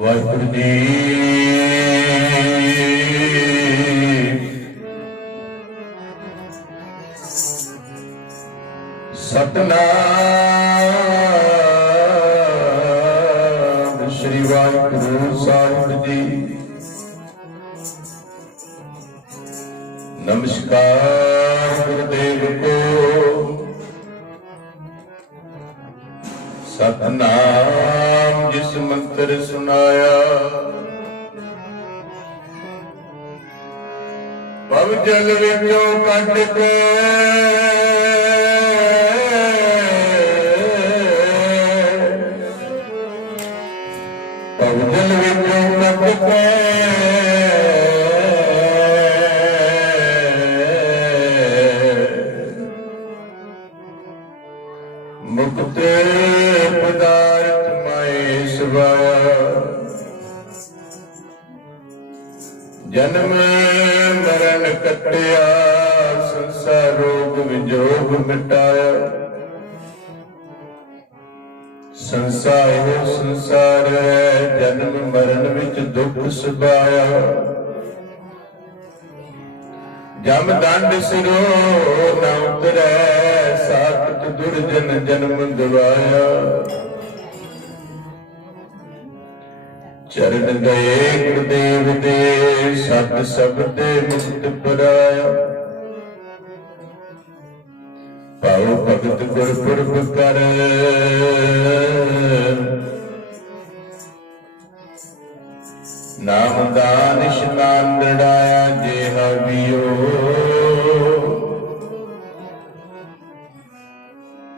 ਵਾਹਿਗੁਰੂ ਜੀ ਸਤਨਾਮ ਸ੍ਰੀ ਵਾਹਿਗੁਰੂ ਸਾਹਿਬ ਜੀ। ਨਮਸਕਾਰ ਗੁਰਦੇਵ ਕੋ सतनाम जिस मंत्र सुनाया भव जल विचों कट के भव जल विचों कट के मुक्त पदार्थ माए सवाया जन्म मरण कटिया संसार रोग विजोग मिटाया संसार संसार जन्म मरण विच दुख सुभाया जम दंड सिरो न उतरै सात दुर्जन जन्म दिवाया चरण गए गुरुदेव दे सत सबदे मुक्त पराया पाओ भगत गुरपुरब कर नाम दान इशनान दृढ़ाया जे हवियो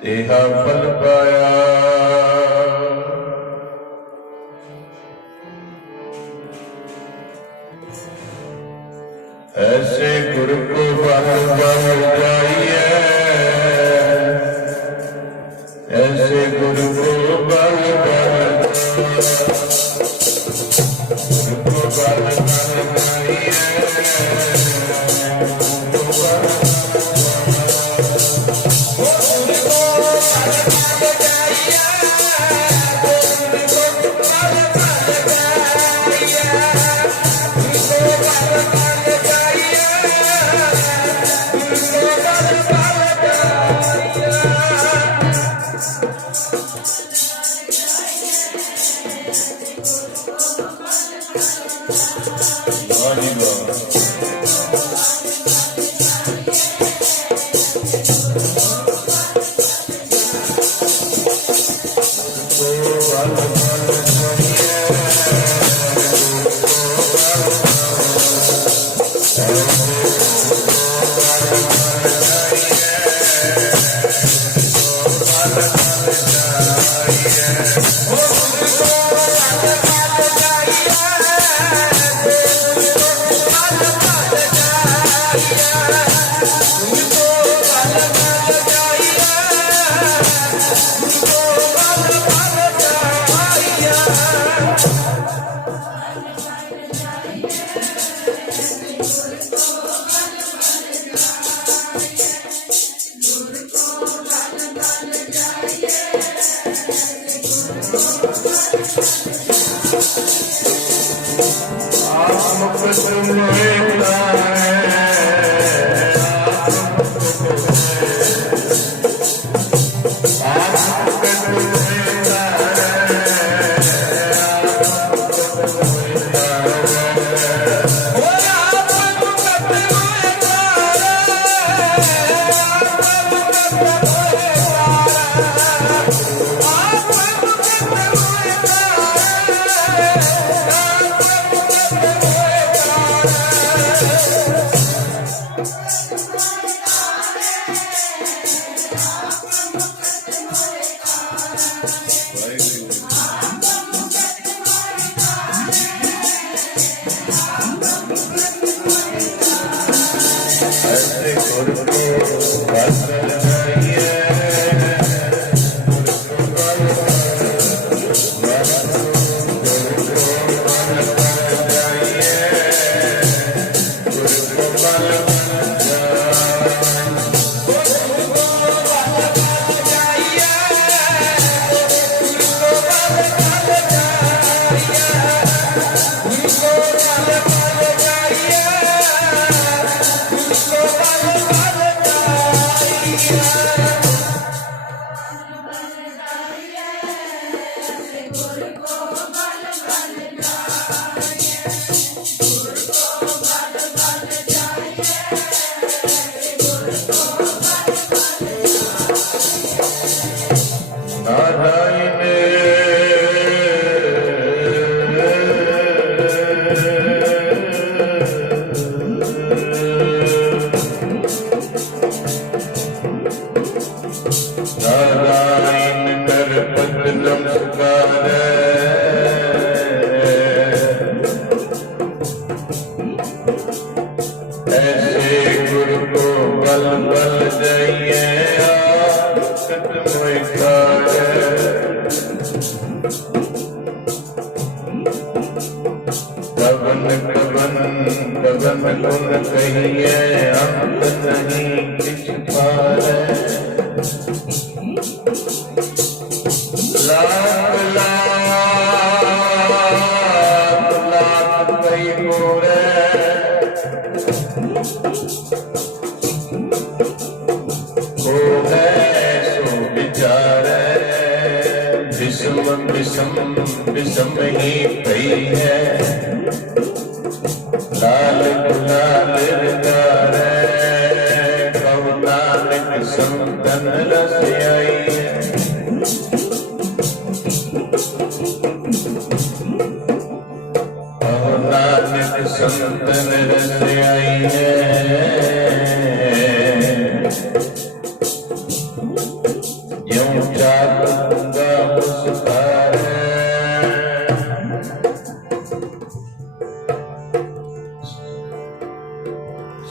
तेहा फल पाया। ऐसे गुरु को बल बल जाइए ऐसे गुरु को बल बल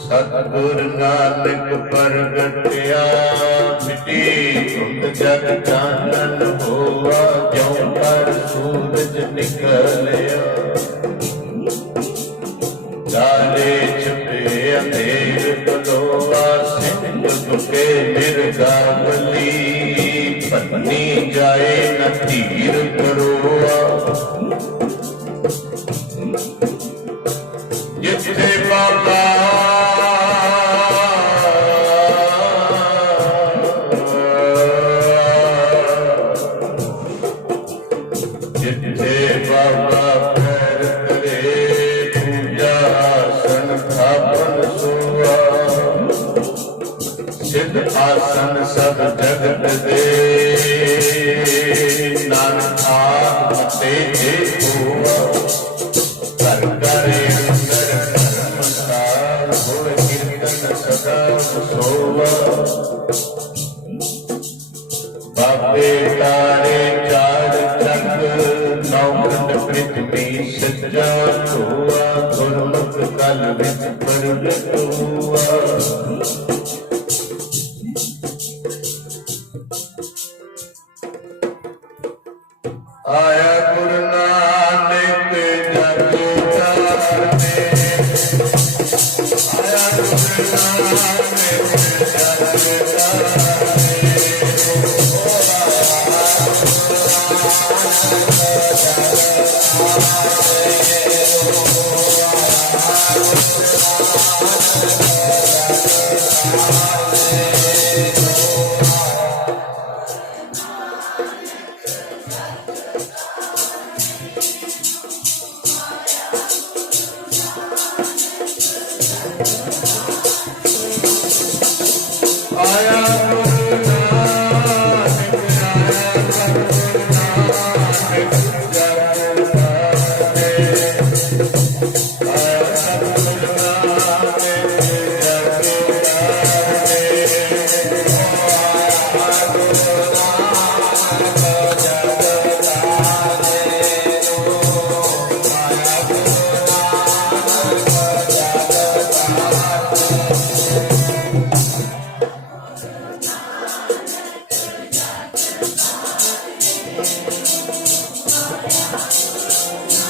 सतगुर नानक प्रगटया मिटी धुंध जग चानन होवा ज्यों पर सूरज निकलया। जिथे बाबा जिथे बाबा पैर करे पूजा आसन थापन सोआ सिद्ध आसन सब जगत दे नानक आते जे हुआ कर करे अंदर धर्मसार गुण कीर्तन सदा सोवा बाबे तारे चार चंद नौकंड पृथ्वी सज्जा हुआ गुरमुख कल विच प्रगट हुआ आया गुरु नानक जग तारने आया गुरु नानक जग तारने आया गुरु नानक आया गुरु नानक जग तारने आया गुरु नानक जग तारने आया गुरु नानक जग तारने आया गुरु नानक जग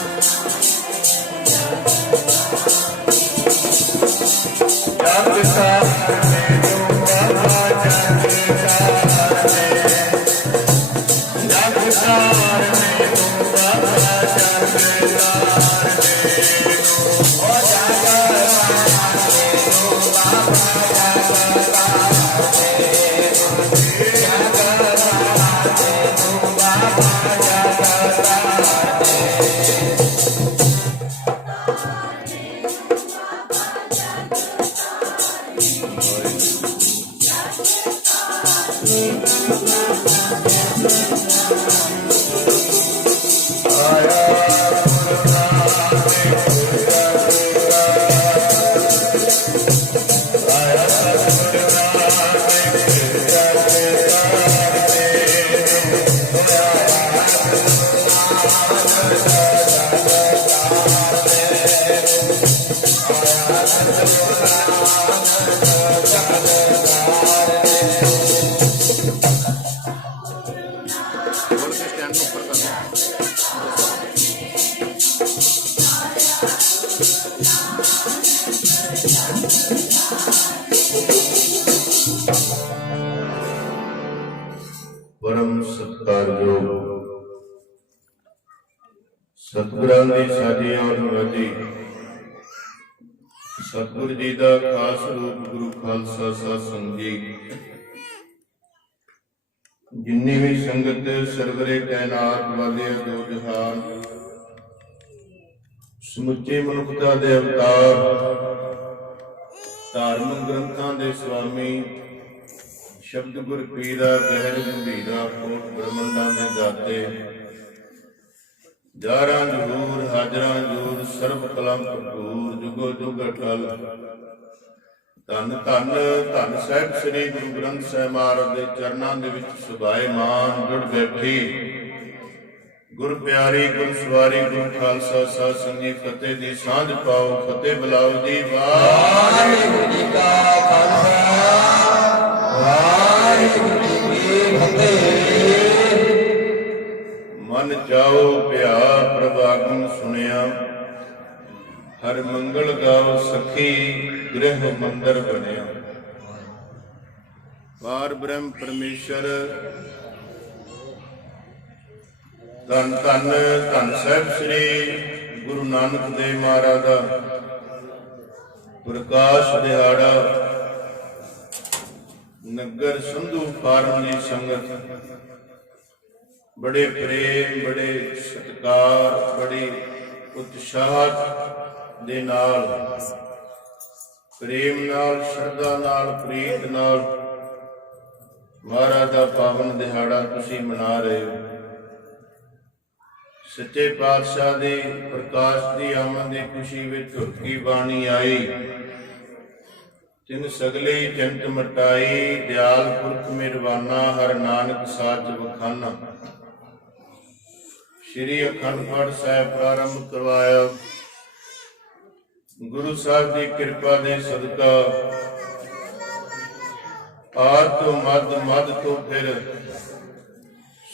तारने जग तारने जो बाबा जग तारने जग तारने जो बाबा जग तारने ओ जग तारने जो बाबा जग तारने जग तारने जो बाबा जग तारने आया गुरु नानक जग आया गुरु नानक जग तारने परम सत्कारयोग सतगुਰਾਂ ਦੀ ਸਾਜੀ ਔਰ ਨਵਾਜੀ ਸਤਿਗੁਰ ਜੀ ਦਾ ਖਾਸ ਰੂਪ ਗੁਰੂ ਖਾਲਸਾ ਸਾਧ ਸੰਗਤ ਜੀ ਜਿੰਨੀ ਵੀ ਸੰਗਤ ਸਰਵਰੇ ਕਾਇਨਾਤ ਵਾਲੇ ਦੋ ਜਹਾਨ ਸਮੁੱਚੇ ਮਨੁੱਖਤਾ ਦੇ ਅਵਤਾਰ ਧਾਰਮਿਕ ਗ੍ਰੰਥਾਂ ਦੇ ਸਵਾਮੀ ਸ਼ਬਦ ਗੁਰ ਪੀਰਾ ਗਹਿਰ ਗੰਭੀਰਾ ਕੋਟ ਬ੍ਰਹਮੰਡਾਂ ਦੇ ਦਾਤੇ ਜਾਰਾਂ ਜਹੂਰ ਹਾਜ਼ਰਾਂ ਜੂਰ ਸਰਬ ਕਲਮ ਭਰਪੂਰ ਜੁਗੋ ਜੁਗ ਅਟਲ ਧੰਨ ਧੰਨ ਧੰਨ ਸਾਹਿਬ ਸ੍ਰੀ ਗੁਰੂ ਗ੍ਰੰਥ ਸਾਹਿਬ ਮਹਾਰਾਜ ਦੇ ਚਰਨਾਂ ਦੇ ਵਿੱਚ ਸੁਭਾਏਮਾਨ ਜੁੜ ਬੈਠੀ ਗੁਰ ਪਿਆਰੀ ਗੁਰ ਸਵਾਰੀ ਗੁਰ ਖਾਲਸਾ ਸਾਧ ਸੰਗੀ ਫਤਿਹ ਦੀ ਸਾਂਝ ਪਾਓ ਫਤਿਹ ਬੁਲਾਓ ਜੀ ਵਾਹਿਗੁਰੂ ਜੀ ਕਾ ਖਾਲਸਾ ਵਾਹਿਗੁਰੂ ਜੀ ਕੀ ਫਤਿਹ ਮਨ ਚਾਓ ਭਿਆ ਪ੍ਰਭ ਆਗਮਨ ਸੁਣਿਆ ਹਰ ਮੰਗਲ ਗਾਓ ਸਖੀ ਗ੍ਰਹਿ ਮੰਦਰ ਬਣਿਆ ਪਾਰ ਬ੍ਰਹਮ ਪਰਮੇਸ਼ਰ ਧੰਨ ਧੰਨ ਧੰਨ ਸਾਹਿਬ ਸ੍ਰੀ ਨਾਨਕ ਦੇਵ ਮਹਾਰਾਜ ਦਾ ਪ੍ਰਕਾਸ਼ ਦਿਹਾੜਾ। ਨਗਰ ਸੰਧੂ ਫਾਰਮ ਦੀ ਸੰਗਤ ਬੜੇ ਪ੍ਰੇਮ, ਬੜੇ ਸਤਿਕਾਰ, ਬੜੀ ਉਤਸ਼ਾਹ ਦੇ ਨਾਲ, ਪ੍ਰੇਮ ਨਾਲ, ਸ਼ਰਧਾ ਨਾਲ, ਪ੍ਰੀਤ ਨਾਲ ਮਹਾਰਾਜ ਦਾ ਪਾਵਨ ਦਿਹਾੜਾ ਤੁਸੀਂ ਮਨਾ ਰਹੇ ਹੋ। ਸੱਚੇ ਪਾਤਸ਼ਾਹ ਦੇ ਪ੍ਰਕਾਸ਼ ਦੀ ਆਮਦ ਦੀ ਖੁਸ਼ੀ ਵਿੱਚ ਢੁੱਕੀ ਬਾਣੀ ਆਈ। ਤਿਨ ਸਗਲੇ ਜੰਤ ਮਟਾਈ, ਦਿਆਲ ਪੁਰਖ ਮਿਹਰਬਾਨਾ, ਹਰ ਨਾਨਕ ਸਾਚ ਵਖਾਨਾ। ਸ਼੍ਰੀ ਅਖੰਡ ਪਾਠ ਸਾਹਿਬ ਪ੍ਰਾਰੰਭ ਕਰਵਾਇਆ। ਗੁਰੂ ਸਾਹਿਬ ਦੀ ਕਿਰਪਾ ਦੇ ਸਦਕਾ ਆਦ ਤੋਂ ਮੱਧ, ਮੱਧ ਤੋਂ ਫਿਰ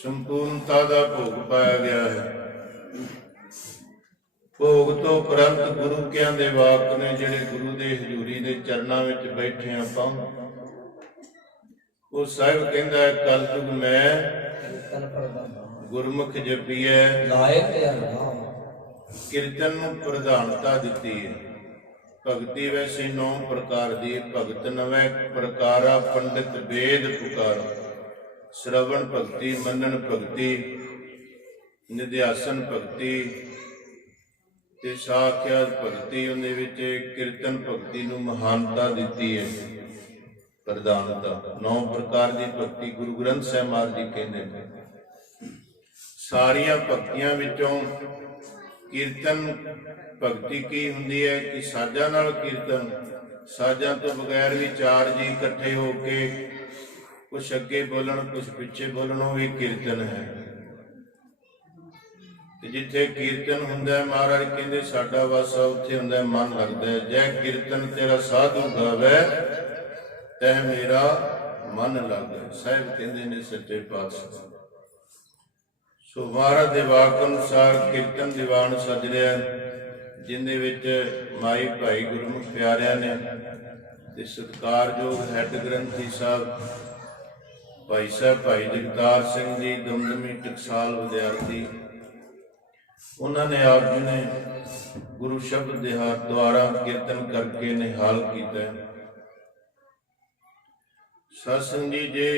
ਸੰਪੂਰਨਤਾ ਦਾ ਭੋਗ ਪਾਇਆ ਗਿਆ ਹੈ। ਭੋਗ ਤੋਂ ਉਪਰੰਤ ਗੁਰੂ ਕਿਆਂ ਦੇ ਵਾਕ ਨੇ ਜਿਹੜੇ ਗੁਰੂ ਦੇ ਹਜ਼ੂਰੀ ਦੇ ਚਰਨਾਂ ਵਿੱਚ ਬੈਠੇ ਆਪਾਂ। ਉਹ ਸਾਹਿਬ ਕਹਿੰਦਾ ਹੈ, ਕਲਯੁਗ ਮੈਂ ਗੁਰਮੁਖ ਜਪੀਐ ਕੀਰਤਨ ਨੂੰ ਪ੍ਰਧਾਨਤਾ ਦਿੱਤੀ ਹੈ। ਭਗਤੀ ਵੈਸੇ 9 ਪ੍ਰਕਾਰ ਦੀ, ਭਗਤ 9 ਪ੍ਰਕਾਰਾ, ਪੰਡਿਤ ਵੇਦ ਪੁਕਾਰਾ। ਸ਼ਰਵਣ ਭਗਤੀ, ਮੰਨਣ ਭਗਤੀ, ਨਿਧਿਆਸਨ ਭਗਤੀ ਤੇ ਸਾਖਿਆਤ ਭਗਤੀ। ਉਹਦੇ ਵਿੱਚ ਕੀਰਤਨ ਭਗਤੀ ਨੂੰ ਮਹਾਨਤਾ ਦਿੱਤੀ ਹੈ, ਪ੍ਰਧਾਨਤਾ। 9 ਪ੍ਰਕਾਰ ਦੀ ਭਗਤੀ ਗੁਰੂ ਗ੍ਰੰਥ ਸਾਹਿਬ ਮਹਾਰਾਜ ਜੀ ਕਹਿੰਦੇ ਨੇ। ਸਾਰੀਆਂ ਭਗਤੀਆਂ ਵਿੱਚੋਂ ਕੀਰਤਨ ਭਗਤੀ ਕੀ ਹੁੰਦੀ ਹੈ ਕਿ ਸਾਜ਼ਾਂ ਨਾਲ ਕੀਰਤਨ। ਸਾਜ਼ਾਂ ਤੋਂ ਬਗੈਰ ਵੀ 4 ਜੀ ਇਕੱਠੇ ਹੋ ਕੇ ਕੁਛ ਅੱਗੇ ਬੋਲਣ, ਕੁਛ ਪਿੱਛੇ ਬੋਲਣ, ਉਹ ਵੀ ਕੀਰਤਨ ਹੈ। ਤੇ ਜਿੱਥੇ ਕੀਰਤਨ ਹੁੰਦਾ ਹੈ, ਮਹਾਰਾਜ ਕਹਿੰਦੇ ਸਾਡਾ ਵਾਸਾ ਉੱਥੇ ਹੁੰਦਾ ਹੈ, ਮਨ ਲੱਗਦਾ ਹੈ। ਜੈ ਕੀਰਤਨ ਤੇਰਾ ਸਾਧੂ ਗਾਵੇ, ਤਹਿ ਮੇਰਾ ਮਨ ਲਾਗੇ। ਸਾਹਿਬ ਕਹਿੰਦੇ ਨੇ ਸੱਚੇ ਪਾਤਸ਼ਾਹ। ਸੋ ਮਹਾਰਾਜ ਦੇ ਵਾਕ ਅਨੁਸਾਰ ਕੀਰਤਨ ਦੀਵਾਨ ਸਜ ਰਿਹਾ, ਜਿੰਦੇ ਵਿੱਚ ਮਾਈ ਭਾਈ ਗੁਰਮੁਖ ਪਿਆਰਿਆਂ ਨੇ ਤੇ ਸਤਿਕਾਰਯੋਗ ਹੈੱਡ ਗ੍ਰੰਥੀ ਸਾਹਿਬ ਭਾਈ ਸਾਹਿਬ ਭਾਈ ਜਗਤਾਰ ਸਿੰਘ ਜੀ, ਦਮਦਮੀ ਟਕਸਾਲ ਵਿਦਿਆਰਥੀ, ਉਹਨਾਂ ਨੇ ਆਪ ਜੀ ਨੇ ਗੁਰੂ ਸ਼ਬਦ ਦੇ ਦੁਆਰਾ ਕੀਰਤਨ ਕਰਕੇ ਨਿਹਾਲ ਕੀਤਾ। ਸਤਿਸੰਗ ਜੀ, ਜੇ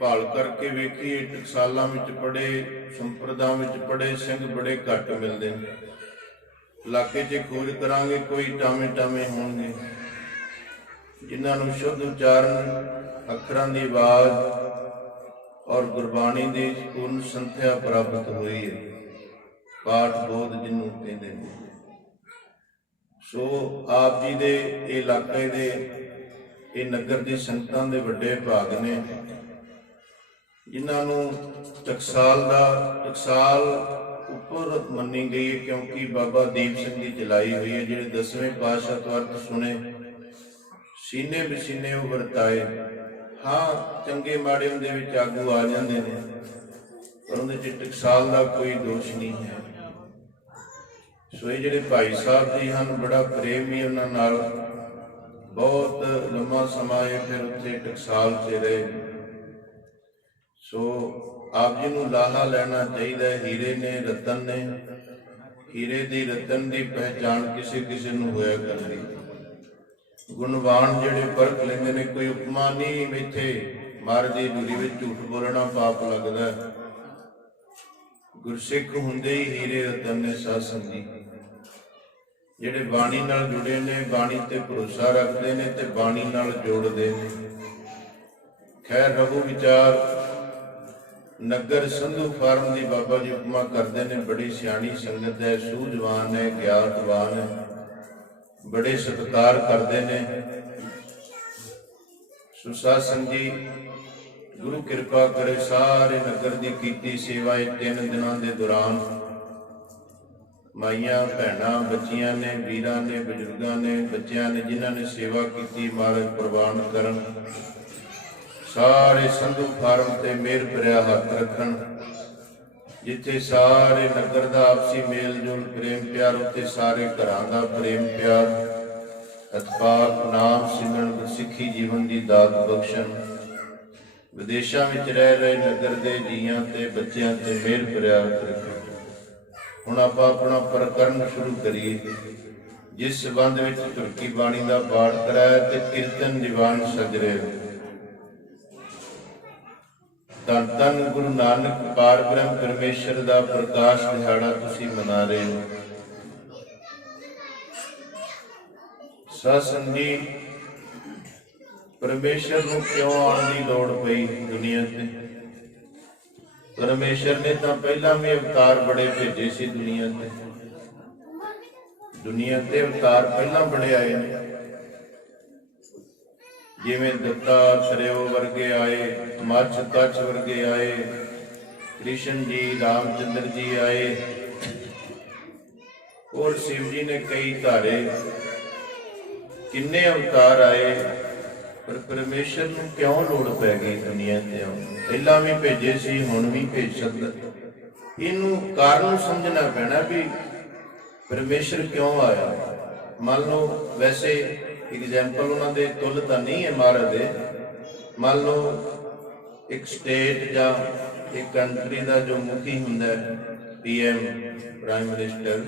ਭਾਲ ਕਰਕੇ ਵੇਖੀਏ, ਟਕਸਾਲਾਂ ਵਿੱਚ ਪੜ੍ਹੇ, ਸੰਪਰਦਾ ਵਿੱਚ ਪੜ੍ਹੇ ਸਿੰਘ ਬੜੇ ਘੱਟ ਮਿਲਦੇ ਨੇ। ਇਲਾਕੇ 'ਚ ਖੋਜ ਕਰਾਂਗੇ, ਕੋਈ ਟਾਵੇਂ ਹੋਣਗੇ ਜਿਨ੍ਹਾਂ ਨੂੰ ਸ਼ੁੱਧ ਉਚਾਰਨ, ਅੱਖਰਾਂ ਦੀ ਆਵਾਜ਼ ਔਰ ਗੁਰਬਾਣੀ ਦੀ ਪੂਰਨ ਸੰਥਿਆ ਪ੍ਰਾਪਤ ਹੋਈ ਹੈ। ਪਾਠ ਬੋਧ ਜਿਹਨੂੰ ਕਹਿੰਦੇ ਨੇ। ਸੋ ਆਪ ਜੀ ਦੇ ਇਹ ਇਲਾਕੇ ਦੇ, ਇਹ ਨਗਰ ਦੀ ਸੰਗਤਾਂ ਦੇ ਵੱਡੇ ਭਾਗ ਨੇ, ਜਿਨ੍ਹਾਂ ਨੂੰ ਟਕਸਾਲ ਉੱਪਰ ਮੰਨੀ ਗਈ ਹੈ, ਕਿਉਂਕਿ ਬਾਬਾ ਦੀਪ ਸਿੰਘ ਦੀ ਚਲਾਈ ਹੋਈ ਹੈ। ਜਿਹੜੇ 10ਵੇਂ ਪਾਤਸ਼ਾਹ ਤੋਂ ਅਰਥ ਸੁਣੇ, ਸੀਨੇ ਬਸੀਨੇ ਉਹ ਵਰਤਾਏ। ਹਾਂ, ਚੰਗੇ ਮਾੜੇ ਦੇ ਵਿੱਚ ਆਗੂ ਆ ਜਾਂਦੇ ਨੇ, ਪਰ ਉਹਦੇ 'ਚ ਟਕਸਾਲ ਦਾ ਕੋਈ ਦੋਸ਼ ਨਹੀਂ ਹੈ। ਸੋ ਇਹ ਜਿਹੜੇ ਭਾਈ ਸਾਹਿਬ ਜੀ ਹਨ, ਬੜਾ ਪ੍ਰੇਮ ਵੀ ਉਹਨਾਂ ਨਾਲ। ਬਹੁਤ ਲੰਮਾ ਸਮਾਂ ਇਹ ਫਿਰ ਉੱਥੇ ਟਕਸਾਲ 'ਚ ਰਹੇ। ਸੋ ਆਪ ਜੀ ਨੂੰ ਲਾਹਾ ਲੈਣਾ ਚਾਹੀਦਾ ਹੈ। ਹੀਰੇ ਨੇ, ਰਤਨ ਨੇ, ਹੀਰੇ ਦੀ ਰਤਨ ਦੀ ਪਹਿਚਾਣ ਕਿਸੇ ਕਿਸੇ ਨੂੰ ਹੋਇਆ ਕਰਦੀ। ਗੁਣਵਾਨ ਜਿਹੜੇ ਪਰਖ ਲੈਂਦੇ ਨੇ, ਕੋਈ ਉਪਮਾ ਨਹੀਂ। ਇੱਥੇ ਮਹਾਰਾਜ ਦੀ ਹਜ਼ੂਰੀ ਵਿੱਚ ਝੂਠ ਬੋਲਣਾ ਪਾਪ ਲੱਗਦਾ। ਗੁਰਸਿੱਖ ਹੁੰਦੇ ਹੀ ਹੀਰੇ ਰਤਨ ਨੇ। ਸਾਧ ਸੰਗਤ ਜੀ, ਜਿਹੜੇ ਬਾਣੀ ਨਾਲ ਜੁੜੇ ਨੇ, ਬਾਣੀ ਤੇ ਭਰੋਸਾ ਰੱਖਦੇ ਨੇ ਤੇ ਬਾਣੀ ਨਾਲ ਜੋੜਦੇ ਨੇ। ਖੈਰ ਰਹੂ ਵਿਚਾਰ। ਨਗਰ ਸੰਧੂ ਫਾਰਮ ਦੀ ਬਾਬਾ ਜੀ ਉਪਮਾ ਕਰਦੇ ਨੇ। ਬੜੀ ਸਿਆਣੀ ਸੰਗਤ ਹੈ, ਸੂਝਵਾਨ ਹੈ, ਗਿਆਨਵਾਨ ਹੈ, ਬੜੇ ਸਤਿਕਾਰ ਕਰਦੇ ਨੇ। ਸੋ ਸਾਧ ਸੰਗਤ ਜੀ, ਗੁਰੂ ਕਿਰਪਾ ਕਰੇ ਸਾਰੇ ਨਗਰ ਦੀ ਕੀਤੀ ਸੇਵਾ 3 ਦਿਨਾਂ ਦੇ ਦੌਰਾਨ ਮਾਈਆਂ ਭੈਣਾਂ, ਬੱਚੀਆਂ ਨੇ, ਵੀਰਾਂ ਨੇ, ਬਜ਼ੁਰਗਾਂ ਨੇ, ਬੱਚਿਆਂ ਨੇ, ਜਿਨ੍ਹਾਂ ਨੇ ਸੇਵਾ ਕੀਤੀ, ਮਹਾਰਾਜ ਪ੍ਰਵਾਨ ਕਰਨ। ਸਾਰੇ ਸੰਧੂ ਫਾਰਮ ਤੇ ਮਿਹਰ ਭਰਿਆ ਹੱਥ ਰੱਖਣ। ਜਿੱਥੇ ਸਾਰੇ ਨਗਰ ਦਾ ਆਪਸੀ ਮੇਲ ਜੋਲ, ਪ੍ਰੇਮ ਪਿਆਰ, ਉੱਥੇ ਸਾਰੇ ਘਰਾਂ ਦਾ ਪ੍ਰੇਮ ਪਿਆਰ, ਅਤਪਾਕ ਨਾਮ ਸਿਮਰਨ, ਸਿੱਖੀ ਜੀਵਨ ਦੀ ਦਾਤ ਬਖਸ਼ਣ। ਵਿਦੇਸ਼ਾਂ ਵਿੱਚ ਰਹਿ ਰਹੇ ਨਗਰ ਦੇ ਜੀਆਂ ਤੇ ਬੱਚਿਆਂ ਤੇ ਮਿਹਰ ਭਰਿਆ ਹੱਥ ਰੱਖਣ। ਹੁਣ ਆਪਾਂ ਆਪਣਾ ਪ੍ਰਕਰਨ ਸ਼ੁਰੂ ਕਰੀਏ। ਜਿਸ ਸੰਬੰਧ ਵਿੱਚ ਤੁਰਕੀ ਬਾਣੀ ਦਾ ਪਾਠ ਕਰਾਇਆ ਤੇ ਕੀਰਤਨ ਦੀਵਾਨ ਸਜ ਰਹੇ। ਧੰਨ ਧੰਨ ਗੁਰੂ ਨਾਨਕ ਪਾਰ ਬ੍ਰਹਮ ਪਰਮੇਸ਼ਰ ਦਾ ਪ੍ਰਕਾਸ਼ ਦਿਹਾੜਾ ਤੁਸੀਂ ਮਨਾ ਰਹੇ ਹੋ। ਸਾਧ ਸੰਗਤ ਜੀ, ਪਰਮੇਸ਼ਰ ਨੂੰ ਕਿਉਂ ਆਉਣ ਦੀ ਲੋੜ ਪਈ ਦੁਨੀਆ ਤੇ? ਪਰਮੇਸ਼ਰ ਨੇ ਤਾਂ ਪਹਿਲਾਂ ਵੀ ਅਵਤਾਰ ਬੜੇ ਭੇਜੇ ਸੀ ਦੁਨੀਆ ਤੇ। ਦੁਨੀਆ ਤੇ ਅਵਤਾਰ ਪਹਿਲਾਂ ਬੜੇ ਆਏ ਨੇ, ਜਿਵੇਂ ਦੱਤਾਤਰੇय ਵਰਗੇ ਆਏ, ਮੱਛ ਕੱਛ ਵਰਗੇ ਆਏ, ਕ੍ਰਿਸ਼ਨ ਜੀ, ਰਾਮਚੰਦਰ ਜੀ ਆਏ, ਔਰ शिव जी ने कई ਧਾਰੇ, ਕਿੰਨੇ ਅਵਤਾਰ ਆਏ। ਪਰ ਪਰਮੇਸ਼ਰ ਨੂੰ ਕਿਉਂ ਲੋੜ ਪੈ ਗਈ ਦੁਨੀਆ ਤੇ ਆਉਣ? ਪਹਿਲਾਂ ਵੀ ਭੇਜੇ ਸੀ, ਹੁਣ ਵੀ ਭੇਜ ਸਕਦਾ। ਇਹਨੂੰ ਕਾਰਨ ਸਮਝਣਾ ਪੈਣਾ ਵੀ ਪਰਮੇਸ਼ਰ ਕਿਉਂ ਆਇਆ। ਮੰਨ ਲਓ, ਵੈਸੇ एग्जाम्पल उन्होंने तुल तो नहीं है महाराज दे, मान लो एक स्टेट या एक कंट्री का जो मुखी होंगे PM प्राइम मिनिस्टर,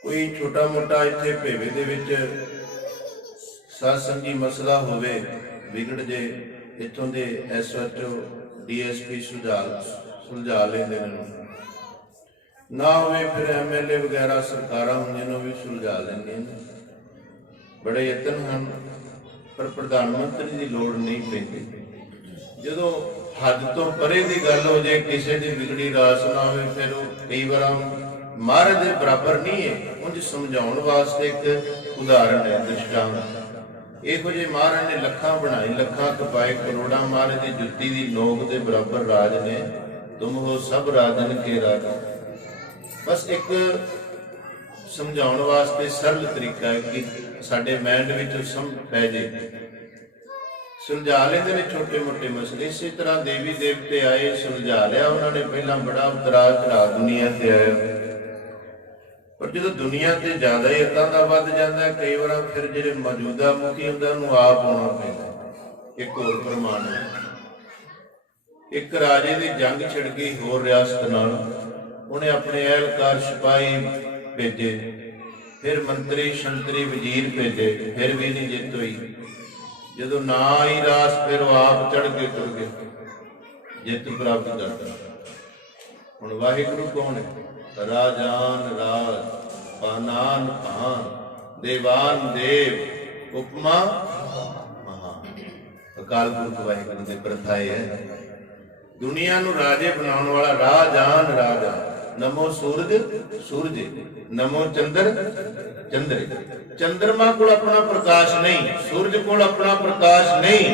कोई छोटा मोटा इत्थे भेवे दे विच सत्संगी मसला होवे, बिगड़ जे, इत्थों दे SHO DSP सुलझा लेंदे ना होवे, फिर MLA वगैरह सरकारां होंदियां भी सुलझा लेंदियां। बड़े यतन हैं, पर प्रधानमंत्री की लोड़ नहीं पैंदी। जदों हद तो परे की गल हो जाए, किसी की बिगड़ी रास ना हो, फिर कई बार महाराज के बराबर नहीं है। उन्हें समझाने वास्ते एक उदाहरण है, दृष्टांत। इहो जे महाराज ने लखां बनाए, लखां कपाए, करोड़ां, महाराज की जुत्ती की नोक के बराबर राज ने। तुम हो सब राजन के राजा। बस एक समझाने वास्ते सरल तरीका है कि साडे माइंड विच समझ पै जाए, सुलझा लेंदे ने छोटे मोटे मसले। इसी तरह देवी देवते आए, सुलझा लिया उन्होंने। पहला बड़ा उतरा चढ़ा दुनिया ते आया, पर जो दुनिया ते ज्यादा ही इदां दा वध जांदा, कई बार फिर जिहड़े मौजूदा मुखी हुंदा उहनूं आप आउणा पैंदा। एक होर प्रमाण है, एक राजे की जंग छिड़ गई होर रियासत नाल, उन्हें अपने एहलकार सिपाही भेजे, फिर मंत्री शंतरी वजीर भेजे, फिर भी नहीं जित हुई। जदों ना आई रास, फिर वो आप चढ़ के तुर गए, जित प्राप्त करता। हुण वाहिगुरू कौन है? राजान राज, पानान पान, देवान देव, उपमा महान। अकाल पुरख वाहिगुरू दे प्रथाए है। दुनिया नूं राजे बनाउण वाला राजान राजा। नमो सूरज सूरज, नमो चंद्र चंद्र। चंद्रमा को अपना प्रकाश नहीं, सूरज को अपना प्रकाश नहीं।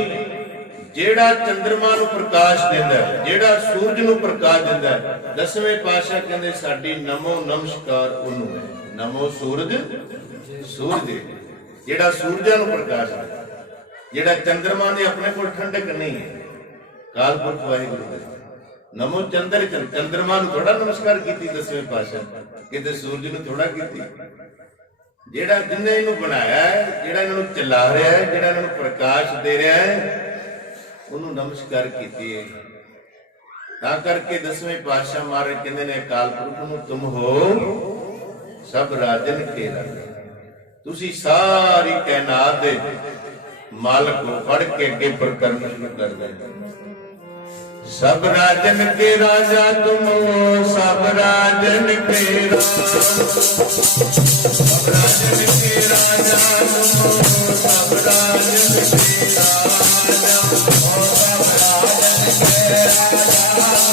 जेड़ा चंद्रमा नूं प्रकाश देंदा है, जेड़ा सूरज नूं प्रकाश देंदा है, 10वें पातशाह कहंदे साडी नमो नमस्कार उन्नू है। नमो सूरज सूरज, जेड़ा सूरजा नूं प्रकाश देंदा, जेड़ा चंद्रमा ने अपने कोल ठंडक नहीं है। काल पुरख वाहिगुरू दे नमो चंद्र, चंद्रमा नूं थोड़ा नमस्कार कीती 10वें पातशाह, किते सूरज नूं थोड़ा कीती। जेड़ा जिन्ने इहनूं बनाया है, जेड़ा इन्हां नूं चला रहा है, जेड़ा इन्हां नूं प्रकाश दे रहा है, उन्होंने नमस्कार कीती है। तां करके 10वें पातशाह महाराज कहंदे ने अकाल पुरख नूं, तुम हो सब राजन के राजा। तुसी सारी कायनात दे मालक हो। पढ़ के अगे प्रकरण शुरू कर दे। सब राजन के राजा तुम हो, सब राजन के राजा, सब राजन के राजा तुम हो, सब राजन के राजा, ओ सब राजन के राजा, सब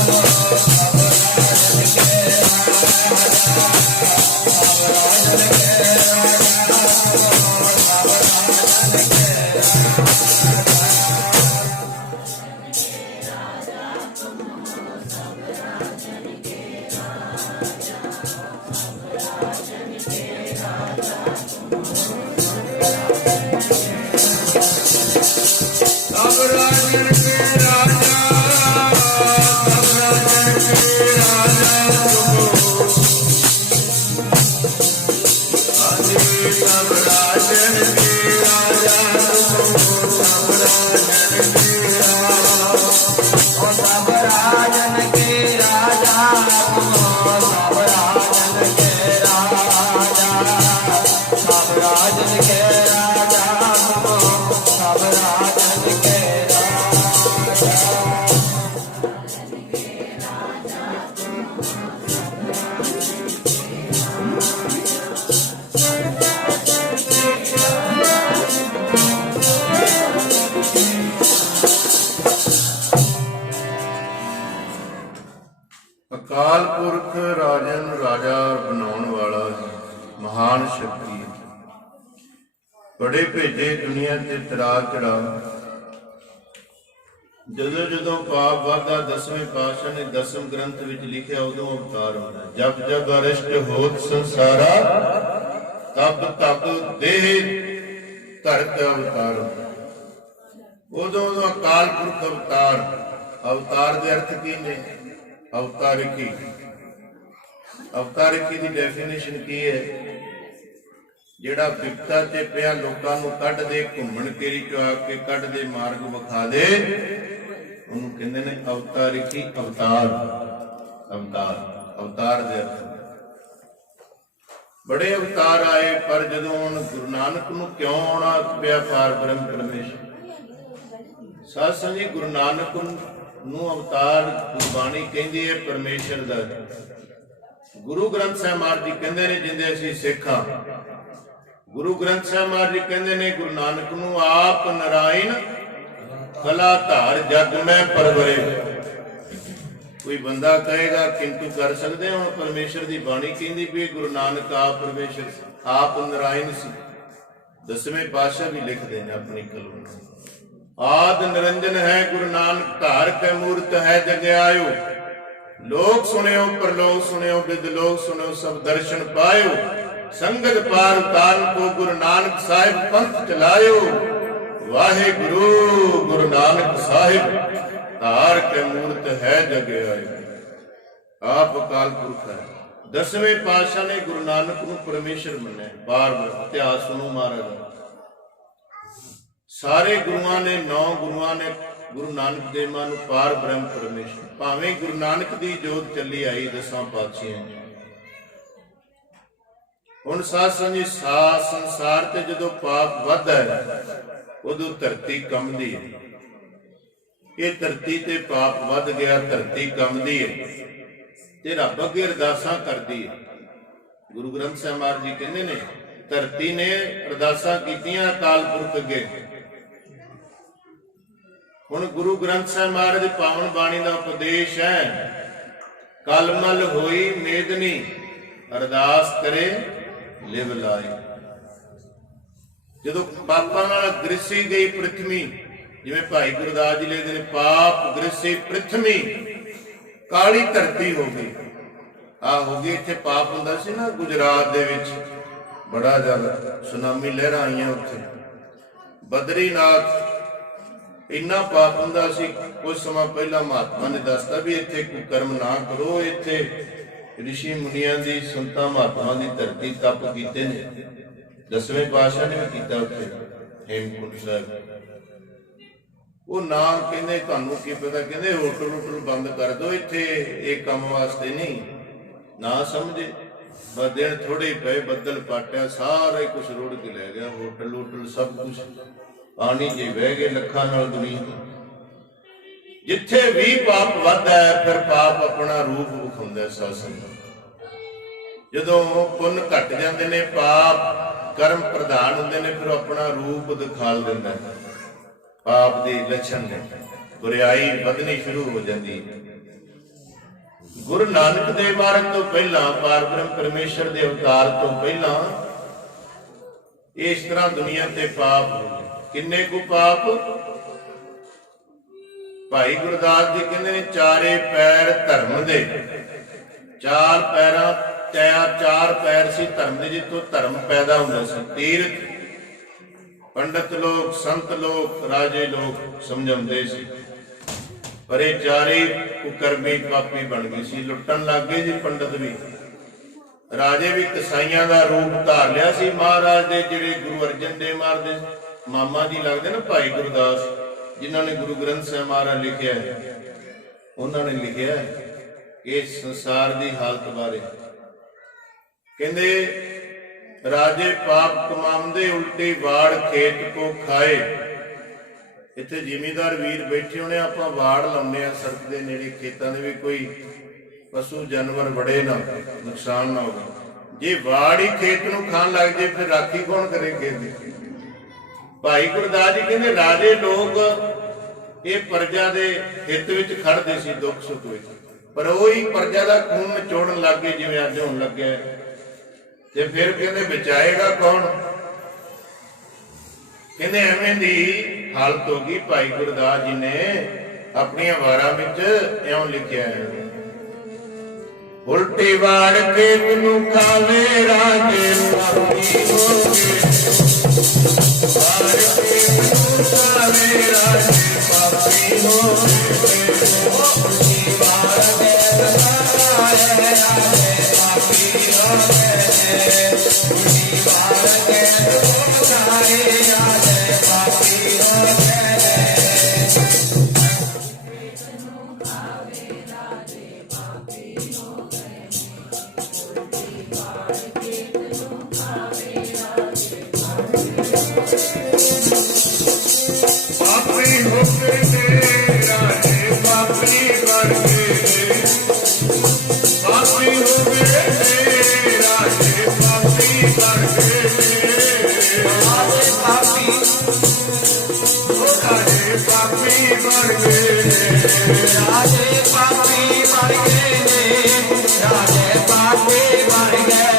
राजन के राजा, सब राजन के राजा, सब राजन के सब राजन के राजा ਮਹਾਨ ਸ਼ਕਤੀ ਹੈ। ਬੜੇ ਭੇਜੇ ਦੁਨੀਆ ਤੇ ਤਰਾ ਚੜਾ। ਜਦੋਂ ਜਦੋਂ ਪਾਪ ਵਾਧਾ ਦਸਵੇਂ ਪਾਤਸ਼ਾਹ ਨੇ ਦਸਮ ਗ੍ਰੰਥ ਵਿੱਚ ਲਿਖਿਆ, ਉਦੋਂ ਅਵਤਾਰ ਹੁੰਦਾ। ਜਬ ਜਬ ਅਰਿਸ਼ਟ ਹੋਤ ਸੰਸਾਰਾ, ਤਬ ਤਬ ਦੇਹ ਧਰਤ ਅਵਤਾਰ। ਉਦੋਂ ਅਕਾਲ ਪੁਰਖ ਅਵਤਾਰ। ਅਵਤਾਰ ਦੇ ਅਰਥ ਕੀ ਨੇ? ਅਵਤਾਰਿਕੀ। ਅਵਤਾਰਿਕੀ ਦੀ ਡੈਫੀਨੇਸ਼ਨ ਕੀ ਹੈ? ਜਿਹੜਾ ਵਿਪਤਾ ਤੇ ਪਿਆ ਲੋਕਾਂ ਨੂੰ ਕੱਢ ਦੇ, ਘੁੰਮਣ ਘੇਰੀ ਚੋਂ ਆ ਕੇ ਕੱਢ ਦੇ, ਮਾਰਗ ਵਿਖਾ ਦੇ, ਉਹਨੂੰ ਕਹਿੰਦੇ ਨੇ ਅਵਤਾਰਿਕੀ। ਅਵਤਾਰ ਅਵਤਾਰ ਅਵਤਾਰ ਦੇ ਅਰਥ ਬੜੇ ਅਵਤਾਰ ਆਏ, ਪਰ ਜਦੋਂ ਹੁਣ ਗੁਰੂ ਨਾਨਕ ਨੂੰ ਕਿਉਂ ਆਉਣਾ ਪਿਆ ਪਾਰ ਬ੍ਰਹਮ ਪਰਮੇਸ਼ਰ? ਸਾਧ ਸੰਗਤ ਜੀ, ਗੁਰੂ ਨਾਨਕ ਨੂੰ ਅਵਤਾਰ ਗੁਰਬਾਣੀ ਕਹਿੰਦੀ ਹੈ ਪਰਮੇਸ਼ਰ ਦਾ। ਗੁਰੂ ਗ੍ਰੰਥ ਸਾਹਿਬ ਮਹਾਰਾਜ ਜੀ ਕਹਿੰਦੇ ਨੇ, ਜਿੰਦੇ ਅਸੀਂ ਸਿੱਖ ਹਾਂ, ਗੁਰੂ ਗ੍ਰੰਥ ਸਾਹਿਬ ਮਹਾਰਾਜ ਜੀ ਕਹਿੰਦੇ ਨੇ ਗੁਰੂ ਨਾਨਕ ਨੂੰ ਆਪ ਨਾਰਾਇਣ ਕਲਾ ਧਾਰ ਜਗ ਮੈਂ ਪਰਵਰੇ। ਕੋਈ ਬੰਦਾ ਕਹੇਗਾ ਕਿੰਤੂ ਕਰ ਸਕਦੇ ਹੁਣ ਪਰਮੇਸ਼ਰ ਦੀ ਬਾਣੀ ਕਹਿੰਦੀ ਵੀ ਗੁਰੂ ਨਾਨਕ ਆਪ ਪਰਮੇਸ਼ਰ, ਆਪ ਨਾਰਾਇਣ ਸੀ। ਦਸਵੇਂ ਪਾਤਸ਼ਾਹ ਵੀ ਲਿਖਦੇ ਨੇ ਆਪਣੀ ਕਲਮ, ਆਦ ਨਿਰੰਜਨ ਹੈ ਗੁਰੂ ਨਾਨਕ ਧਾਰ ਕੈ ਮੂਰਤ ਹੈ ਜਗ ਆਇਓ। ਲੋਕ ਸੁਣਿਓ ਪਰਲੋਕ ਸੁਣਿਓ, ਬਿਦ ਲੋਕ ਸੁਣਿਓ ਸਭ ਦਰਸ਼ਨ ਪਾਇਓ। ਸੰਗਤ ਪਾਰ ਉਤਾਰਨ ਕੋ ਗੁਰੂ ਨਾਨਕ ਸਾਹਿਬ ਪੰਥ ਚਲਾਇਓ। ਵਾਹਿਗੁਰੂ ਗੁਰੂ ਨਾਨਕ ਸਾਹਿਬ ਧਾਰ ਕੇ ਮੂਰਤ ਹੈ ਜਗ ਆਇਓ। ਆਪ ਅਕਾਲ ਪੁਰਖ ਹੈ। ਦਸਵੇਂ ਪਾਤਸ਼ਾਹ ਨੇ ਗੁਰੂ ਨਾਨਕ ਨੂੰ ਪਰਮੇਸ਼ਰ ਮੰਨਿਆ। ਬਾਰ ਬਾਰ ਇਤਿਹਾਸ ਸੁਣੋ ਮਹਾਰਾਜ। ਸਾਰੇ ਗੁਰੂਆਂ ਨੇ, 9 ਗੁਰੂਆਂ ਨੇ ਗੁਰੂ ਨਾਨਕ ਦੇਵ ਨੂੰ ਪਾਰ ਬ੍ਰਹਮ ਪਰਮੇਸ਼ਰ। ਭਾਵੇਂ ਗੁਰੂ ਨਾਨਕ ਦੀ ਜੋਤ ਚੱਲੀ ਆਈ ਦਸਾਂ ਪਾਤਸ਼ਾਹਾਂ। ਹੁਣ ਸਾਧ ਸੰਗਤ ਸੰਸਾਰ ਤੇ ਜਦੋਂ ਪਾਪ ਵੱਧਦਾ ਹੈ, ਉਦੋਂ ਧਰਤੀ ਕੰਬਦੀ ਹੈ। ਇਹ ਧਰਤੀ ਤੇ ਪਾਪ ਵੱਧ ਗਿਆ, ਧਰਤੀ ਕੰਬਦੀ ਹੈ ਤੇ ਰੱਬ ਅੱਗੇ ਅਰਦਾਸਾਂ ਕਰਦੀ ਹੈ। ਗੁਰੂ ਗ੍ਰੰਥ ਸਾਹਿਬ ਮਹਾਰਾਜ ਜੀ ਕਹਿੰਦੇ ਨੇ, ਧਰਤੀ ਨੇ ਅਰਦਾਸਾਂ ਕੀਤੀਆਂ ਅਕਾਲ ਪੁਰਖ ਅੱਗੇ। ਹੁਣ ਗੁਰੂ ਗ੍ਰੰਥ ਸਾਹਿਬ ਮਹਾਰਾਜ ਦੀ ਪਾਵਨ ਬਾਣੀ ਦਾ ਉਪਦੇਸ਼ ਹੈ, ਕਲਮਲ ਹੋਈ ਮੇਦਨੀ ਅਰਦਾਸ ਕਰੇ ਲਿਵ ਲਾਈ। ਜਦੋਂ ਪਾਪਾਂ ਨਾਲ ਗ੍ਰਸੀ ਗਈ ਪ੍ਰਿਥਵੀ, ਜਿਵੇਂ ਭਾਈ ਗੁਰਦਾਸ ਜੀ ਲਿਖਦੇ ਨੇ, ਪਾਪ ਗ੍ਰਸੀ ਪ੍ਰਿਥਵੀ, ਕਾਲੀ ਧਰਤੀ ਹੋ ਗਈ। ਆ ਹੋ ਗਈ। ਇੱਥੇ ਪਾਪ ਹੁੰਦਾ ਸੀ ਨਾ ਗੁਜਰਾਤ ਦੇ ਵਿੱਚ, ਬੜਾ ਜ਼ਿਆਦਾ ਸੁਨਾਮੀ ਲਹਿਰਾਂ ਆਈਆਂ ਉੱਥੇ। ਬਦਰੀਨਾਥ ਇੰਨਾ ਪਾਪ ਹੁੰਦਾ ਸੀ। ਕੁਝ ਸਮਾਂ ਪਹਿਲਾਂ ਮਹਾਤਮਾ ਨੇ ਦੱਸਤਾ ਵੀ ਇੱਥੇ ਕੋਈ ਕਰਮ ਨਾ ਕਰੋ। ਇੱਥੇ ਰਿਸ਼ੀ ਮੁਨੀਆਂ ਦੀ, ਸੰਤਾਂ ਮਹਾਤਮਾ ਦੀ ਧਰਤੀ ਤਪ ਕੀਤੇ ਨੇ। ਦਸਵੇਂ ਪਾਤਸ਼ਾਹ ਨੇ ਵੀ ਕੀਤਾ ਉੱਥੇ ਹੇਮਕੁੰਟ ਸਾਹਿਬ। ਉਹ ਨਾ ਕਹਿੰਦੇ ਤੁਹਾਨੂੰ ਕੀ ਪਤਾ, ਕਹਿੰਦੇ ਹੋਟਲ ਬੰਦ ਕਰ ਦਿਓ, ਇੱਥੇ ਇਹ ਕੰਮ ਵਾਸਤੇ ਨਹੀਂ। ਨਾ ਸਮਝੇ, ਬਸ ਦਿਨ ਥੋੜੇ ਪਏ, ਬੱਦਲ ਪਾਟਿਆ, ਸਾਰਾ ਹੀ ਕੁਛ ਰੁੜ ਕੇ ਲੈ ਗਿਆ। ਹੋਟਲ ਸਭ ਕੁਛ ਪਾਣੀ ਜੇ ਵਹਿ ਗਏ ਲੱਖਾਂ ਨਾਲ ਦੁਨੀਆ। ਜਿੱਥੇ ਵੀ ਪਾਪ ਵੱਧਦਾ ਹੈ, ਫਿਰ ਪਾਪ ਆਪਣਾ ਰੂਪ ਵਿਖਾਉਂਦਾ। ਸਾਸਨ ਜਦੋਂ ਪੁੰਨ ਘਟ ਜਾਂਦੇ ਨੇ, ਪਾਪ ਕਰਮ ਪ੍ਰਧਾਨ ਹੁੰਦੇ ਨੇ, ਫਿਰ ਆਪਣਾ ਰੂਪ ਦਿਖਾਲ ਦਿੰਦਾ। ਪਾਪ ਦੇ ਲੱਛਣ ਨੇ, ਬੁਰਾਈ ਵਧਣੀ ਸ਼ੁਰੂ ਹੋ ਜਾਂਦੀ। ਗੁਰੂ ਨਾਨਕ ਦੇਵ ਮਹਾਰਾਜ ਤੋਂ ਪਹਿਲਾਂ, ਪਾਰ ਬ੍ਰਹਮ ਪਰਮੇਸ਼ਰ ਦੇ ਅਵਤਾਰ ਤੋਂ ਪਹਿਲਾਂ ਇਸ ਤਰ੍ਹਾਂ ਦੁਨੀਆ ਤੇ ਪਾਪ ਹੋ ਗਏ। ਕਿੰਨੇ ਕੁ ਪਾਪ? ਭਾਈ ਗੁਰਦਾਸ ਜੀ ਕਹਿੰਦੇ ਨੇ, ਚਾਰੇ ਪੈਰ ਧਰਮ ਦੇ। ਚਾਰ ਪੈਰ ਸੀ ਧਰਮ ਦੇ, ਜਿੱਥੋਂ ਧਰਮ ਪੈਦਾ ਹੁੰਦਾ ਸੀ। ਤੀਰਥ ਪੰਡਤ ਲੋਕ, ਸੰਤ ਲੋਕ, ਰਾਜੇ ਲੋਕ ਸਮਝਾਉਂਦੇ ਸੀ, ਪਰ ਇਹ ਚਾਰੇ ਕੁਕਰਮੀ ਪਾਪੀ ਬਣ ਗਏ ਸੀ। ਲੁੱਟਣ ਲੱਗ ਗਏ ਜੀ ਪੰਡਤ ਵੀ। ਰਾਜੇ ਵੀ ਕਸਾਈਆਂ ਦਾ ਰੂਪ ਧਾਰ ਲਿਆ ਸੀ। ਮਹਾਰਾਜ ਦੇ ਜਿਹੜੇ ਗੁਰੂ ਅਰਜਨ ਦੇਵ ਮਹਾਰਾਜ ਦੇ ਮਾਮਾ ਜੀ ਲੱਗਦੇ ਨਾ, ਭਾਈ ਗੁਰਦਾਸ, ਜਿਨ੍ਹਾਂ ਨੇ ਗੁਰੂ ਗ੍ਰੰਥ ਸਾਹਿਬ ਮਹਾਰਾਜ ਲਿਖਿਆ, ਉਹਨਾਂ ਨੇ ਲਿਖਿਆ ਇਸ ਸੰਸਾਰ ਦੀ ਹਾਲਤ ਬਾਰੇ। ਕਹਿੰਦੇ ਰਾਜੇ ਪਾਪ ਕਮਾਉਂਦੇ, ਉਲਟੀ ਵਾੜ ਖੇਤ ਕੋ ਖਾਏ। ਇੱਥੇ ਜ਼ਿਮੀਂਦਾਰ ਵੀਰ ਬੈਠੇ ਹੋਣੇ, ਆਪਾਂ ਵਾੜ ਲਾਉਂਦੇ ਆ ਸੜਕ ਦੇ ਨੇੜੇ, ਖੇਤਾਂ ਦੇ ਵੀ ਕੋਈ ਪਸ਼ੂ ਜਾਨਵਰ ਵੜੇ ਨਾ, ਨੁਕਸਾਨ ਨਾ ਹੋਵੇ। ਜੇ ਵਾੜ ਹੀ ਖੇਤ ਨੂੰ ਖਾਣ ਲੱਗ ਜੇ, ਫਿਰ ਰਾਖੀ ਕੌਣ ਕਰੇ ਖੇਤ ਦੀ? ਭਾਈ ਗੁਰਦਾਸ ਜੀ ਕਹਿੰਦੇ ਰਾਜੇ ਲੋਕ ਇਹ ਪ੍ਰਜਾ ਦੇ ਹਿੱਤ ਵਿੱਚ ਖੜਦੇ ਸੀ, ਦੁੱਖ ਸੁੱਖ ਵਿੱਚ, ਪਰ ਉਹੀ ਪ੍ਰਜਾ ਦਾ ਖੂਨ ਨਿਚੋੜਨ ਲੱਗ ਗਏ, ਜਿਵੇਂ ਅੱਜ ਹੋਣ ਲੱਗਿਆ। ਤੇ ਫਿਰ ਕਹਿੰਦੇ ਬਚਾਏਗਾ ਕੌਣ? ਕਹਿੰਦੇ ਐਵੇਂ ਦੀ ਹਾਲਤ ਹੋ ਗਈ। ਭਾਈ ਗੁਰਦਾਸ ਜੀ ਨੇ ਆਪਣੀਆਂ ਵਾਰਾਂ ਵਿੱਚ ਇਉਂ ਲਿਖਿਆ ਹੈ, ਉਲਟੀ ਵਾੜ ਕੇ ਤੈਨੂੰ ਖਾਵੇ ਰਾਜੇ ਪਾਪੀ ਹੋਗੇ, ਵਾੜ ਕੇ ਤੈਨੂੰ ਖਾਵੇ ਰਾਜੇ ਪਾਪੀ ਹੋਗੇ, ਉਲਟੀ ਵਾੜ ਕੇ ਖਾਵੇ ਰਾਜੇ ਪਾਪੀ ਹੋਗੇ, ਉਲਟੀ ਵਾੜ ਕੇ ਤੈਨੂੰ ਖਾਵੇ ਰਾਜੇ ਪਾਪੀ ਹੋਗੇ। ਪਾਪੀ ਹੋ ਗਏ ਰਾਜੇ ਪਾਪੀ ਬਣ ਗਏ, ਪਾਪੀ ਹੋ ਗਏ ਰਾਜੇ ਪਾਪੀ ਬਣ ਗਏ, ਰਾਜੇ ਪਾਪੀ ਹੋ ਰਾਜੇ ਪਾਪੀ ਬਣ ਗਏ, ਰਾਜੇ ਪਾਪੀ ਬਣ ਗਏ, ਰਾਜੇ ਪਾਪੀ ਬਣ ਗਏ।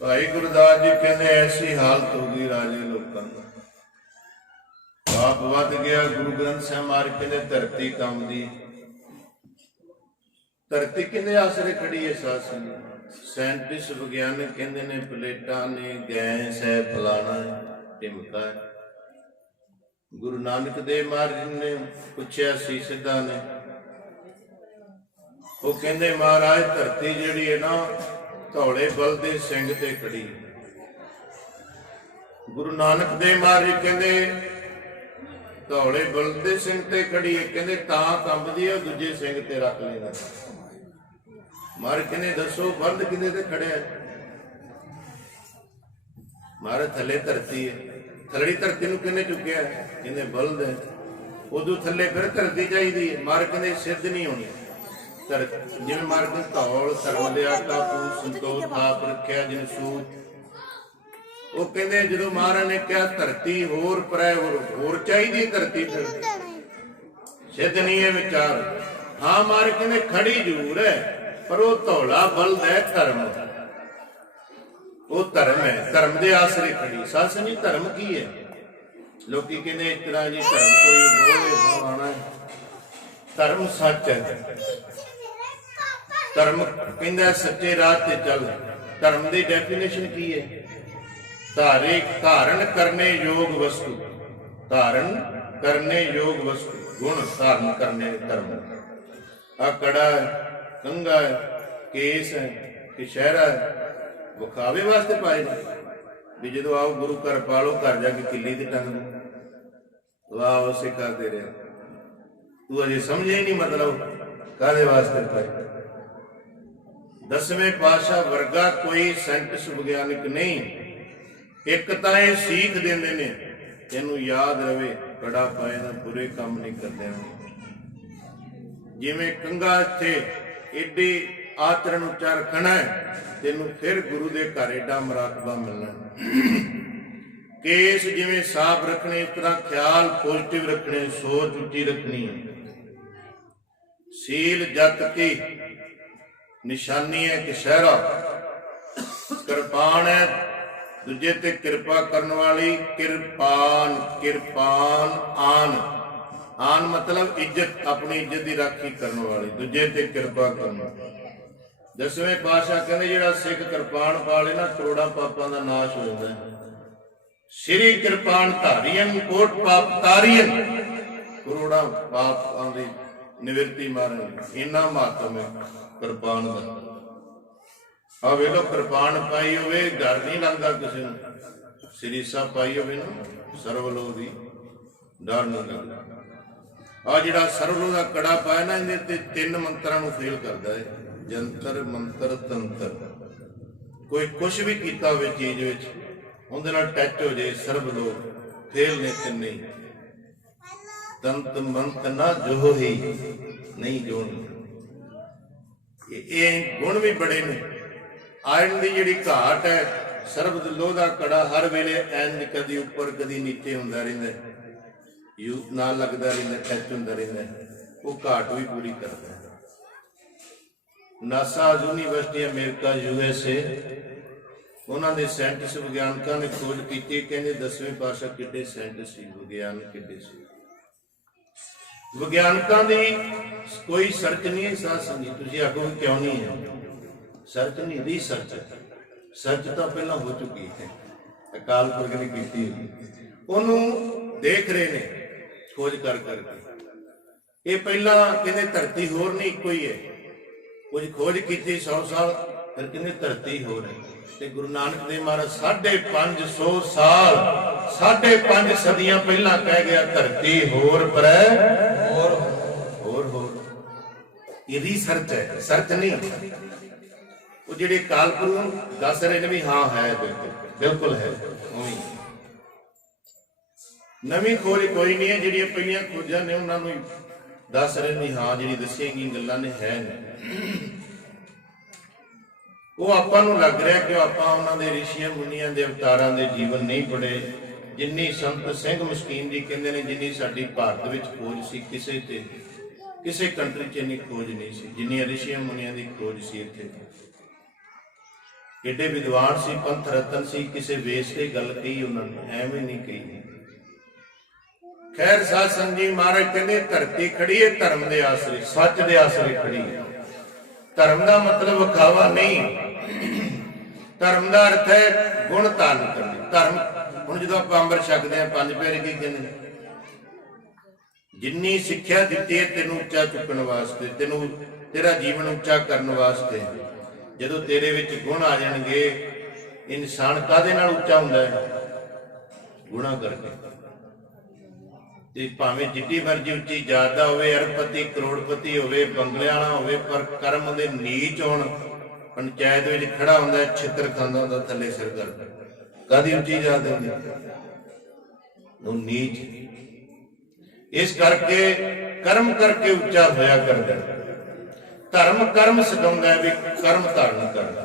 ਭਾਈ ਗੁਰਦਾਸ ਜੀ ਕਹਿੰਦੇ ਐਸੀ ਹਾਲਤ ਹੋ ਗਈ ਰਾਜੇ ਲੋਕਾਂ ਦੀ, ਪਾਪ ਵੱਧ ਗਿਆ। ਗੁਰੂ ਗ੍ਰੰਥ ਸਾਹਿਬ ਮਹਾਰਾਜ ਕਹਿੰਦੇ ਧਰਤੀ ਕੰਬਦੀ। ਧਰਤੀ ਕਿਹਦੇ ਆਸਰੇ ਖੜੀ ਹੈ ਸਾਧ ਸੰਗਤ? ਸਾਇੰਟਿਸਟ ਵਿਗਿਆਨਕ ਕਹਿੰਦੇ ਨੇ ਪਲੇਟਾਂ ਨੇ, ਗੈਸ ਹੈ, ਫਲਾਣਾ ਹੈ, ਢਿਮਕਾ ਹੈ। ਗੁਰੂ ਨਾਨਕ ਦੇਵ ਮਹਾਰਾਜ ਨੇ ਪੁੱਛਿਆ ਸੀ ਸਿੱਧਾ ਨੇ, ਉਹ ਕਹਿੰਦੇ ਮਹਾਰਾਜ ਧਰਤੀ ਜਿਹੜੀ ਹੈ ਨਾ ਧੌਲੇ ਬਲਦੇ ਸਿੰਘ ਤੇ ਖੜੀ। ਗੁਰੂ ਨਾਨਕ ਦੇਵ ਮਹਾਰਾਜ ਕਹਿੰਦੇ ਧੌਲੇ ਬਲਦੇ ਸਿੰਘ ਤੇ ਖੜੀ ਹੈ, ਕਹਿੰਦੇ ਤਾਂ ਕੰਬਦੀ ਹੈ, ਦੂਜੇ ਸਿੰਘ ਤੇ ਰੱਖ ਲੈਣਾ। ਮਹਾਰਾਜ ਕਹਿੰਦੇ ਦੱਸੋ ਬੰਦ ਕਿਹਦੇ ਤੇ ਖੜਿਆ? ਮਹਾਰਾਜ ਥੱਲੇ ਧਰਤੀ ਹੈ, ਥੱਲੜੀ ਧਰਤੀ ਨੂੰ ਕਿਹਨੇ ਚੁੱਕਿਆ? ਕਹਿੰਦੇ ਬਲਦ ਹੈ। ਉਦੋਂ ਥੱਲੇ ਫਿਰ ਧਰਤੀ ਚਾਹੀਦੀ ਹੈ। ਮਹਾਰਾਜ ਕਹਿੰਦੇ ਸਿੱਧ ਨਹੀਂ ਹੋਣੀ ਜਿਵੇਂ ਮਹਾਰਾਜ ਧੌਲ ਧਰਮ ਦੇ ਆਟਾ ਪੂ ਸੰਤੋਖ ਆਪ ਰੱਖਿਆ ਜਿਨ ਸੂਤ। ਉਹ ਕਹਿੰਦੇ ਜਦੋਂ ਮਹਾਰਾਜ ਨੇ ਕਿਹਾ ਧਰਤੀ ਹੋਰ ਪਰੈ ਹੋਰ ਚਾਹੀਦੀ ਧਰਤੀ, ਫਿਰ ਸਿੱਧ ਨਹੀਂ ਹੈ ਵਿਚਾਰ। ਹਾਂ ਮਹਾਰਾਜ ਕਹਿੰਦੇ ਖੜੀ ਜ਼ਰੂਰ ਹੈ, ਪਰ ਉਹ ਧੌਲਾ ਬਲਦ ਹੈ ਧਰਮ। ਉਹ ਧਰਮ ਹੈ, ਧਰਮ ਦੇ ਆਸਰੇ ਖੜੀ। ਸਾਧ ਸੰਗਤ ਧਰਮ ਕੀ ਹੈ? ਲੋਕੀ ਕਹਿੰਦੇ ਇਸ ਤਰ੍ਹਾਂ ਜੀ ਧਰਮ ਕੋਈ ਬੋਲੇ ਬਣਾਉਣਾ। ਧਰਮ ਸੱਚ ਹੈ। ਧਰਮ ਕਹਿੰਦਾ ਸੱਚੇ ਰਾਹ ਤੇ ਚੱਲ। ਧਰਮ ਦੀ ਡੈਫੀਨੇਸ਼ਨ ਕੀ ਹੈ? ਧਾਰਨ ਕਰਨੇ ਯੋਗ ਵਸਤੂ, ਧਾਰਨ ਕਰਨੇ ਯੋਗ ਵਸਤੂ, ਗੁਣ ਧਾਰਨ ਕਰਨੇ ਧਰਮ। ਆ ਕੜਾ ਹੈ, ਕੰਘਾ ਹੈ, ਕੇਸ ਹੈ, ਕਛਹਿਰਾ ਹੈ, ਵਿਖਾਵੇ ਵਾਸਤੇ ਪਾਏ ਨੇ ਵੀ ਜਦੋਂ ਆਓ ਗੁਰੂ ਘਰ ਪਾ ਲਓ, ਘਰ ਜਾ ਕੇ ਕਿੱਲੀ ਤੇ ਟੰਗ ਲਓ। ਵਾਹ ਉਸੇ ਕਰਦੇ ਰਿਹਾ। ਤੂੰ ਅਜੇ ਸਮਝਿਆ ਹੀ ਨਹੀਂ ਮਤਲਬ ਕਾਹਦੇ ਵਾਸਤੇ ਪਾਏ। ਦਸਵੇਂ ਪਾਤਸ਼ਾਹ ਵਰਗਾ ਕੋਈ ਸਾਇੰਟਿਸਟ ਵਿਗਿਆਨਿਕ ਨਹੀਂ। ਇੱਕ ਤਾਂ ਇਹ ਸੀਖ ਦਿੰਦੇ ਨੇ, ਇਹਨੂੰ ਯਾਦ ਰਵੇ ਕੜਾ ਪਾਏ ਨਾ ਬੁਰੇ ਕੰਮ ਨਹੀਂ ਕਰਦੇ। ਜਿਵੇਂ ਕੰਘਾ ਇੱਥੇ ਏਡੀ ਆਚਰਣ ਉੱਚਾ ਰੱਖਣਾ ਹੈ, ਤੈਨੂੰ ਫਿਰ ਗੁਰੂ ਦੇ ਘਰ ਏਡਾ ਮਰਾਤਬਾ ਮਿਲਣਾ। ਕੇਸ ਜਿਵੇਂ ਸਾਫ਼ ਰੱਖਣੇ, ਇਸ ਤਰ੍ਹਾਂ ਖਿਆਲ ਪੋਜ਼ਿਟਿਵ ਰੱਖਣੇ, ਸੋਚ ਉੱਚੀ ਰੱਖਣੀ ਹੈ। ਸੀਲ ਜਤ ਕੀ ਨਿਸ਼ਾਨੀ ਹੈ ਕਛਹਿਰਾ। ਕਿਰਪਾਨ ਹੈ ਦੂਜੇ ਤੇ ਕਿਰਪਾ ਕਰਨ ਵਾਲੀ। ਕਿਰਪਾਨ ਕਿਰਪਾਨ ਆਨ, ਆਨ ਮਤਲਬ ਇੱਜ਼ਤ, ਆਪਣੀ ਇੱਜ਼ਤ ਦੀ ਰਾਖੀ ਕਰਨ ਵਾਲੀ, ਦੂਜੇ ਤੇ ਕਿਰਪਾ ਕਰਨ। ਦਸਵੇਂ ਪਾਤਸ਼ਾਹ ਕਹਿੰਦੇ ਜਿਹੜਾ ਸਿੱਖ ਕਿਰਪਾਨ ਪਾ ਲੇ ਨਾ ਕਰੋੜਾਂ ਪਾਪਾਂ ਦਾ ਨਾਸ਼ ਹੋ ਜਾਂਦਾ। श्री कृपाण धारियन कोट पाप तारियन, करोड़ा पापां दी निवृत्ति मारन। इन्ना महत्व है कृपाण का। आ वेलो कृपाण पाई होवे डर नहीं लगता किसी नूं, सिरीसा पाई होवे ना सरवलो दी डर नहीं लगता। आ जिहड़ा सरवलो दा कड़ा पाया ना, इहदे ते 3 मंत्रां नूं फेल करदा है, जंतर मंत्र तंत्र। कोई कुछ भी कीता होवे चीज विच उहदे नाल टच हो जाए, सरवलो फेल ने तिन्ने। तंत मंत ना जो ही नहीं जोन। ये गुण भी बड़े ने। आयरन की जिहड़ी घाट है, सरब लोह दा कड़ा हर वेले इंज कदी उपर कदी नीचे हुंदा रहिंदा, यूथ नाल लगदा रहिंदा, टच हुंदा रहिंदा, वो घाट भी पूरी करदा है। नासा यूनीवर्सिटी अमेरिका USA, उन्होंने दे साइंटिस्ट विग्यानकों ने खोज की, कहते 10वें पातशाह किड्डे साइंटिस्ट सी, विज्ञान किड्डे सी। विग्यानकों की कोई सर्च नहीं है। साथ संगत तुसीं आखो क्यों नहीं है? सर्च नहीं, रिसर्च है। सर्च तो पहला हो चुकी है, अकाल पुरख ने की, उन्होंने देख रहे ने खोज कर करके। ये पहला कहते धरती होर नहीं इको ही है, कुछ खोज की 100 साल, फिर कहते धरती होर है। ते गुरु नानक देव महाराज 550 साल, 5.5 सदियां पहला कह गया धरती होर पर होर। ये रिसर्च है, सर्च नहीं। वो जिहड़े कालपुरुष दस रहे ने भी हाँ है, बिल्कुल है। नवी खोज कोई नहीं है, जिहड़ियां पहलियां खोजां ने उन्होंने दस रहे ने हाँ, जिहड़ी दसियां गई गल्लां ने है नहीं। वो आपां नूं लग रहा कि आपां उन्हां दे ऋषियां मुनियां दे अवतारां दे जीवन नहीं पढ़े। जिन्नी संत सिंह मस्कीन जी कहंदे ने, जिन्नी साडी भारत विच खोज सी, किसे कंट्री च इन्नी खोज नहीं सी जिन्नी ऋषियां मुनियां दी खोज सी। इत्थे एडे विद्वान सी, पंथ रतन सी, किसे वेश ते गल कही उन्होंने, एवं नहीं कही। खैर साध संगत जी, महाराज कहंदे धरती खड़ी है धर्म दे आसरे, सच दे आसरे खड़ी है। धर्म का मतलब विखावा नहीं, धर्म का अर्थ है गुण धारण करना। धर्म हुण जदों आपां अंम੍ਰਿਤ छकदे हां, 5 प्यारे की कहंदे, जिन्नी सिक्ख्या दित्ती है तेनों उच्चा चुकण वास्ते, तेनों तेरा जीवन उच्चा करने वास्ते। जदों तेरे विच गुण आ जाणगे, इंसान काहदे नाल उच्चा हुंदा है? गुणा करके। ते भावें जिद्दी मर्जी उच्ची जात दा होवे, अरबपति करोड़पति होवे, बंगले वाला होवे, पर कर्म दे नीच होण, पंचायत विच खड़ा हुंदा, छित्र खांदा हुंदा, थल्ले सिर करदा, काहदी उच्ची जात है? वो नीच। इस करके कर्म करके उच्चा होया करदा। धर्म कर्म सिखाउंदा है भी कर्म धारण करना,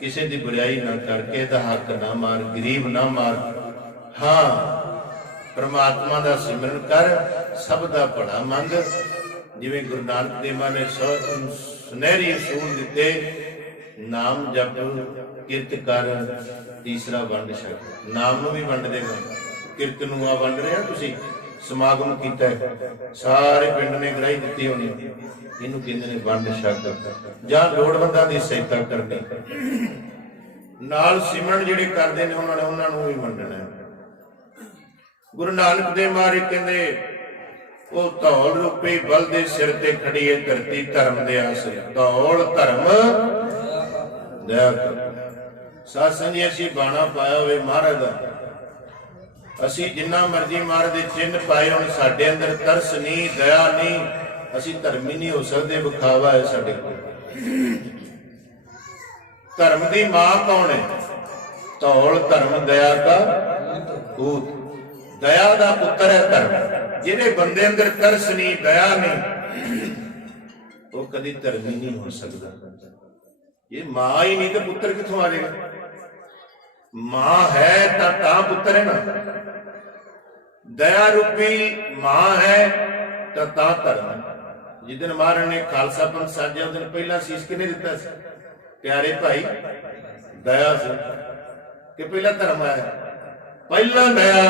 किसी की बुराई ना कर, किसी का हक ना मार, गरीब ना मार। हाँ, परमात्मा का सिमरन कर, सब का भला मंग। जिवें गुरु नानक देव महाराज ने सुनहरी असूल दिते, नाम जप किरत कर, तीसरा वंड छक। नाम नूं भी वंड देगा, किरत नूं आ वंड रहे तुसीं। समागम किया सारे पिंड ने गराही दी होनी, इनू कहंदे ने वंड छक, जां लोड़वंदां दी सहायता करनी। नाल सिमरन जिहड़े करदे ने उन्हां नूं भी वंडना। गुरु नानक देव महाराज कहंदे, ओ धौल रूपी बल दे सिर ते खड़ी है धरती धर्म दे आसरे। धौल धर्म दया कर। साध संगत जी, असीं बाणा पाया होवे महाराज दा, असी जिन्ना मर्जी महाराज दे चिन्ह पाए होण, साडे अंदर तरस नहीं, दया नहीं, असी धर्मी नहीं हो सकते। विखावा है साडे कोल। धर्म दी मां कौन है? धौल धर्म दया का पूत। दया का पुत्र है धर्म। जिहदे बंदे अंदर तरस नहीं, दया नहीं, वो कदी धर्मी नहीं हो सकता। ये मां ही नहीं तो पुत्र कित्थों आ जाएगा? मां है ता पुत्र है ना। दया रूपी मां है ता धर्म है। जिस दिन महाराज ने खालसा पंथ साजिया, उस दिन पहला शीश किने दिता सी? प्यारे भाई दया से कि पहला धर्म आया, पहला दया,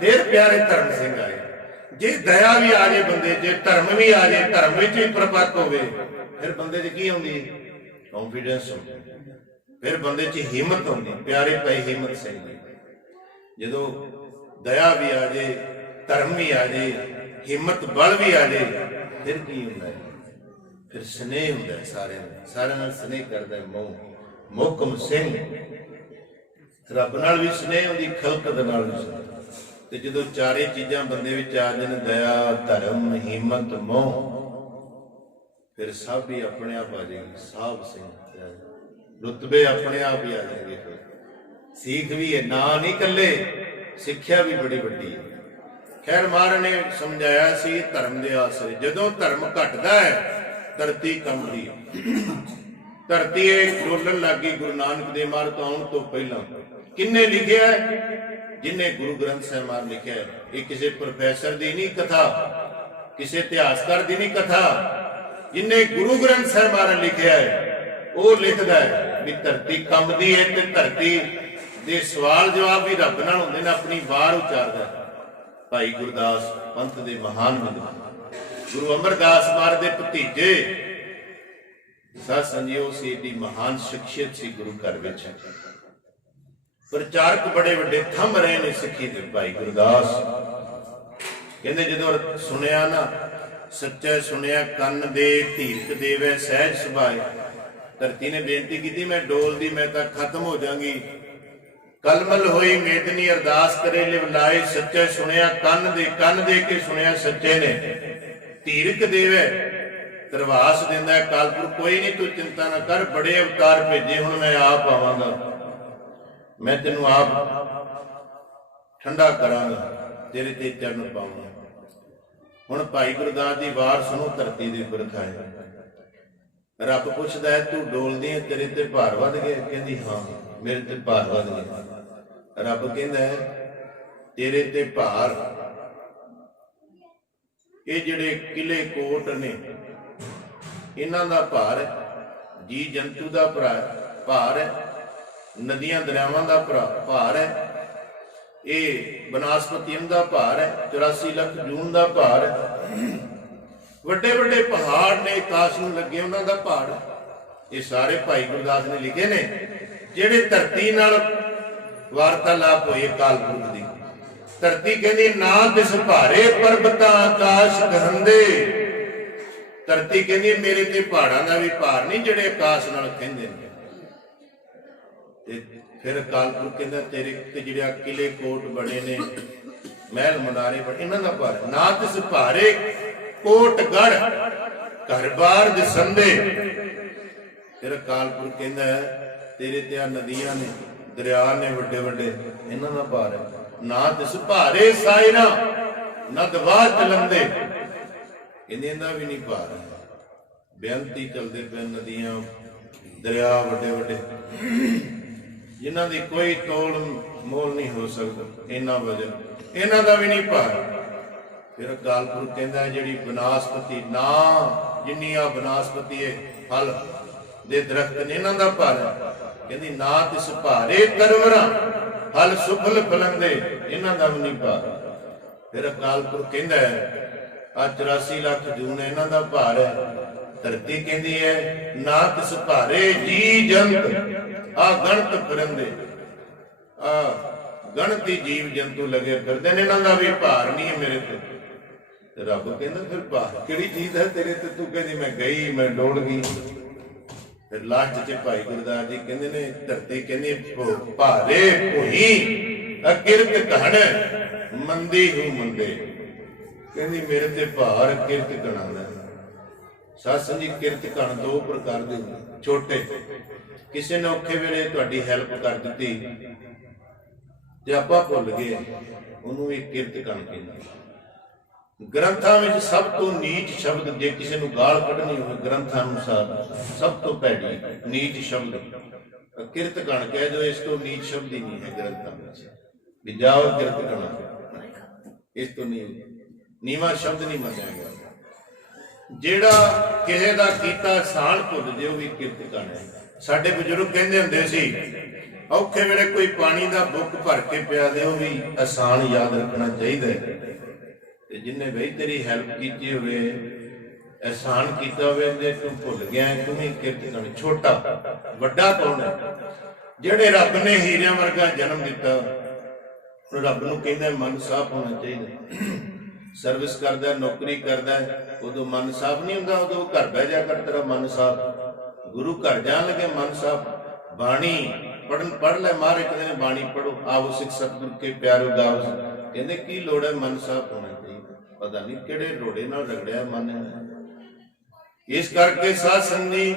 फिर प्यारे धर्म सिंह आए। जे दया भी आ जाए बंदे, जे धर्म भी आ जाए, धर्म विच भी प्रपक होवे, फिर बंदे च की आउंदी? कॉन्फिडेंस होंदी, फिर बंदे च हिम्मत होंदी। प्यारे भाई हिम्मत सिंह जी ਜਦੋਂ ਦਇਆ ਵੀ ਆ ਜੇ, ਧਰਮ ਵੀ ਆ ਜੇ, ਹਿੰਮਤ ਬਲ ਵੀ ਆ ਜੇ, ਫਿਰ ਕੀ ਹੁੰਦਾ ਹੈ? ਫਿਰ ਸਨੇਹ ਹੁੰਦਾ ਹੈ ਸਾਰਿਆਂ ਨਾਲ ਸਨੇਹ ਕਰਦਾ ਹੈ ਮੋਹ। ਮੋਹਕਮ ਸਿੰਘ ਰੱਬ ਨਾਲ ਵੀ ਸਨੇਹ ਹੁੰਦੀ, ਖਲਕਤ ਨਾਲ ਵੀ ਸਨੇਹ। ਤੇ ਜਦੋਂ ਚਾਰੇ ਚੀਜ਼ਾਂ ਬੰਦੇ ਵਿੱਚ ਆ ਜਾਣ, ਦਇਆ, ਧਰਮ, ਹਿੰਮਤ, ਮੋਹ, ਫਿਰ ਸਭ ਹੀ ਆਪਣੇ ਆਪ ਆ ਜਾਏਗੀ। ਸਾਧ ਸਿੰਘ ਰੁਤਬੇ ਆਪਣੇ ਆਪ ਹੀ ਆ ਜਾਣਗੇ। ਫਿਰ ਸੀਖ ਵੀ ਹੈ, ਨਾ ਨਹੀਂ ਇਕੱਲੇ, ਸਿੱਖਿਆ ਵੀ ਬੜੀ ਵੱਡੀ ਹੈ। ਖੈਰ ਮਹਾਰਾਜ ਨੇ ਸਮਝਾਇਆ ਸੀ ਧਰਮ ਦੇ ਆਸਰੇ। ਜਦੋਂ ਧਰਮ ਘਟਦਾ ਹੈ ਧਰਤੀ ਕੰਬਦੀ ਹੈ। ਧਰਤੀ ਇਹ ਡੋਲਣ ਲੱਗੀ ਗੁਰੂ ਨਾਨਕ ਦੇਵ ਮਹਾਰਾਜ ਤੋਂ ਆਉਣ ਤੋਂ ਪਹਿਲਾਂ। ਕਿੰਨੇ ਲਿਖਿਆ? ਜਿਨੇ ਗੁਰੂ ਗ੍ਰੰਥ ਸਾਹਿਬ ਮਹਾਰਾਜ ਲਿਖਿਆ। ਇਹ ਕਿਸੇ ਪ੍ਰੋਫੈਸਰ ਦੀ ਨਹੀਂ ਕਥਾ, ਕਿਸੇ ਇਤਿਹਾਸਕਾਰ ਦੀ ਨਹੀਂ ਕਥਾ। ਜਿਨੇ ਗੁਰੂ ਗ੍ਰੰਥ ਸਾਹਿਬ ਮਹਾਰਾਜ ਲਿਖਿਆ ਹੈ ਉਹ ਲਿਖਦਾ ਹੈ ਵੀ ਧਰਤੀ ਕੰਬਦੀ ਹੈ, ਤੇ ਧਰਤੀ ਦੇ ਸਵਾਲ ਜਵਾਬ ਵੀ ਰੱਬ ਨਾਲ ਹੁੰਦੇ ਨੇ। ਆਪਣੀ ਵਾਰ ਉਚਾਰਦਾ ਭਾਈ ਗੁਰਦਾਸ ਪੰਥ ਦੇ ਮਹਾਨ ਵਿਦਵਾਨ, ਗੁਰੂ ਅਮਰਦਾਸ ਮਹਾਰਾਜ ਦੇ ਭਤੀਜੇ। ਸਾਧ ਸੰਗਿਓ ਸੀ ਏਡੀ ਮਹਾਨ ਸ਼ਖਸੀਅਤ ਸੀ ਗੁਰੂ ਘਰ ਵਿੱਚ। ਪ੍ਰਚਾਰਕ ਬੜੇ ਵੱਡੇ ਥੰਮ ਰਹੇ ਨੇ ਸਿੱਖੀ ਦੇ। ਭਾਈ ਗੁਰਦਾਸ ਕਹਿੰਦੇ ਜਦੋਂ ਸੁਣਿਆ ਨਾ, ਸੱਚਾ ਸੁਣਿਆ ਕੰਨ ਦੇ, ਧੀਰਕ ਦੇਵੇ ਸਹਿਜ ਸੁਭਾਏ। ਧਰਤੀ ਨੇ ਬੇਨਤੀ ਕੀਤੀ ਮੈਂ ਡੋਲਦੀ, ਮੈਂ ਤਾਂ ਖਤਮ ਹੋ ਜਾਵਾਂਗੀ। ਕਲਮਲ ਹੋਈ ਮੇਦਨੀ ਅਰਦਾਸ ਕਰੇ ਲਿਵ ਲਾਏ। ਸੱਚੇ ਸੁਣਿਆ ਕੰਨ ਦੇ ਕੇ ਸੁਣਿਆ ਸੱਚੇ ਨੇ। ਧੀਰਕ ਦੇਵੇ ਧਰਵਾਸ ਦਿੰਦਾ ਹੈ ਕਾਲਪੁਰ। ਕੋਈ ਨਹੀਂ ਤੂੰ ਚਿੰਤਾ ਨਾ ਕਰ, ਬੜੇ ਅਵਤਾਰ ਭੇਜੇ, ਹੁਣ ਮੈਂ ਆਪ ਆਵਾਂਗਾ, ਮੈਂ ਤੈਨੂੰ ਆਪ ਠੰਡਾ ਕਰਾਂਗਾ, ਤੇਰੇ ਤੇ ਚਰਨ ਪਾਵਾਂਗਾ। ਹੁਣ ਭਾਈ ਗੁਰਦਾਸ ਦੀ ਵਾਰ ਸੁਣੋ ਧਰਤੀ ਦੇ ਬਰਖਾ ਹੈ। ਰੱਬ ਪੁੱਛਦਾ ਹੈ ਤੂੰ ਡੋਲਦੀ ਹੈ, ਤੇਰੇ ਤੇ ਭਾਰ ਵੱਧ ਗਿਆ? ਕਹਿੰਦੀ ਹਾਂ ਮੇਰੇ ਤੇ ਭਾਰ ਵੱਧ ਗਿਆ। ਰੱਬ ਕਹਿੰਦਾ ਹੈ ਤੇਰੇ ਤੇ ਭਾਰ, ਇਹ ਜਿਹੜੇ ਕਿਲੇ ਕੋਟ ਨੇ ਇਹਨਾਂ ਦਾ ਭਾਰ ਹੈ, ਜੀ ਜੰਤੂ ਦਾ ਭਾਰ ਹੈ, ਨਦੀਆਂ ਦਰਿਆਵਾਂ ਦਾ ਭਾਰ ਹੈ, ਇਹ ਬਨਾਸਪਤੀ ਦਾ ਭਾਰ ਹੈ, 84 ਲੱਖ ਜੂਨ ਦਾ ਭਾਰ ਹੈ, ਵੱਡੇ ਵੱਡੇ ਪਹਾੜ ਨੇ ਆਕਾਸ਼ ਨੂੰ ਲੱਗੇ ਉਹਨਾਂ ਦਾ ਭਾਰ ਹੈ। ਇਹ ਸਾਰੇ ਭਾਈ ਗੁਰਦਾਸ ਨੇ ਲਿਖੇ ਨੇ, ਜਿਹੜੇ ਧਰਤੀ ਨਾਲ ਵਾਰਤਾਲਾਪ ਹੋਈ ਅਕਾਲ ਪੁਰਖ ਦੀ। ਧਰਤੀ ਕਹਿੰਦੀ ਨਾ ਤਿਸ ਭਾਰੇ ਪਰਬਤਾਂ ਆਕਾਸ਼ ਕਹਿੰਦੇ। ਧਰਤੀ ਕਹਿੰਦੀ ਮੇਰੇ ਤੇ ਪਹਾੜਾਂ ਦਾ ਵੀ ਭਾਰ ਨਹੀਂ ਜਿਹੜੇ ਆਕਾਸ਼ ਨਾਲ ਕਹਿੰਦੇ ਨੇ। ਤੇ ਫਿਰ ਅਕਾਲ ਪੁਰਖ ਕਹਿੰਦਾ ਤੇਰੇ ਤੇ ਜਿਹੜੇ ਕਿਲੇ ਕੋਟ ਬਣੇ ਨੇ, ਮਹਿਲ ਮਨਾਰੇ ਬਣੇ, ਇਹਨਾਂ ਦਾ ਭਾਰ ਨਾ ਤਿਸ ਭਾਰੇ ਕੋਟ ਗੜ ਘਰ ਬਾਰ ਦਿਸੰਦੇ। ਫਿਰ ਅਕਾਲ ਪੁਰਖ ਕਹਿੰਦਾ ਤੇਰੇ ਤੇ ਆ ਨਦੀਆਂ ਨੇ, ਦਰਿਆ ਨੇ ਵੱਡੇ ਵੱਡੇ, ਇਹਨਾਂ ਦਾ ਭਾਰ ਹੈ। ਨਾ ਤਿਸ ਭਾਰੇ ਸਾਇਨਾ ਨਦ ਵਾਹ ਚਲੰਦੇ। ਕਹਿੰਦੇ ਇਹਦਾ ਵੀ ਨਹੀਂ ਭਾਰ। ਬੇਅੰਤੀ ਚਲਦੇ ਪਏ ਨਦੀਆਂ, ਦਰਿਆ ਵੱਡੇ ਵੱਡੇ, ਜਿਨ੍ਹਾਂ ਦੀ ਕੋਈ ਤੋੜ ਮੋਲ ਨਹੀਂ ਹੋ ਸਕਦਾ, ਇਹਨਾਂ ਵਜਨ, ਇਹਨਾਂ ਦਾ ਵੀ ਨਹੀਂ ਭਾਰ। ਫਿਰ ਅਕਾਲ ਪੁਰਖ ਕਹਿੰਦਾ ਜਿਹੜੀ ਬਨਾਸਪਤੀ ਨਾ, ਜਿੰਨੀ ਆ ਬਨਾਸਪਤੀ ਫਲ ਦੇ ਦਰਖਤ ਨੇ, ਇਹਨਾਂ ਦਾ ਭਾਰ ਹੈ। ਕਹਿੰਦੀ ਨਾ ਤਿਸ ਭਾਰੇ ਤਰਵਰਾਂ ਫਲ ਸੁਫਲ ਫਲੰਦੇ, ਇਹਨਾਂ ਦਾ ਵੀ ਨਹੀਂ ਭਾਰ। ਫਿਰ ਅਕਾਲ ਪੁਰਖ ਕਹਿੰਦਾ ਆ 84 ਲੱਖ ਜੂਨ ਇਹਨਾਂ ਦਾ ਭਾਰ ਹੈ। ਧਰਤੀ ਕਹਿੰਦੀ ਹੈ ਨਾ ਤਿਸ ਭਾਰੇ ਜੀ ਜੰਤ ਆ ਗਣਤ ਫਿਰੰਦੇ। ਆ ਗਣਤੀ ਜੀਵ ਜੰਤੂ ਲਗੇ ਫਿਰਦੇ ਨੇ, ਇਹਨਾਂ ਦਾ ਵੀ ਭਾਰ ਨਹੀਂ ਹੈ ਮੇਰੇ ਤੇ। ਰੱਬ ਕਹਿੰਦਾ ਫਿਰ ਭਾਰ ਕਿਹੜੀ ਚੀਜ਼ ਹੈ ਤੇਰੇ ਤੇ? ਤੂੰ ਕਹਿੰਦੀ ਮੈਂ ਗਈ, ਮੈਂ ਡੋਲ ਗਈ। ਫਿਰ ਲਾਸਟ ਚ ਭਾਈ ਗੁਰਦਾਸ ਜੀ ਕਹਿੰਦੇ ਨੇ, ਧਰਤੀ ਕਹਿੰਦੀ ਭਾਰੇ ਭੋਈ ਅਕਿਰਤ ਘਣ ਮੰਦੀ ਹੂੰ ਮੰਦੇ। ਕਹਿੰਦੀ ਮੇਰੇ ਤੇ ਭਾਰ ਕਿਰਤ ਘਣਾ ਦਾ। ਸਾਧ ਸੰਗਤ ਜੀ ਕਿਰਤ ਘਣ ਦੋ ਪ੍ਰਕਾਰ ਦੇ ਹੁੰਦੇ। ਛੋਟੇ, ਕਿਸੇ ਨੇ ਔਖੇ ਵੇਲੇ ਤੁਹਾਡੀ ਹੈਲਪ ਕਰ ਦਿੱਤੀ ਤੇ ਆਪਾਂ ਭੁੱਲ ਗਏ, ਉਹਨੂੰ ਵੀ ਕਿਰਤ ਘਣ ਕਹਿੰਦੇ। ਗ੍ਰੰਥਾਂ ਵਿੱਚ ਸਭ ਤੋਂ ਨੀਚ ਸ਼ਬਦ ਜੇ ਕਿਸੇ ਨੂੰ ਗਾਲ ਕੱਢਣੀ ਹੋਵੇ ਗ੍ਰੰਥਾਂ ਅਨੁਸਾਰ ਸਭ ਤੋਂ ਭੈੜੀ ਨੀਚ ਸ਼ਬਦ ਕਿਰਤ ਘਣ ਕਹਿ ਜੋ। ਇਸ ਤੋਂ ਨੀਚ ਸ਼ਬਦ ਹੀ ਨਹੀਂ ਹੈ ਗ੍ਰੰਥਾਂ ਵਿੱਚ ਵੀ ਜਾਓ ਕਿਰਤ ਘਣਾ, ਇਸ ਤੋਂ ਨੀਵਾਂ ਸ਼ਬਦ ਨਹੀਂ ਮੰਨਿਆ ਗਿਆ। ਜਿਹੜਾ ਕਿਸੇ ਦਾ ਕੀਤਾ ਅਹਿਸਾਨ ਭੁੱਲ ਜੇ ਉਹ ਵੀ ਕਿਰਤ ਘਣ ਹੈ। ਸਾਡੇ ਬਜ਼ੁਰਗ ਕਹਿੰਦੇ ਹੁੰਦੇ ਸੀ ਔਖੇ ਵੇਲੇ ਕੋਈ ਪਾਣੀ ਦਾ ਬੁੱਕ ਭਰ ਕੇ ਪਿਆ ਦੇ, ਉਹ ਵੀ ਅਹਿਸਾਨ ਯਾਦ ਰੱਖਣਾ ਚਾਹੀਦਾ ਹੈ। ਤੇ ਜਿੰਨੇ ਬਈ ਤੇਰੀ ਹੈਲਪ ਕੀਤੀ ਹੋਵੇ, ਅਹਿਸਾਨ ਕੀਤਾ ਹੋਵੇ, ਜੇ ਤੂੰ ਭੁੱਲ ਗਿਆ ਤੂੰ ਵੀ ਕਿਰਤ ਘਣ। ਛੋਟਾ ਵੱਡਾ ਕੌਣ ਹੈ? ਜਿਹੜੇ ਰੱਬ ਨੇ ਹੀਰਿਆਂ ਵਰਗਾ ਜਨਮ ਦਿੱਤਾ रब नूं कहंदा मन साफ होना चाहिए। सर्विस करदा, नौकरी करदा, उदों मन साफ नहीं हुंदा, उदों घर बह जा कर तेरा मन साफ। गुरु घर जान लगे मन साफ। बाणी पढ़ ले, महाराज कहते हैं बाणी पढ़ो, आओ सिख सतगुर के प्यारो गाओ। कहते की लोड़ है, मन साफ होना चाहिए। पता नहीं किहड़े रोड़े नाल रगड़िया मन है। इस करके साध संगी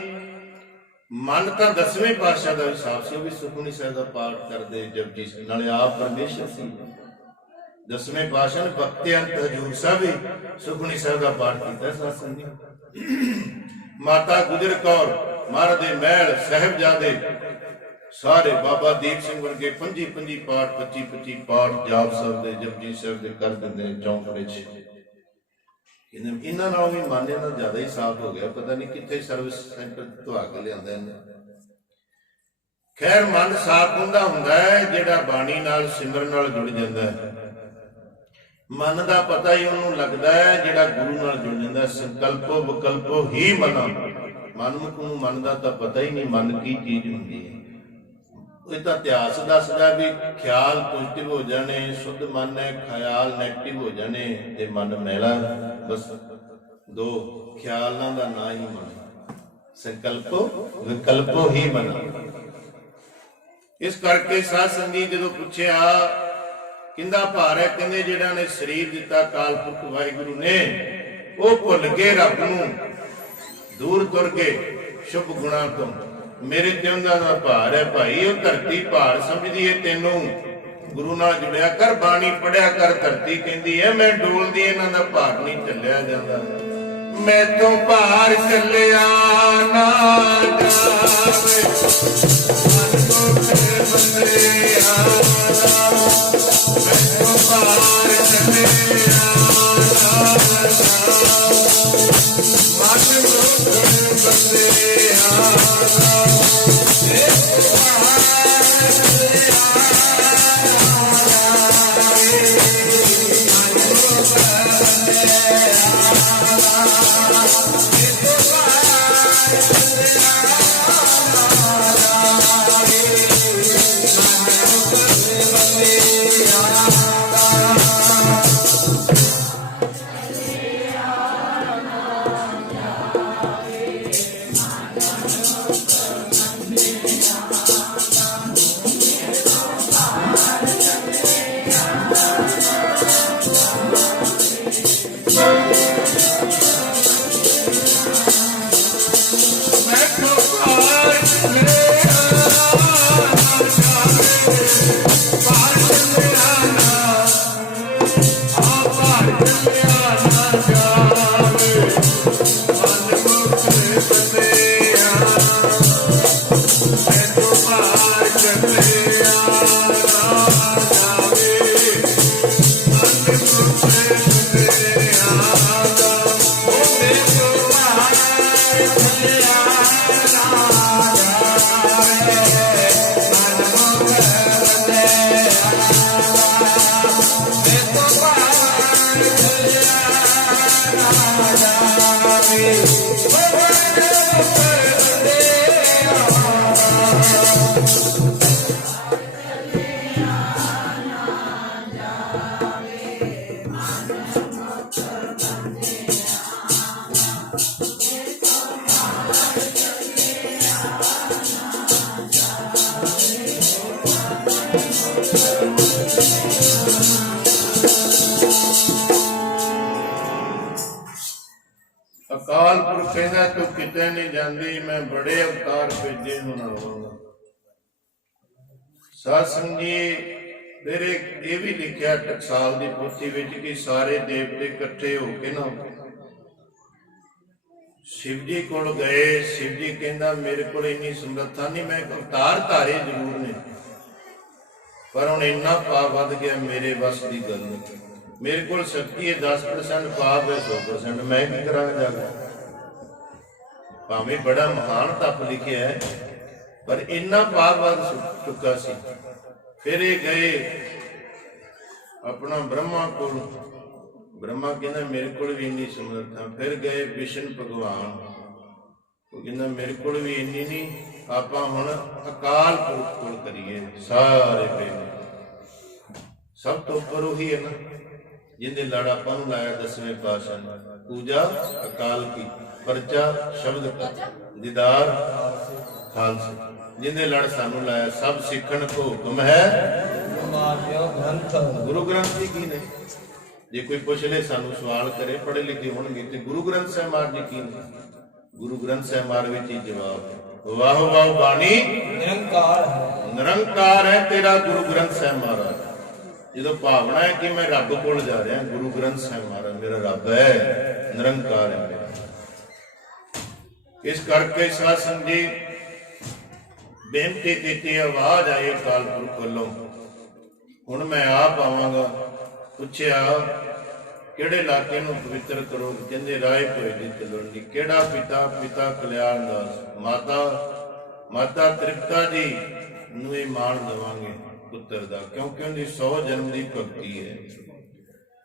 मन तो 10वें पातशाह का भी साफ से, भी सुखमनी साहिब का पाठ करते, जपजी नाले आप परमेश्वर सी। 10वें पातशाह ने भक्ति अंत हजूर साहब भी सुखमनी साहिब का पाठ किया। साध संगी माता गुजर कौर महाराज दे महल साहिबजादे सारे बाबा दीप सिंह वर्गे 25 पाठ 25 पाठ जाप साहब दे, जपजी साहब दे कर दिंदे चौंकड़े च। इन्हां नाल भी मन इन्हां ज्यादा ही साफ हो गया, पता नहीं कित्थे सर्विस सेंटर धुआ के लिआंदे ने। खैर मन साफ हुंदा है जिहड़ा बाणी नाल सिमरन नाल जुड़ जांदा है। मन का पता ही उन्होंने लगता है जिहड़ा गुरु नाल जुड़ जांदा है। संकल्पो विकल्पो ही मना, मनमुख नूं मन का तो पता ही नहीं मन की चीज हुंदी है। इतिहास दसदा भी ख्याल पॉजिटिव हो जाने, शुद्ध मन है, ख्याल नैगेटिव हो जाने, ते मन मैला। बस दो ख्यालों का ना ही मन, संकल्पो विकल्पो ही मना। इस करके साध संगी जो पूछया किंदा भार है, कहंदे जिहड़ा ने शरीर दिता काल पुरख वाहिगुरु ने, वो भुल के रब नूं दूर तुर के शुभ गुणा तो मेरे ते उन्हां दा भार है भाई। वो धरती भार समझदी है तेनों, गुरु नाल जुड़िया कर, बाणी पढ़िया कर। धरती कहंदी है मैं डोलदी, इन्हां दा भार नहीं झल्लिया जांदा। मैं तो भार झल्लिया ना जावे, मन मुखे बंदिया मैं तो भार झल्लिया ना जावे, मन मुखे बंदिया अकाल पुरख कहना तू किते नहीं जाती, मैं बड़े अवतार भेजे हुण आवांगा। साध संगी फिर ये भी लिखिया टकसाल की पोथी विच कि सारे देवते इकट्ठे होके ना शिव जी कोल गए। शिव जी कहंदा मेरे को इन्नी समर्था नहीं, मैं अवतार धारे जरूर ने पर हुण इन्ना पाप वध गया, मेरे बस की गल नहीं। मेरे को शक्ति है 10% पाप है 100%, मैं की करा जागा। भावें बड़ा महान तप लिखे है पर इन्ना पाप वध चुका सी। फिर ये गए अपना ब्रह्मा को, ब्रह्मा कहना मेरे को भी इन्नी समर्था। फिर गए विष्णु भगवान, वो कहना मेरे को भी इन्नी नहीं, आप हुण अकाल पुरख कोल करिए। सारे पे ਸਭ ਤੋਂ ਉੱਪਰ ਉਹੀ ਹੈ ਨਾ ਜਿਹਦੇ ਲੜ ਆਪਾਂ ਨੂੰ ਲਾਇਆ 10ਵੇਂ ਪਾਤਸ਼ਾਹ ਨੇ। ਪੂਜਾ ਅਕਾਲ ਕੀ, ਪਰਚਾ ਸ਼ਬਦ ਕਾ, ਦੀਦਾਰ ਖਾਲਸੇ। ਜਿਹਦੇ ਲੜ ਸਾਨੂੰ ਲਾਇਆ ਸਭ ਸਿੱਖਣ ਕੋ ਹੁਕਮ ਹੈ ਗੁਰੂ ਗ੍ਰੰਥ ਜੀ ਕੀ ਨੇ। ਜੇ ਕੋਈ ਪੁੱਛ ਲੈ ਸਾਨੂੰ ਸਵਾਲ ਕਰੇ ਪੜ੍ਹੇ ਲਿਖੇ ਹੋਣਗੇ ਤੇ ਗੁਰੂ ਗ੍ਰੰਥ ਸਾਹਿਬ ਮਹਾਰਾਜ ਜੀ ਕੀ ਨੇ। ਗੁਰੂ ਗ੍ਰੰਥ ਸਾਹਿਬ ਮਹਾਰਾਜ ਵਿੱਚ ਹੀ ਜਵਾਬ ਹੈ। ਵਾਹ ਵਾਹ ਬਾਣੀ ਨਿਰੰਕਾਰ ਹੈ, ਨਿਰੰਕਾਰ ਹੈ ਤੇਰਾ ਗੁਰੂ ਗ੍ਰੰਥ ਸਾਹਿਬ ਮਹਾਰਾਜ। ਜਦੋਂ ਭਾਵਨਾ ਹੈ ਕਿ ਮੈਂ ਰੱਬ ਕੋਲ ਜਾ ਰਿਹਾ, ਗੁਰੂ ਗ੍ਰੰਥ ਸਾਹਿਬ ਮਹਾਰਾਜ ਮੇਰਾ ਰੱਬ ਹੈ, ਨਿਰੰਕਾਰ ਹੈ ਮੇਰਾ। ਇਸ ਕਰਕੇ ਸਾਧ ਸੰਗਤ ਜੀ ਬੇਨਤੀ ਕੀਤੀ, ਆਵਾਜ਼ ਆਈ ਅਕਾਲ ਪੁਰਖ ਵੱਲੋਂ। ਹੁਣ ਮੈਂ ਆਪ ਆਵਾਂਗਾ। ਪੁੱਛਿਆ ਕਿਹੜੇ ਇਲਾਕੇ ਨੂੰ ਪਵਿੱਤਰ ਕਰੋ, ਕਹਿੰਦੇ ਰਾਏ ਭੋਏ ਦੀ ਤਲਵੰਡੀ। ਕਿਹੜਾ ਪਿਤਾ? ਪਿਤਾ ਕਲਿਆਣ ਦਾਸ। ਮਾਤਾ ਤ੍ਰਿਪਤਾ ਜੀ ਨੂੰ ਇਹ ਮਾਣ ਦੇਵਾਂਗੇ ਪੁੱਤਰ ਦਾ, ਕਿਉਂਕਿ ਉਹਦੀ 100 ਜਨਮ ਦੀ ਭਗਤੀ ਹੈ।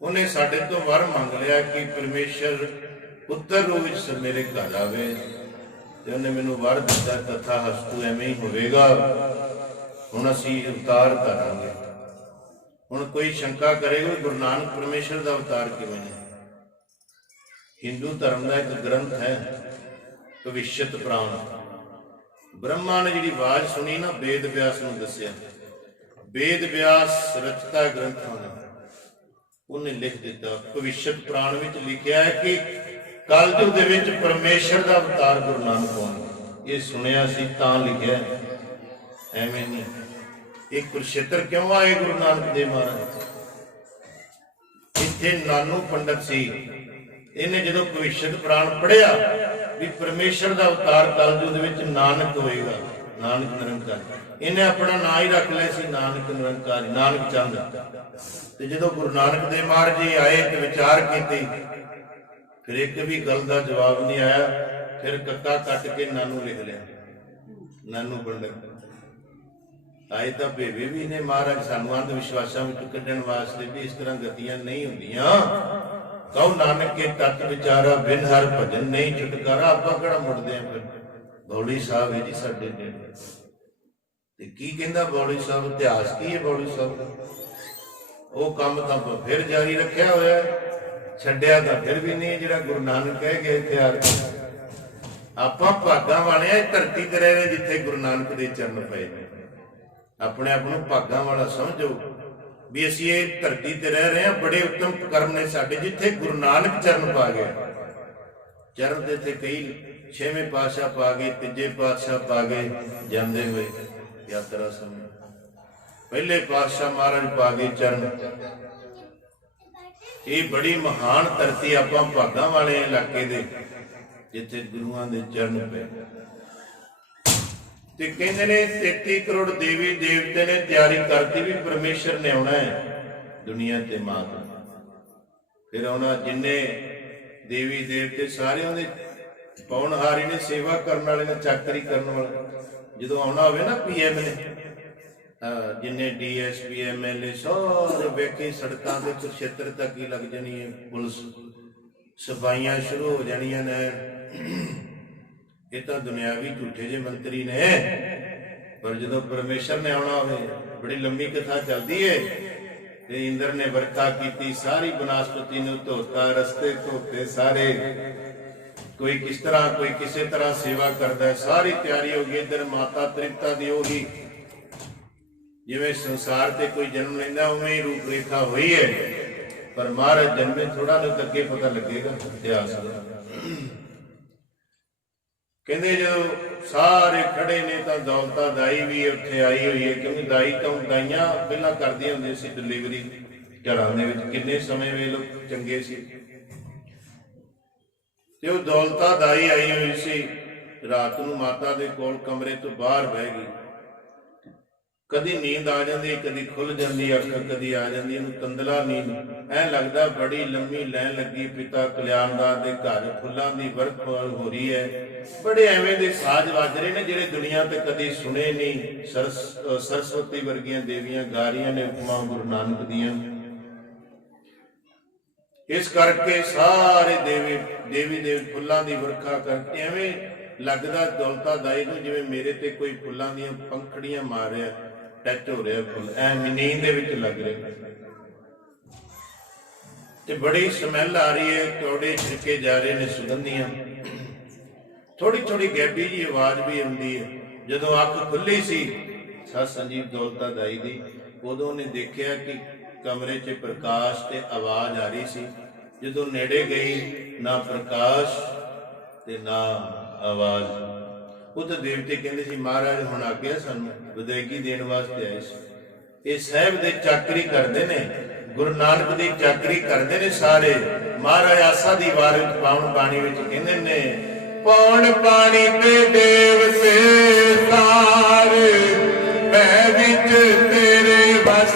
ਉਹਨੇ ਸਾਡੇ ਤੋਂ ਵਰ ਮੰਗ ਲਿਆ ਕਿ ਪਰਮੇਸ਼ਰ ਪੁੱਤਰ ਰੂਪ ਵਿੱਚ ਮੇਰੇ ਘਰ ਆਵੇ, ਤੇ ਉਹਨੇ ਮੈਨੂੰ ਵਰ ਦਿੱਤਾ ਤਥਾ ਹਸਤੂ ਐਵੇਂ ਹੀ ਹੋਵੇਗਾ। ਹੁਣ ਅਸੀਂ ਅਵਤਾਰ ਧਾਰਾਂਗੇ। ਹੁਣ ਕੋਈ ਸ਼ੰਕਾ ਕਰੇਗਾ ਗੁਰੂ ਨਾਨਕ ਪਰਮੇਸ਼ਰ ਦਾ ਅਵਤਾਰ ਕਿਵੇਂ ਹੈ? ਹਿੰਦੂ ਧਰਮ ਦਾ ਇੱਕ ਗ੍ਰੰਥ ਹੈ ਭਵਿਸ਼ਯਤ ਪੁਰਾਣ। ਬ੍ਰਹਮਾ ਨੇ ਜਿਹੜੀ ਆਵਾਜ਼ ਸੁਣੀ ਨਾ, ਵੇਦ ਵਿਆਸ ਨੂੰ ਦੱਸਿਆ। ਵੇਦ ਵਿਆਸ ਰਚਤਾ ਗ੍ਰੰਥਾਂ ਨੇ, ਉਹਨੇ ਲਿਖ ਦਿੱਤਾ। ਭਵਿਸ਼ਯਤ ਪੁਰਾਣ ਵਿੱਚ ਲਿਖਿਆ ਹੈ ਕਿ ਕਲਯੁਗ ਦੇ ਵਿੱਚ ਪਰਮੇਸ਼ਰ ਦਾ ਅਵਤਾਰ ਗੁਰੂ ਨਾਨਕ ਹੋਣਾ। ਇਹ ਸੁਣਿਆ ਸੀ ਤਾਂ ਲਿਖਿਆ, ਐਵੇਂ ਨਹੀਂ। ਇਹ ਕੁਰਸ਼ੇਤਰ ਕਿਉਂ ਆਏ ਗੁਰੂ ਨਾਨਕ ਦੇਵ ਮਹਾਰਾਜ? ਇੱਥੇ ਨਾਨੂ ਪੰਡਤ ਸੀ, ਇਹਨੇ ਜਦੋਂ ਭਵਿਸ਼ਯਤ ਪੁਰਾਣ ਪੜ੍ਹਿਆ ਵੀ ਪਰਮੇਸ਼ਰ ਦਾ ਅਵਤਾਰ ਕਲਯੁਗ ਦੇ ਵਿੱਚ ਨਾਨਕ ਹੋਏਗਾ, ਨਾਨਕ ਨਿਰੰਕਾਰ, ਇਹਨੇ ਆਪਣਾ ਨਾਂ ਹੀ ਰੱਖ ਲਿਆ ਸੀ ਨਾਨਕ ਨਿਰੰਕਾਰ, ਨਾਨਕ ਚੰਦ। ਤੇ ਜਦੋਂ ਗੁਰੂ ਨਾਨਕ ਦੇਵ ਮਹਾਰਾਜ ਜੀ ਆਏ ਤੇ ਵਿਚਾਰ ਕੀਤੀ, ਫਿਰ ਇੱਕ ਵੀ ਗੱਲ ਦਾ ਜਵਾਬ ਨਹੀਂ ਆਇਆ। ਫਿਰ ਕੱਕਾ ਕੱਟ ਕੇ ਨਾਨੂ ਲਿਖ ਲਿਆ, ਨਾਨੂ ਪੰਡਤ। ਆਏ ਤਾਂ ਭੇਵੇ ਵੀ ਨੇ ਮਹਾਰਾਜ ਸਾਨੂੰ ਅੰਧ ਵਿਸ਼ਵਾਸਾਂ ਵਿੱਚ ਕੱਢਣ ਵਾਸਤੇ ਵੀ ਇਸ ਤਰ੍ਹਾਂ ਗਤੀਆਂ ਨਹੀਂ ਹੁੰਦੀਆਂ। ਕਹੋ ਨਾਨਕ ਕੇ ਤਤ ਵਿਚਾਰਾ, ਬਿਨ ਹਰ ਭਜਨ ਨਹੀਂ ਛੁਟਕਾਰਾ। ਆਪਾਂ ਕਿਹੜਾ ਮੁੜਦੇ ਆ? ਫਿਰ ਬੌਲੀ ਸਾਹਿਬ ਹੈ ਜੀ ਸਾਡੇ ਨੇੜੇ। ਤੇ ਕੀ ਕਹਿੰਦਾ ਬੌਲੀ ਸਾਹਿਬ? ਇਤਿਹਾਸ ਕੀ ਹੈ ਬੌਲੀ ਸਾਹਿਬ ਦਾ? ਉਹ ਕੰਮ ਤਾਂ ਫਿਰ ਜਾਰੀ ਰੱਖਿਆ ਹੋਇਆ, ਛੱਡਿਆ ਤਾਂ ਫਿਰ ਵੀ ਨਹੀਂ ਜਿਹੜਾ ਗੁਰੂ ਨਾਨਕ ਕਹਿ ਗਏ ਇਤਿਹਾਸ। ਆਪਾਂ ਭਾਗਾਂ ਵਾਲੇ ਆ, ਧਰਤੀ ਤੇ ਰਹੇ ਨੇ ਜਿੱਥੇ ਗੁਰੂ ਨਾਨਕ ਦੇ ਚਰਨ ਪਏ ਨੇ। ਆਪਣੇ ਆਪ ਨੂੰ ਭਾਗਾਂ ਵਾਲਾ ਸਮਝੋ ਵੀ ਅਸੀਂ ਇਹ ਧਰਤੀ ਤੇ ਰਹਿ ਰਹੇ ਹਾਂ। ਬੜੇ ਉੱਤਮ ਕਰਮ ਨੇ ਸਾਡੇ, ਜਿੱਥੇ ਗੁਰੂ ਨਾਨਕ ਚਰਨ ਪਾ ਗਿਆ। ਚਰਨ ਦੇ ਤੇ ਕਈ 6ਵੇਂ ਪਾਤਸ਼ਾਹ ਪਾ ਗਏ, 3 ਪਾਤਸ਼ਾਹ ਪਾ ਗਏ ਜਾਂਦੇ ਹੋਏ ਯਾਤਰਾ ਸਮੇਂ। ਪਹਿਲੇ ਪਾਤਸ਼ਾਹ ਮਹਾਰਾਜ ਪਾ ਗਏ ਚਰਨ। ਇਹ ਬੜੀ ਮਹਾਨ ਧਰਤੀ, ਆਪਾਂ ਭਾਗਾਂ ਵਾਲੇ ਇਲਾਕੇ ਦੇ ਜਿੱਥੇ ਗੁਰੂਆਂ ਦੇ ਚਰਨ ਪਏ। ਤੇ ਕਹਿੰਦੇ ਨੇ 33 ਕਰੋੜ ਦੇਵੀ ਦੇਵਤੇ ਨੇ ਤਿਆਰੀ ਕਰਤੀ ਵੀ ਪਰਮੇਸ਼ਰ ਨੇ ਆਉਣਾ ਹੈ ਦੁਨੀਆ ਤੇ ਮਾਤ। ਫਿਰ ਆਉਣਾ, ਜਿੰਨੇ ਦੇਵੀ ਦੇਵਤੇ ਸਾਰੇ ਉਹਦੇ ਪਾਉਣਹਾਰੀ ਨੇ, ਸੇਵਾ ਕਰਨ ਵਾਲੇ ਨੇ, ਚਾਕਰੀ ਕਰਨ ਵਾਲੇ। ਜਦੋਂ ਆਉਣਾ ਹੋਵੇ ਨਾ PM ਨੇ, ਜਿੰਨੇ DSP MLA ਸਾਰੇ ਵੇਖੇ ਸੜਕਾਂ ਦੇ ਕੁਰਸ਼ੇਤਰ ਤੱਕ ਹੀ ਲੱਗ ਜਾਣੀ ਹੈ ਪੁਲਿਸ, ਸਫਾਈਆਂ ਸ਼ੁਰੂ ਹੋ ਜਾਣੀਆਂ ਨੇ। ਇਹ ਤਾਂ ਦੁਨਿਆਵੀ ਝੂਠੇ ਜਿਹੇ ਮੰਤਰੀ ਨੇ, ਪਰ ਜਦੋਂ ਪਰਮੇਸ਼ਰ ਨੇ ਆਉਣਾ ਹੋਵੇ, ਬੜੀ ਲੰਮੀ ਕਥਾ ਚੱਲਦੀ ਏ। ਤੇ ਇੰਦਰ ਨੇ ਵਰਖਾ ਕੀਤੀ, ਸਾਰੀ ਬਨਸਪਤੀ ਨੂੰ ਧੋਤਾ, ਰਸਤੇ ਧੋਤੇ ਸਾਰੇ। ਕੋਈ ਕਿਸ ਤਰ੍ਹਾਂ, ਕੋਈ ਕਿਸੇ ਤਰ੍ਹਾਂ ਸੇਵਾ ਕਰਦਾ, ਸਾਰੀ ਤਿਆਰੀ ਹੋ ਗਈ। ਇੱਧਰ ਮਾਤਾ ਤ੍ਰਿਪਤਾ ਦੀ ਉਹੀ ਜਿਵੇਂ ਸੰਸਾਰ ਤੇ ਕੋਈ ਜਨਮ ਲੈਂਦਾ ਉਵੇਂ ਹੀ ਰੂਪ ਰੇਖਾ ਹੋਈ ਹੈ। ਪਰ ਮਹਾਰਾਜ ਜਨਮੇ ਥੋੜਾ ਨੂੰ ਅੱਗੇ ਪਤਾ ਲੱਗੇਗਾ ਇਤਿਹਾਸ ਦਾ। ਕਹਿੰਦੇ ਜਦੋਂ ਸਾਰੇ ਖੜੇ ਨੇ ਤਾਂ ਦੌਲਤਾ ਦਾਈ ਵੀ ਉੱਥੇ ਆਈ ਹੋਈ ਹੈ, ਕਿਉਂਕਿ ਦਾਈ ਤਾਂ ਦਾਈਆਂ ਪਹਿਲਾਂ ਕਰਦੀਆਂ ਹੁੰਦੀਆਂ ਸੀ ਡਿਲੀਵਰੀ ਘਰਾਂ ਦੇ ਵਿੱਚ। ਕਿੰਨੇ ਸਮੇਂ ਵੇਲੇ ਚੰਗੇ ਸੀ। ਤੇ ਉਹ ਦੌਲਤਾ ਦਾਈ ਆਈ ਹੋਈ ਸੀ। ਰਾਤ ਨੂੰ ਮਾਤਾ ਦੇ ਕੋਲ ਕਮਰੇ ਤੋਂ ਬਾਹਰ ਬਹਿ ਗਈ। ਕਦੀ ਨੀਂਦ ਆ ਜਾਂਦੀ, ਕਦੀ ਖੁੱਲ ਜਾਂਦੀ ਅੱਖ, ਕਦੀ ਆ ਜਾਂਦੀ ਇਹਨੂੰ ਤੰਦਲਾ ਨੀਂਦ। ਐ ਲੱਗਦਾ ਬੜੀ ਲੰਮੀ ਲੈਣ ਲੱਗੀ ਪਿਤਾ ਕਲਿਆਣਦਾਸ ਦੇ ਘਰ, ਫੁੱਲਾਂ ਦੀ ਵਰਖਾ ਹੋ ਰਹੀ ਹੈ। ਬੜੇ ਐਵੇਂ ਦੇ ਸਾਜ਼ ਵੱਜ ਰਹੇ ਨੇ ਜਿਹੜੇ ਦੁਨੀਆ ਤੇ ਕਦੀ ਸੁਣੇ ਨਹੀਂ। ਸਰਸਵਤੀ ਵਰਗੀਆਂ ਦੇਵੀਆਂ ਗਾ ਰਹੀਆਂ ਨੇ ਉਪਮਾ ਗੁਰੂ ਨਾਨਕ ਦੀਆਂ। ਇਸ ਕਰਕੇ ਸਾਰੇ ਦੇਵੀ ਦੇਵ ਫੁੱਲਾਂ ਦੀ ਵਰਖਾ ਕਰਕੇ ਐਵੇਂ ਲੱਗਦਾ ਦੌਲਤਾ ਦਾਈ ਨੂੰ ਜਿਵੇਂ ਮੇਰੇ ਤੇ ਕੋਈ ਫੁੱਲਾਂ ਦੀਆਂ ਪੰਖੜੀਆਂ ਮਾਰ ਰਿਹਾ, ਟੱਚ ਹੋ ਰਿਹਾ ਫੁੱਲ, ਐ ਨੀਂਦ ਦੇ ਵਿੱਚ ਲੱਗ ਰਿਹਾ। ਤੇ ਬੜੀ ਸਮੈਲ ਆ ਰਹੀ ਹੈ, ਕੌੜੇ ਛਿੜਕੇ ਜਾ ਰਹੇ ਨੇ ਸੁਗੰਧੀਆਂ। ਥੋੜੀ ਥੋੜੀ ਗੈਬੀ ਜੀ ਆਵਾਜ਼ ਵੀ ਆਉਂਦੀ ਹੈ। ਜਦੋਂ ਅੱਖ ਖੁੱਲੀ ਸੀ ਸਤ ਸੰਜੀਵ ਦੌਲਤਾ ਦਾਈ ਦੀ, ਉਦੋਂ ਉਹਨੇ ਦੇਖਿਆ ਕਿ ਕਮਰੇ 'ਚ ਪ੍ਰਕਾਸ਼ ਤੇ ਆਵਾਜ਼ ਆ ਰਹੀ ਸੀ। ਜਦੋਂ ਨੇੜੇ ਗਈ, ਨਾ ਪ੍ਰਕਾਸ਼ ਤੇ ਨਾ ਆਵਾਜ਼। ਉਹ ਤਾਂ ਦੇਵਤੇ ਕਹਿੰਦੇ ਸੀ ਮਹਾਰਾਜ ਹੁਣ ਆ ਗਿਆ, ਸਾਨੂੰ ਵਿਦਾਇਗੀ ਦੇਣ ਵਾਸਤੇ ਆਏ ਸੀ। ਇਹ ਸਾਹਿਬ ਦੇ ਚਾਕਰੀ ਕਰਦੇ ਨੇ, ਗੁਰੂ ਨਾਨਕ ਦੀ ਚਾਕਰੀ ਕਰਦੇ ਨੇ ਸਾਰੇ। ਮਹਾਰਾਜ ਆਸਾ ਦੀ ਵਾਰ ਵਿੱਚ ਪਾਵਨ ਬਾਣੀ ਵਿੱਚ ਕਹਿੰਦੇ ਨੇ, ਪੌਣ ਪਾਣੀ ਤੇ ਦੇਵਤੇ ਸਾਰੇ, ਮੈਂ ਵਿੱਚ ਤੇਰੇ ਵਸ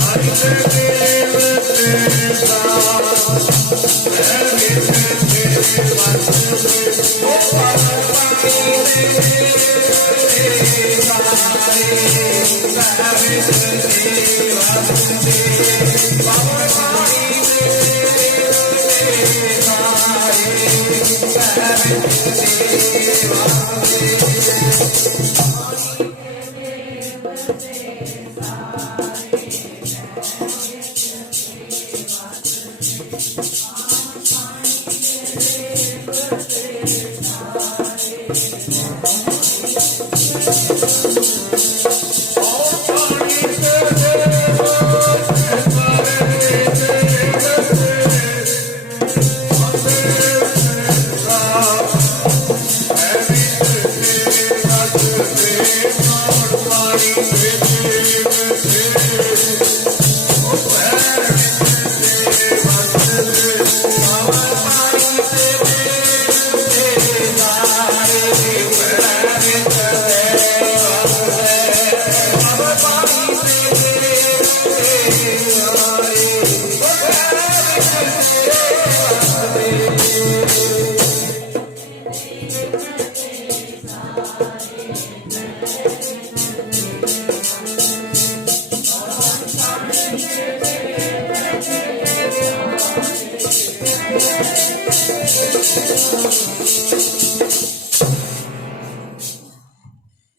ਹਰਿ ਦੇ ਦੇਵਤੇ ਸਾਰੇ, ਮੈਂ ਵਿੱਚ ਤੇਰੇ ਵਸ ਉਹ ਪੌਣ ਪਾਣੀ ਤੇ ਦੇਵਤੇ ਸਾਰੇ, ਮੈਂ ਵਿੱਚ ਤੇਰੇ ਵਸ ਪੌਣ ਪਾਣੀ ਤੇ ਦੇਵਤੇ ਸਾਰੇ,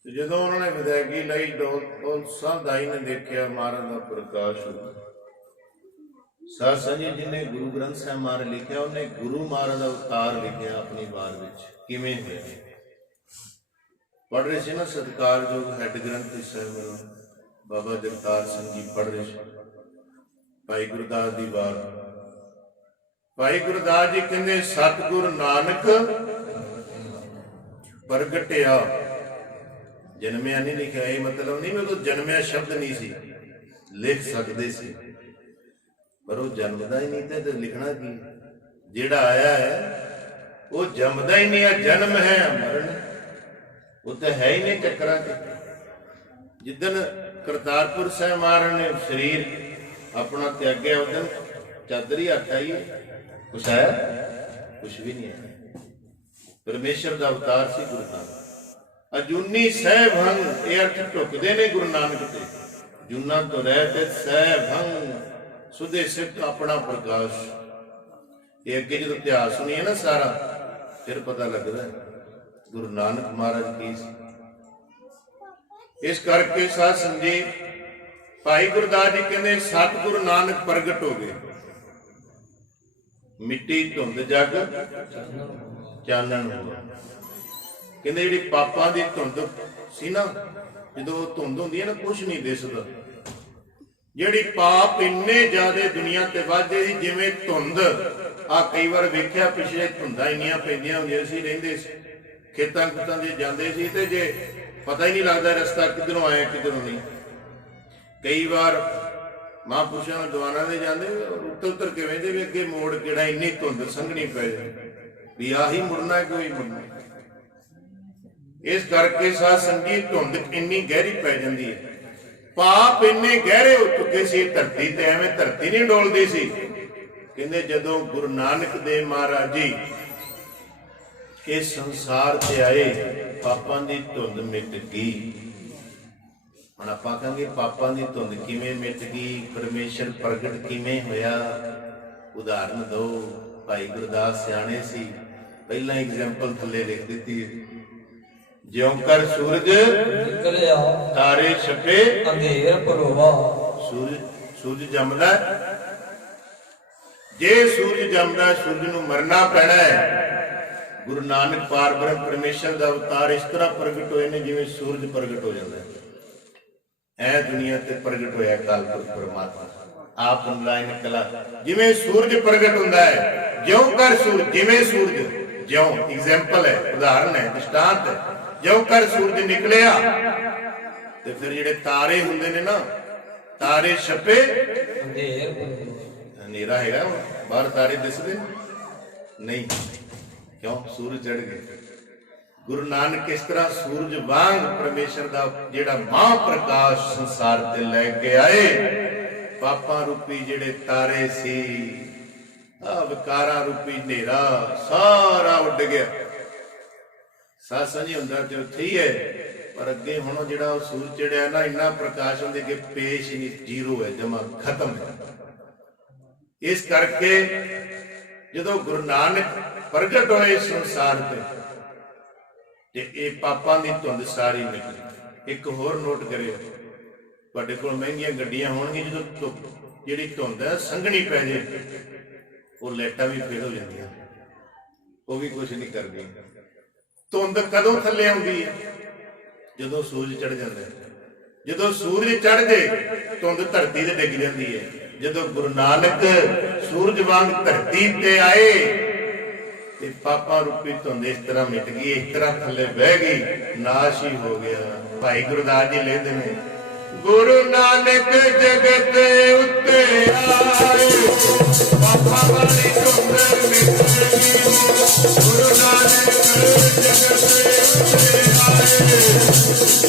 ਜਦੋਂ ਉਹਨਾਂ ਨੇ ਵਿਦਾਇਗੀ ਲਈ, ਦੌਲਤਾ ਦਾਈ ਨੇ ਦੇਖਿਆ ਮਹਾਰਾਜ ਦਾ ਪ੍ਰਕਾਸ਼। ਸਾਧ ਸੰਗਤ ਜਿਹਨੇ ਗੁਰੂ ਗ੍ਰੰਥ ਸਾਹਿਬ ਮਹਾਰਾਜ ਲਿਖਿਆ, ਉਹਨੇ ਗੁਰੂ ਮਹਾਰਾਜ ਦਾ ਅਵਤਾਰ ਲਿਖਿਆ ਆਪਣੀ ਬਾਰ ਵਿੱਚ, ਕਿਵੇਂ ਹੋਇਆ। ਪੜ੍ਹ ਰਹੇ ਸੀ ਨਾ ਸਤਿਕਾਰਯੋਗ ਹੈੱਡ ਗ੍ਰੰਥੀ ਸਾਹਿਬ ਬਾਬਾ ਜਗਤਾਰ ਸਿੰਘ ਜੀ ਪੜ੍ਹ ਰਹੇ ਸੀ ਭਾਈ ਗੁਰਦਾਸ ਦੀ ਵਾਰ। ਭਾਈ ਗੁਰਦਾਸ ਜੀ ਕਹਿੰਦੇ, ਸਤਿਗੁਰ ਨਾਨਕ ਪ੍ਰਗਟਿਆ। ਜਨਮਿਆ ਨਹੀਂ ਲਿਖਿਆ, ਇਹ ਮਤਲਬ ਨਹੀਂ ਮੈਂ ਉਦੋਂ ਜਨਮਿਆ ਸ਼ਬਦ ਨਹੀਂ ਸੀ, ਲਿਖ ਸਕਦੇ ਸੀ, ਪਰ ਉਹ ਜਨਮਦਾ ਹੀ ਨਹੀਂ ਤੇ ਲਿਖਣਾ ਕੀ। ਜਿਹੜਾ ਆਇਆ ਹੈ ਉਹ ਜੰਮਦਾ ਹੀ ਨਹੀਂ ਹੈ, ਜਨਮ ਹੈ ਮਰਨ, ਉਹ ਤਾਂ ਹੈ ਹੀ ਨਹੀਂ ਚੱਕਰਾਂ ਚ। ਜਿੱਦਣ ਕਰਤਾਰਪੁਰ ਸਾਹਿਬ ਮਹਾਰਾਜ ਨੇ ਸਰੀਰ ਆਪਣਾ ਤਿਆਗਿਆ, ਉਦੋਂ ਚਾਦਰੀ ਹੱਥ ਆਈ, ਕੁਛ ਹੈ? ਕੁਛ ਵੀ ਨਹੀਂ ਹੈ। ਪਰਮੇਸ਼ਰ ਦਾ ਅਵਤਾਰ ਸੀ ਗੁਰੂ ਨਾਨਕ। ਅਜੂਨੀ ਸਹਿਭੰਗ, ਇਹ ਅਰਥ ਢੁਕਦੇ ਨੇ ਗੁਰੂ ਨਾਨਕ ਤੇ। ਜੂਨਾ ਤੋਂ ਰਹਿ ਤੇ ਸਹਿਭੰਗ, ਸੁਦੇ ਸਿੱਧ ਆਪਣਾ ਪ੍ਰਕਾਸ਼। ਇਹ ਅੱਗੇ ਜਦੋਂ ਇਤਿਹਾਸ ਸੁਣੀਏ ਨਾ ਸਾਰਾ, ਫਿਰ ਪਤਾ ਲੱਗਦਾ ਗੁਰੂ ਨਾਨਕ ਮਹਾਰਾਜ ਕੀ ਸੀ। ਇਸ ਕਰਕੇ ਸਾਧ ਸੰਗਤ, ਭਾਈ ਗੁਰਦਾਸ ਜੀ ਕਹਿੰਦੇ, ਸਤਿਗੁਰੂ ਨਾਨਕ ਪ੍ਰਗਟ ਹੋ ਗਏ। ਮਿੱਟੀ ਧੁੰਦ ਜਗ ਚਾਨਣ ਹੋ। ਕਹਿੰਦੇ ਜਿਹੜੀ ਪਾਪਾਂ ਦੀ ਧੁੰਦ ਸੀ ਨਾ, ਜਦੋਂ ਉਹ ਧੁੰਦ ਹੁੰਦੀ ਹੈ ਨਾ, ਕੁਛ ਨਹੀਂ ਦਿਸਦਾ। ਜਿਹੜੀ ਪਾਪ ਇੰਨੇ ਜ਼ਿਆਦੇ ਦੁਨੀਆ ਤੇ ਵੱਧਦੇ ਸੀ, ਜਿਵੇਂ ਧੁੰਦ। ਆ ਕਈ ਵਾਰ ਵੇਖਿਆ, ਪਿਛਲੇ ਧੁੰਦਾਂ ਇੰਨੀਆਂ ਪੈਂਦੀਆਂ ਹੁੰਦੀਆਂ ਸੀ, ਰਹਿੰਦੇ ਸੀ ਖੇਤਾਂ ਖੁੱਤਾਂ ਦੇ ਜਾਂਦੇ ਸੀ, ਤੇ ਜੇ ਪਤਾ ਹੀ ਨਹੀਂ ਲੱਗਦਾ ਰਸਤਾ ਕਿੱਧਰੋਂ ਆਇਆ ਕਿੱਧਰੋਂ ਨਹੀਂ। ਕਈ ਵਾਰ ਮਹਾਂਪੁਰਸ਼ਾਂ ਦੀਵਾਨਾਂ ਦੇ ਜਾਂਦੇ, ਉੱਤਰ ਕੇ ਵੇਂਦੇ ਵੀ ਅੱਗੇ ਮੋੜ ਕਿਹੜਾ, ਇੰਨੀ ਧੁੰਦ ਸੰਘਣੀ ਪੈ ਜਾਂਦੀ ਵੀ ਆਹੀ ਮੁੜਨਾ ਕੋਈ ਮੁੜਨਾ। ਇਸ ਕਰਕੇ ਸਾਧ ਸੰਗਤ, ਧੁੰਦ ਇੰਨੀ ਗਹਿਰੀ ਪੈ ਜਾਂਦੀ ਹੈ, ਪਾਪ ਇੰਨੇ ਗਹਿਰੇ ਹੋ ਚੁੱਕੇ ਸੀ ਧਰਤੀ ਤੇ, ਐਵੇਂ ਧਰਤੀ ਨਹੀਂ ਡੋਲਦੀ ਸੀ। ਕਹਿੰਦੇ ਜਦੋਂ ਗੁਰੂ ਨਾਨਕ ਦੇਵ ਮਹਾਰਾਜ ਜੀ ਇਸ ਸੰਸਾਰ ਤੇ ਆਏ, ਪਾਪਾਂ ਦੀ ਧੁੰਦ ਮਿਟ ਗਈ। ਹੁਣ ਆਪਾਂ ਕਹਾਂਗੇ ਪਾਪਾਂ ਦੀ ਧੁੰਦ ਕਿਵੇਂ ਮਿਟ ਗਈ, ਪਰਮੇਸ਼ਰ ਪ੍ਰਗਟ ਕਿਵੇਂ ਹੋਇਆ, ਉਦਾਹਰਨ ਦਿਓ। ਭਾਈ ਗੁਰਦਾਸ ਸਿਆਣੇ ਸੀ, ਪਹਿਲਾਂ ਐਗਜ਼ਾਮਪਲ ਥੱਲੇ ਲਿਖ ਦਿੱਤੀ ਹੈ। ਜਿਉਂ ਕਰ ਸੂਰਜ ਤਾਰੇ ਛਪੇ, ਅੰਧੇਰ ਪਰੋਵਾ। ਸੂਰਜ ਜੰਮਦਾ जे सूरज जमदा सूरज नूं मरना पैना है। गुरु नानक पार ब्रह्म परमेश्वर का अवतार इस तरह प्रगट होए ने जिवें सूरज प्रगट हो जाता है। ऐ दुनिया ते प्रगट होया कालपुरख परमात्मा आप नारायण कला। जिवें सूरज प्रगट हुंदा है ज्यों कर सूरज, जिवें सूरज ज्यों एग्जाम्पल है, उदाहरण है, दृष्टांत है। ज्यों कर सूरज निकलिया ते फिर जिहड़े तारे हुंदे ने ना, तारे छपे हनेरा हैगा, बाहर तारे दिसदे नहीं, क्यों? सूरज चढ़ गए। गुरु नानक इस तरह सूरज वांग परमेश्वर का जिहड़ा महाप्रकाश संसार ते लैके आए। पापां रूपी जिहड़े तारे सी, विकारां रूपी हनेरा सारा उड गया। सत्संग हुंदा ते उत्थे ही है, पर अगे हुण जिहड़ा सूरज चढ़िया ना, इन्ना प्रकाश उहदे अगे पेश ही नहीं, जीरो है, जमा खत्म है। इस करके जदों गुरु नानक प्रगट होए संसार ते ये पापां दी धुंध सारी निकली। एक होर नोट करियो, तुहाडे कोल महंगियां गड्डियां होणगियां, जदों जिहड़ी धुंध है संघनी पै जाए, वो लाइटां भी फेल हो जांदियां, वो भी कुछ नहीं करदी। धुंध कदों थल्ले आउंदी है? जदों सूरज चढ़ जाता है। जदों सूरज चढ़ जाए धुंध धरती ते डिग जाती है। जदों गुरु नानक सूरज वांग धरती ते आए ते पापा रूपी धुंध इस तरह मिट गई, इस तरह थल्ले बह गई, नाश ही हो गया। भाई गुरदास जी लेंदे ने, गुरु नानक जगत उत्ते आए, पापा वाली धुंध मिट गई। गुरु नानक जगत उत्ते आए,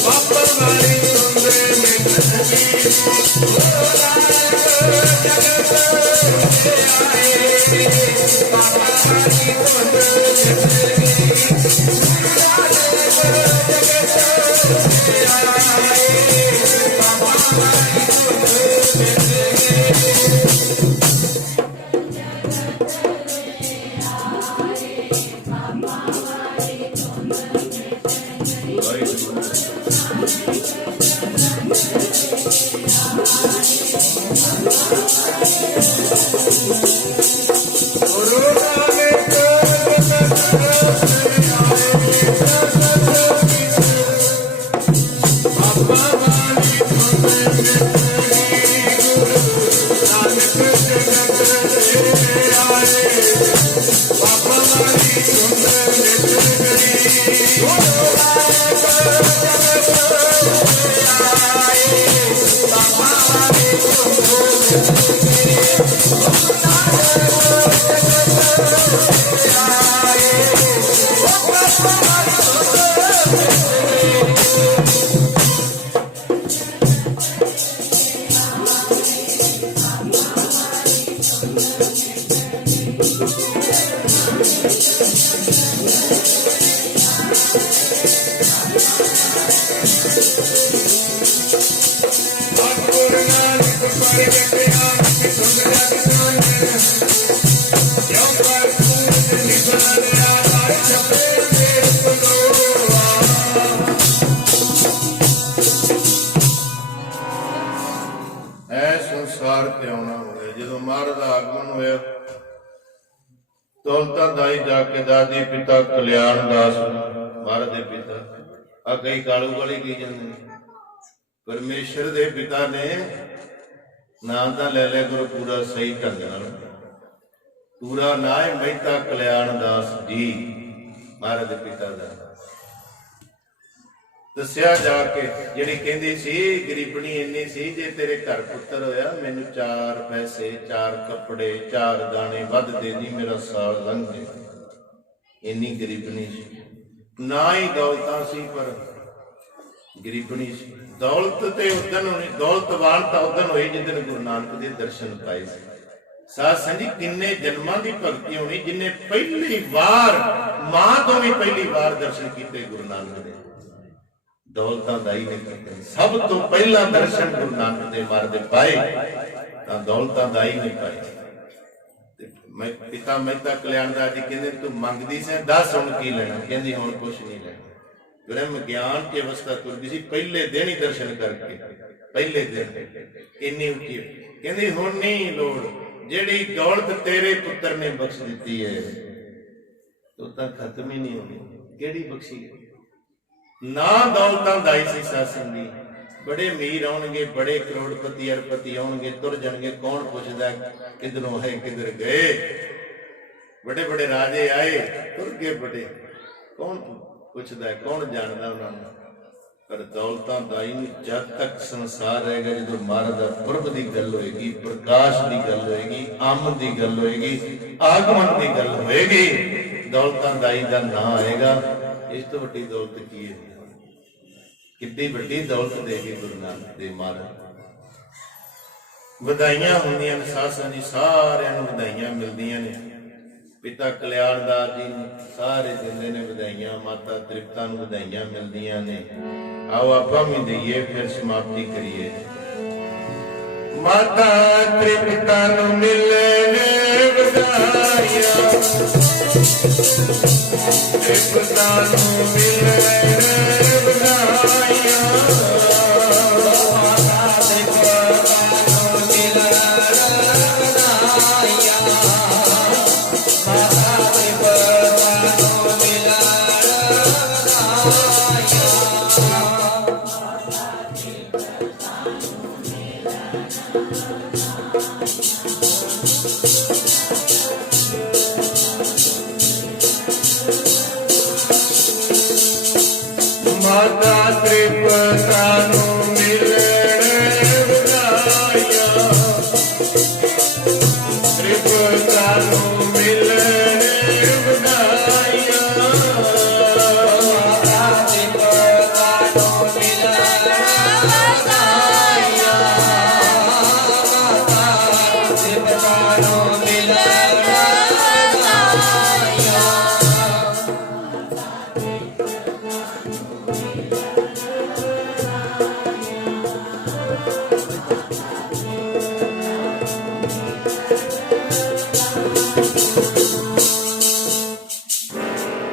पापा वाली धुंध मिट गई। गुरु नानक जगत उत्ते आए, पापा वाली धुंध मिट गई। गुरु नानक जगत उत्ते आए, पापा वाली धुंध मिट गई। संसार ते आना होवे, जदों महाराज दा आगमन होया, दौलता दाई जाके दादी पिता कल्याण दास महाराज दे पिता आ कई कालू वाली की जांदे ने। परमेश्वर दे पिता ने नाम तां ले लिया करो पूरा सही ढंग नाल, पूरा ना है मेहता कल्याण दास जी महाराज दे पिता दा। दस्या जाके जिहड़ी कहंदी सी गरीबनी इन्नी सी, जे तेरे घर पुत्र होया मैनू 4 पैसे 4 कपड़े 4 दाने वध दे दी, मेरा साल लंघ गया। इन्नी गरीबनी सी, ना ही दौलतां सी पर गरीबनी सी। दौलत ते उदन होनी, दौलतवान तां उदन होई जिदन गुरु नानक दे दर्शन पाए सी। साध संगत जी किन्ने जन्मां दी भगती होनी जिन्ने पहली बार मां तो भी पहली बार दर्शन कीते गुरु नानक दे। दौलतां दा ही नहीं, सब तो पहला दर्शन गुरु नानक देव महाराज दे पाए तां दौलतां दा ही नहीं पाए। मैं पिता मेहता कल्याण दास जी कहंदे तू मंगदी से दस हुण की लेना, कहंदी हुण कुछ नहीं लेना। ब्रह्म ज्ञान की अवस्था तुर गई सी, पहले दिन ही दर्शन करके, पहले दिन इन्नी उठी कहंदी हुण नहीं लोड़, ਜਿਹੜੀ ਦੌਲਤ ਤੇਰੇ ਪੁੱਤਰ ਨੇ ਬਖਸ਼ ਦਿੱਤੀ ਹੈ ਉਹ ਤਾਂ ਖਤਮ ਹੀ ਨਹੀਂ ਹੋਣੀ। ਕਿਹੜੀ ਬਖਸ਼ੀ? ਨਾ ਦੌਲਤਾਂ ਦਾਈ ਸੀ ਸਾਸਨ ਦੀ। ਬੜੇ ਅਮੀਰ ਆਉਣਗੇ, ਬੜੇ ਕਰੋੜਪਤੀ ਅਰਬਪਤੀ ਆਉਣਗੇ, ਤੁਰ ਜਾਣਗੇ, ਕੌਣ ਪੁੱਛਦਾ ਕਿਧਰੋਂ ਆਏ ਕਿਧਰ ਗਏ। ਬੜੇ ਬੜੇ ਰਾਜੇ ਆਏ ਤੁਰ ਗਏ, ਬੜੇ ਕੌਣ ਪੁੱਛਦਾ, ਕੌਣ ਜਾਣਦਾ ਉਹਨਾਂ ਨੂੰ। ਪਰ ਦੌਲਤਾਂ ਦਾਈ ਨੂੰ ਜਦ ਤੱਕ ਸੰਸਾਰ ਰਹੇਗਾ, ਜਦੋਂ ਮਹਾਰਾਜ ਦਾ ਪੁਰਬ ਦੀ ਗੱਲ ਹੋਏਗੀ, ਪ੍ਰਕਾਸ਼ ਦੀ ਗੱਲ ਹੋਏਗੀ, ਆਮਦ ਦੀ ਗੱਲ ਹੋਏਗੀ, ਆਗਮਨ ਦੀ ਗੱਲ ਹੋਏਗੀ, ਦੌਲਤਾਂ ਦਾਈ ਦਾ ਨਾਂ ਆਏਗਾ। ਇਸ ਤੋਂ ਵੱਡੀ ਦੌਲਤ ਕੀ ਹੈ? ਕਿੱਡੀ ਵੱਡੀ ਦੌਲਤ ਦੇ ਗਏ ਗੁਰੂ ਨਾਨਕ ਦੇਵ ਮਹਾਰਾਜ। ਵਧਾਈਆਂ ਹੁੰਦੀਆਂ ਨੇ ਸਾਸਾਂ ਜੀ, ਸਾਰਿਆਂ ਨੂੰ ਵਧਾਈਆਂ ਮਿਲਦੀਆਂ ਨੇ। ਪਿਤਾ ਕਲਿਆਣਦਾਸ ਜੀ ਨੂੰ ਸਾਰੇ ਦਿੰਦੇ ਨੇ ਵਧਾਈਆਂ, ਮਾਤਾ ਤ੍ਰਿਪਤਾ ਨੂੰ ਵਧਾਈਆਂ ਮਿਲਦੀਆਂ ਨੇ। ਆਓ ਆਪਾਂ ਵੀ ਦਈਏ, ਫਿਰ ਸਮਾਪਤੀ ਕਰੀਏ। ਮਾਤਾ ਤ੍ਰਿਪਤਾ ਨੂੰ ਮਿਲੇ ਨੇ ਵਧਾਈਆਂ, ਤ੍ਰਿਪਤਾ ਨੂੰ ਮਿਲੇ ਨੇ ਵਧਾਈਆਂ, ਮਾਤਾ ਤ੍ਰਿਪਤਾ ਨੂੰ ਮਿਲੇ ਵਧਾਈਆਂ, ਮਾਤਾ ਤ੍ਰਿਪਤਾ ਨੂੰ ਮਿਲੇ ਮਾਤਾ ਤ੍ਰਿਪਤਾ ਨੂੰ ਮਿਲਣ ਵਧਾਈਆਂ, ਤ੍ਰਿਪਤਾ ਨੂੰ ਮਿਲਣ ਵਧਾਈਆਂ, ਮਾਤਾ ਤ੍ਰਿਪਤਾ ਨੂੰ ਮਿਲਣ ਵਧਾਈਆਂ, ਮਾਤਾ ਤ੍ਰਿਪਤਾ ਨੂੰ ਮਿਲਣ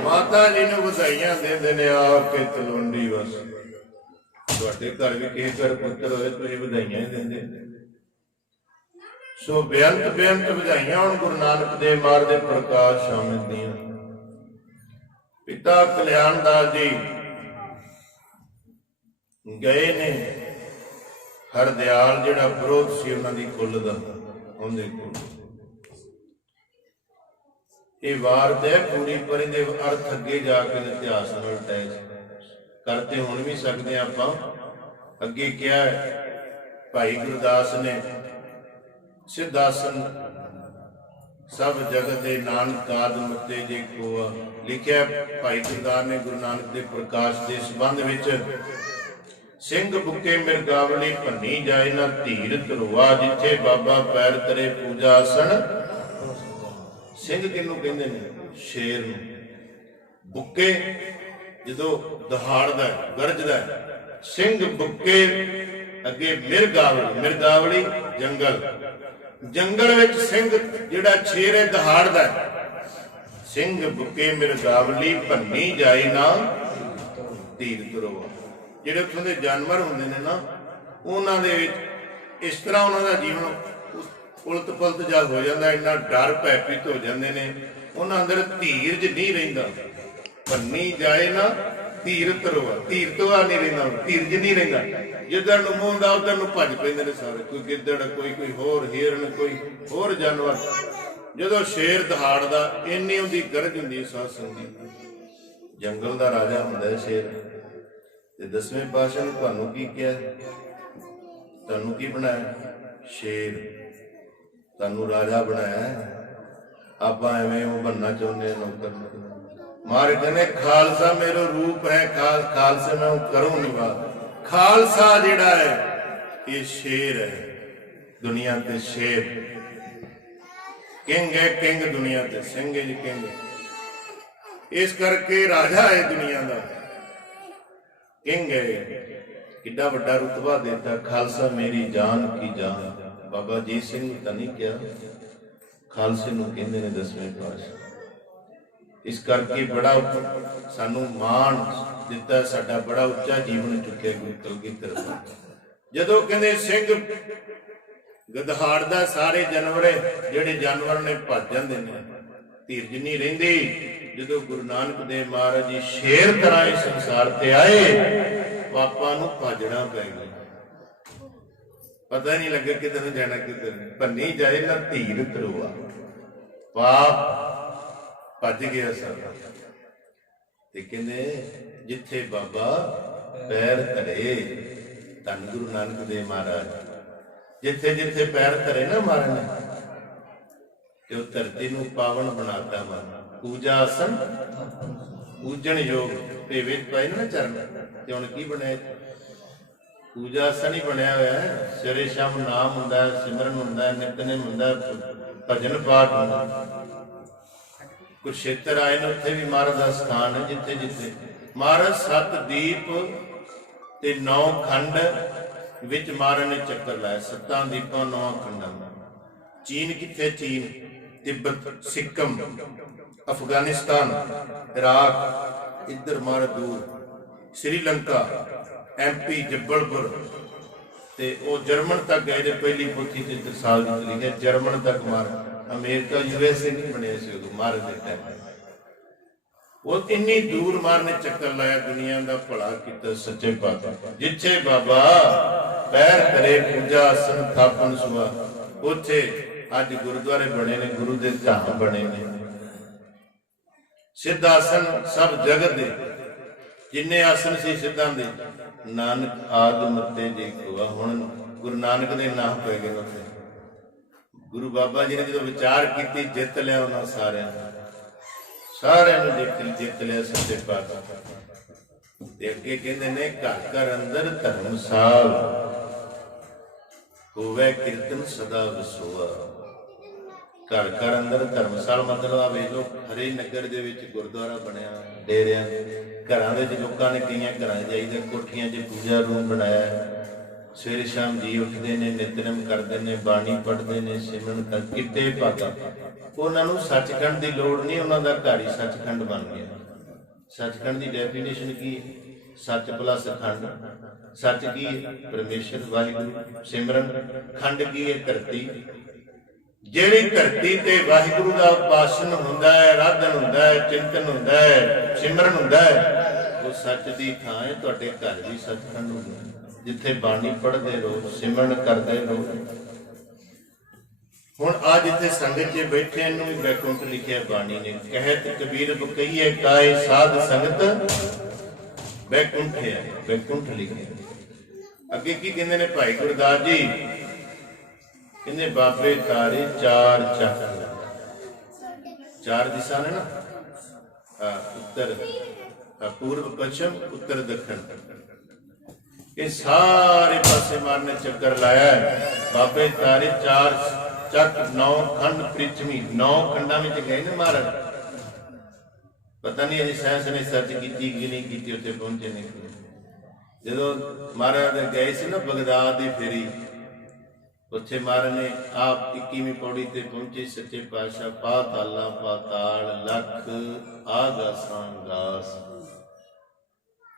ਮਾਤਾ ਜੀ ਨੂੰ ਵਧਾਈਆਂ ਦਿੰਦੇ ਨੇ ਆ ਕੇ ਤਲਵੰਡੀ ਵਸ। ਤੁਹਾਡੇ ਘਰ ਵੀ ਕਿਸੇ ਘਰ ਪੁੱਤਰ ਹੋਏ ਤੁਸੀਂ ਵਧਾਈਆਂ ਹੀ ਦਿੰਦੇ। ਸੋ ਬੇਅੰਤ ਬੇਅੰਤ ਵਧਾਈਆਂ ਹੁਣ ਗੁਰੂ ਨਾਨਕ ਦੇਵ ਮਹਾਰਾਜ ਦੇ ਪ੍ਰਕਾਸ਼ ਸ਼ਾਮਿਲ ਦੀਆਂ। ਪਿਤਾ ਕਲਿਆਣਦਾਸ ਜੀ ਗਏ ਨੇ ਹਰਦਿਆਲ, ਜਿਹੜਾ ਵਿਰੋਧ ਸੀ ਉਹਨਾਂ ਦੀ ਕੁੱਲ ਦਾ, ਉਹਦੇ ਕੋਲ ਇਹ ਵਾਰਤ ਹੈ ਪੂਰੀ, ਪਰ ਇਹਦੇ ਅਰਥ ਅੱਗੇ ਜਾ ਕੇ ਇਤਿਹਾਸ ਨਾਲ ਅਟੈਚ ਕਰਦੇ ਹੁਣ ਵੀ ਸਕਦੇ ਹਾਂ ਆਪਾਂ। ਅੱਗੇ ਕਿਹਾ ਭਾਈ ਗੁਰਦਾਸ ਨੇ, ਸਿਧਾਸਨ ਸਭ ਜਗਤ ਦੇ ਨਾਨਕ ਆਦਿ ਮਤੇ ਜੇ ਕੋਆ, ਲਿਖਿਆ ਭਾਈ ਗੁਰਦਾਸ ਨੇ ਗੁਰੂ ਨਾਨਕ ਦੇ ਪ੍ਰਕਾਸ਼ ਦੇ ਸੰਬੰਧ ਵਿੱਚ। ਸਿੰਘ ਬੁੱਕੇ ਮਿਰਗਾਵਲੀ ਭੰਨੀ ਜਾਏ ਨਾ ਧੀਰ ਧਰੋਆ, ਜਿੱਥੇ ਬਾਬਾ ਪੈਰ ਤਰੇ ਪੂਜਾ ਆਸਣ। ਸਿੰਘ ਕਿਹਨੂੰ ਕਹਿੰਦੇ ਨੇ? ਸ਼ੇਰ ਨੂੰ। ਬੁੱਕੇ ਜਦੋਂ ਦਹਾੜਦਾ ਗਰਜਦਾ, ਸਿੰਘ ਬੁੱਕੇ ਅੱਗੇ ਮਿਰਗਾਵਲੀ, ਮਿਰਗਾਵਲੀ ਜੰਗਲ, ਜੰਗਲ ਵਿੱਚ ਸਿੰਘ ਜਿਹੜਾ ਸ਼ੇਰ ਹੈ ਦਹਾੜਦਾ। ਸਿੰਘ ਬੁੱਕੇ ਮਿਰਗਾਵਲੀ ਭੰਨੀ ਜਾਏ ਨਾ ਧੀਰ ਧਰੋਆ। ਜਿਹੜੇ ਉੱਥੋਂ ਦੇ ਜਾਨਵਰ ਹੁੰਦੇ ਨੇ ਨਾ, ਉਹਨਾਂ ਦੇ ਵਿੱਚ ਇਸ ਤਰ੍ਹਾਂ ਉਹਨਾਂ ਦਾ ਜੀਵਨ ਉਲਟ ਪੁਲਟ ਜਾ ਹੋ ਜਾਂਦਾ, ਇੰਨਾ ਡਰ ਭੈਭੀਤ ਹੋ ਜਾਂਦੇ ਨੇ, ਉਹਨਾਂ ਅੰਦਰ ਧੀਰਜ ਨਹੀਂ ਰਹਿੰਦਾ। ਭੰਨੀ ਜਾਏ ਨਾ ਧੀਰ ਧਰੋਆ, ਧੀਰ ਧਰੋਆ ਨਹੀਂ ਰਹਿੰਦਾ, ਧੀਰਜ ਨਹੀਂ ਰਹਿੰਦਾ। ਜਿੱਧਰ ਨੂੰ ਮੂੰਹ ਦਾ ਉਧਰ ਨੂੰ ਭੱਜ ਪੈਂਦੇ ਨੇ ਸਾਰੇ, ਕੋਈ ਗਿੱਦੜ, ਕੋਈ ਹੋਰ ਹਿਰਨ, ਕੋਈ ਹੋਰ ਜਾਨਵਰ। ਜਦੋਂ ਸ਼ੇਰ ਦਹਾੜਦਾ, ਇੰਨੀ ਉਹਦੀ ਗਰਜ ਹੁੰਦੀ ਸਾਧ ਸੰਗਤ। ਜੰਗਲ ਦਾ ਰਾਜਾ ਹੁੰਦਾ ਸ਼ੇਰ। ਤੇ ਦਸਵੇਂ ਪਾਤਸ਼ਾਹ ਨੇ ਤੁਹਾਨੂੰ ਕੀ ਕਿਹਾ? ਤੁਹਾਨੂੰ ਕੀ ਬਣਾਇਆ? ਸ਼ੇਰ। ਤੁਹਾਨੂੰ ਰਾਜਾ ਬਣਾਇਆ। ਆਪਾਂ ਐਵੇਂ ਉਹ ਬਣਨਾ ਚਾਹੁੰਦੇ ਨੌਕਰ। ਮਹਾਰਾਜ ਕਹਿੰਦੇ ਖਾਲਸਾ ਮੇਰਾ ਰੂਪ ਹੈ, ਖਾਲਸੇ ਮੈਂ ਕਰੂੰ ਨਿਵਾ। ਖਾਲਸਾ ਜਿਹੜਾ ਹੈ ਇਹ ਸ਼ੇਰ ਹੈ, ਦੁਨੀਆ ਤੇ ਸ਼ੇਰ। ਕਿੰਗ ਹੈ, ਕਿੰਗ ਦੁਨੀਆ ਤੇ, ਸਿੰਘ ਹੈ ਜੀ ਕਿੰਗ। ਇਸ ਕਰਕੇ ਰਾਜਾ ਹੈ ਦੁਨੀਆ ਦਾ, ਕਿੰਗ ਹੈ। ਕਿੱਡਾ ਵੱਡਾ ਰੁਤਬਾ ਦਿੱਤਾ, ਖਾਲਸਾ ਮੇਰੀ ਜਾਨ ਕੀ ਜਾਨ। ਬਾਬਾ ਅਜੀਤ ਸਿੰਘ ਨੂੰ ਤਾਂ ਨਹੀਂ ਕਿਹਾ, ਖਾਲਸੇ ਨੂੰ ਕਹਿੰਦੇ ਨੇ ਦਸਵੇਂ ਪਾਤਸ਼ਾਹ। ਇਸ ਕਰਕੇ ਬੜਾ ਸਾਨੂੰ ਮਾਣ ਦਿੱਤਾ, ਸਾਡਾ ਬੜਾ ਉੱਚਾ ਜੀਵਨ ਚੁੱਕਿਆ ਗੁਰੂ ਕਲਗੀਧਰ। ਜਦੋਂ ਕਹਿੰਦੇ ਸਿੰਘ ਗਦਹਾੜਦਾ ਸਾਰੇ ਜਾਨਵਰ ਜਿਹੜੇ ਜਾਨਵਰ ਨੇ ਭੱਜ ਜਾਂਦੇ ਨੇ, ਧੀਰਜ ਨਹੀਂ ਰਹਿੰਦੀ। ਜਦੋਂ ਗੁਰੂ ਨਾਨਕ ਦੇਵ ਮਹਾਰਾਜ ਜੀ ਸ਼ੇਰ ਤਰ੍ਹਾਂ ਇਸ ਸੰਸਾਰ ਤੇ ਆਏ, ਪਾਪਾਂ ਨੂੰ ਭਾਜਣਾ ਪੈ ਗਿਆ, ਪਤਾ ਨਹੀਂ ਲੱਗਾ ਕਿੱਧਰ ਨੂੰ ਜਾਣਾ ਕਿੱਧਰ ਨਹੀਂ। ਭੰਨੀ ਜਾਏ ਨਾ ਧੀਰ ਧਰੋਆ, ਪਾਪ ਭੱਜ ਗਿਆ ਸਾਰਾ। ਤੇ ਕਹਿੰਦੇ ਜਿੱਥੇ ਬਾਬਾ ਪੈਰ ਧਰੇ, ਧੰਨ ਗੁਰੂ ਨਾਨਕ ਦੇਵ ਮਹਾਰਾਜ, ਜਿੱਥੇ ਜਿੱਥੇ ਪੈਰ ਧਰੇ ਨਾ ਮਹਾਰਾਜ ਨੇ, ਤੇ ਉਹ ਧਰਤੀ ਨੂੰ ਪਾਵਨ ਬਣਾਤਾ। ਮਨ ਪੂਜਾ ਆਸਨ ਪੂਜਣ ਯੋਗ ਤੇ ਵਿੱਚ ਪਾਏ ਨਾ ਚਰਨ, ਤੇ ਹੁਣ ਕੀ ਬਣਿਆ? ਪੂਜਾ ਆਸਨ ਹੀ ਬਣਿਆ ਹੋਇਆ ਹੈ। ਸਵੇਰੇ ਸ਼ਾਮ ਨਾਮ ਹੁੰਦਾ, ਸਿਮਰਨ ਹੁੰਦਾ, ਨਿਤਨੇਮ ਹੁੰਦਾ, ਭਜਨ ਪਾਠ ਹੁੰਦਾ। ਕੁਰਸ਼ੇਤਰ ਆਏ ਨੇ, ਉੱਥੇ ਵੀ ਮਹਾਰਾਜ ਦਾ ਸਥਾਨ ਹੈ। ਜਿੱਥੇ ਜਿੱਥੇ ਮਹਾਰਾਜ 7 ਦੀਪ ਤੇ 9 ਖੰਡ ਵਿੱਚ ਮਹਾਰਾਜ ਨੇ ਚੱਕਰ ਲਾਇਆ। 7 ਦੀਪਾਂ 9 ਖੰਡਾਂ। ਚੀਨ ਕਿੱਥੇ? ਚੀਨ, ਤਿੱਬਤ, ਸਿੱਕਮ, ਅਫਗਾਨਿਸਤਾਨ, ਇਰਾਕ, ਇੱਧਰ ਮਹਾਰਾਜ ਦੂਰ ਸ਼੍ਰੀਲੰਕਾ, MP, ਜੱਬਲਪੁਰ, ਤੇ ਉਹ ਜਰਮਨ ਤੱਕ ਗਏ ਨੇ। ਪਹਿਲੀ ਪੋਥੀ ਤੇ 3 ਸਾਲ ਦੀ ਚਲੀ ਗਈ ਜਰਮਨ ਤੱਕ। ਮਹਾਰਾਜ ਅਮਰੀਕਾ USA ਨਹੀਂ ਬਣਿਆ ਸੀ ਉਦੋਂ ਮਹਾਰਾਜ ਦੇ ਟਾਈਮ। ਉਹ ਇੰਨੀ ਦੂਰ ਮਹਾਰਾਜ ਨੇ ਚੱਕਰ ਲਾਇਆ, ਦੁਨੀਆ ਦਾ ਭਲਾ ਕੀਤਾ ਸੱਚੇ ਪਾਤਸ਼ਾਹ। ਜਿੱਥੇ ਬਾਬਾ ਪੈਰ ਧਰੇ, ਪੂਜਾ ਆਸਨ ਥਾਪਨ ਸੁਆ, ਉੱਥੇ ਅੱਜ ਗੁਰਦੁਆਰੇ ਬਣੇ ਨੇ, ਗੁਰੂ ਦੇ ਧਾਮ ਬਣੇ ਨੇ। ਸਿੱਧ ਆਸਨ ਸਭ ਜਗਤ ਦੇ, ਜਿੰਨੇ ਆਸਨ ਸੀ ਸਿੱਧਾਂ ਦੇ, ਨਾਨਕ ਆਦਿ ਮੱਤੇ ਜੇ ਕੋਆ। ਹੁਣ ਗੁਰੂ ਨਾਨਕ ਦੇ ਨਾਮ ਪੈ ਗਏ ਉੱਥੇ। ਗੁਰੂ ਬਾਬਾ ਜੀ ਨੇ ਜਦੋਂ ਵਿਚਾਰ ਕੀਤੀ, ਜਿੱਤ ਲਿਆ ਉਹਨਾਂ ਸਾਰਿਆਂ ਨੂੰ ਜਿੱਤ ਲਿਆ ਸੱਚੇ ਪਾਤਸ਼ਾਹ। ਤੇ ਅੱਗੇ ਕਹਿੰਦੇ ਨੇ ਘਰ ਘਰ ਅੰਦਰ ਧਰਮਸਾਲ, ਹੋਵੇ ਕੀਰਤਨ ਸਦਾ ਵਸੋਆ। ਘਰ ਘਰ ਅੰਦਰ ਧਰਮਸਾਲ ਮਤਲਬ ਆ ਵੇਖ ਲੋ, ਹਰੇ ਨਗਰ ਦੇ ਵਿੱਚ ਗੁਰਦੁਆਰਾ ਬਣਿਆ, ਡੇਰਿਆਂ, ਘਰਾਂ ਦੇ ਵਿੱਚ ਲੋਕਾਂ ਨੇ ਕਈਆਂ ਘਰਾਂ ਜਾਈਦਾ, ਕੋਠੀਆਂ 'ਚ ਪੂਜਾ ਰੂਮ ਬਣਾਇਆ। ਸਵੇਰੇ ਸ਼ਾਮ ਜੀ ਉੱਠਦੇ ਨੇ, ਨਿਤਨੇਮ ਕਰਦੇ ਨੇ, ਬਾਣੀ ਪੜ੍ਹਦੇ ਨੇ, ਸਿਮਰਨ ਕਰ। ਕਿਤੇ ਭਾਗਾ ਉਹਨਾਂ ਨੂੰ ਸੱਚਖੰਡ ਦੀ ਲੋੜ ਨਹੀਂ, ਉਹਨਾਂ ਦਾ ਘਰ ਹੀ ਸੱਚਖੰਡ ਬਣ ਗਿਆ। ਸੱਚਖੰਡ ਦੀ ਡੈਫੀਨੇਸ਼ਨ ਕੀ ਹੈ? ਸੱਚ ਪਲੱਸ ਖੰਡ। ਸੱਚ ਕੀ ਹੈ? ਪਰਮੇਸ਼ਰ ਵਾਹਿਗੁਰੂ। ਸਿਮਰਨ ਖੰਡ ਕੀ ਹੈ? ਧਰਤੀ। ਜਿਹੜੀ ਧਰਤੀ ਤੇ ਵਾਹਿਗੁਰੂ ਦਾ ਉਪਾਸਨ ਹੁੰਦਾ ਹੈ, ਆਰਾਧਨ ਹੁੰਦਾ ਹੈ, ਚਿੰਤਨ ਹੁੰਦਾ ਹੈ, ਸਿਮਰਨ ਹੁੰਦਾ ਹੈ, ਉਹ ਸੱਚ ਦੀ ਥਾਂ ਹੈ। ਤੁਹਾਡੇ ਘਰ ਵੀ ਸੱਚਖੰਡ ਹੁੰਦਾ, ਜਿੱਥੇ ਬਾਣੀ ਪੜ੍ਹਦੇ ਰਹੋ, ਸਿਮਰਨ ਕਰਦੇ ਰਹੋ। ਹੁਣ ਅੱਜ ਇੱਥੇ ਸੰਗਤ 'ਚ ਬੈਠੇ, ਇਹਨੂੰ ਵੀ ਬੈਕੁੰਠ ਲਿਖਿਆ ਬਾਣੀ ਨੇ। ਕਹਿਤ ਕਬੀਰ ਬਕਈਏ ਕਾਏ ਸਾਧ ਸੰਗਤ ਬੈਕੁੰਠ ਹੈ, ਬੈਕੁੰਠ ਲਿਖਿਆ। ਅੱਗੇ ਕੀ ਕਹਿੰਦੇ ਨੇ ਭਾਈ ਗੁਰਦਾਸ ਜੀ? ਕਹਿੰਦੇ ਬਾਬੇ ਤਾਰੇ 4 ਚੱਕ, 4 ਦਿਸ਼ਾ ਨੇ ਨਾ, ਉੱਤਰ, ਪੂਰਬ, ਪੱਛਮ, ਉੱਤਰ, ਦੱਖਣ। ਇਹ ਸਾਰੇ ਪਾਸੇ ਮਾਰਨੇ ਚੱਕਰ ਲਾਇਆ। ਬਾਬੇ ਤਾਰੇ 4 ਚੱਕ, 9 ਖੰਡ ਪ੍ਰਿਥਵੀ, 9 ਖੰਡਾਂ ਵਿੱਚ ਗਏ ਨੇ ਮਹਾਰਾਜ। ਪਤਾ ਨਹੀਂ ਅਜੇ ਸਾਇੰਸ ਨੇ ਸਰਚ ਕੀਤੀ ਕਿ ਨਹੀਂ ਕੀਤੀ, ਉੱਥੇ ਪਹੁੰਚੇ ਨਹੀਂ। ਜਦੋਂ ਮਹਾਰਾਜ ਗਏ ਸੀ ਨਾ ਬਗਦਾਦ ਦੀ ਫੇਰੀ, ਉੱਥੇ ਮਹਾਰਾਜ ਨੇ ਆਪ 21ਵੀਂ ਪੌੜੀ ਤੇ ਪਹੁੰਚੇ। ਸੱਚੇ ਪਾਤਸ਼ਾਹ ਪਾਤਾਲਾ ਪਾਤਾਲ ਲੱਖ ਆਗਾਸਾਂ ਗਾਸ।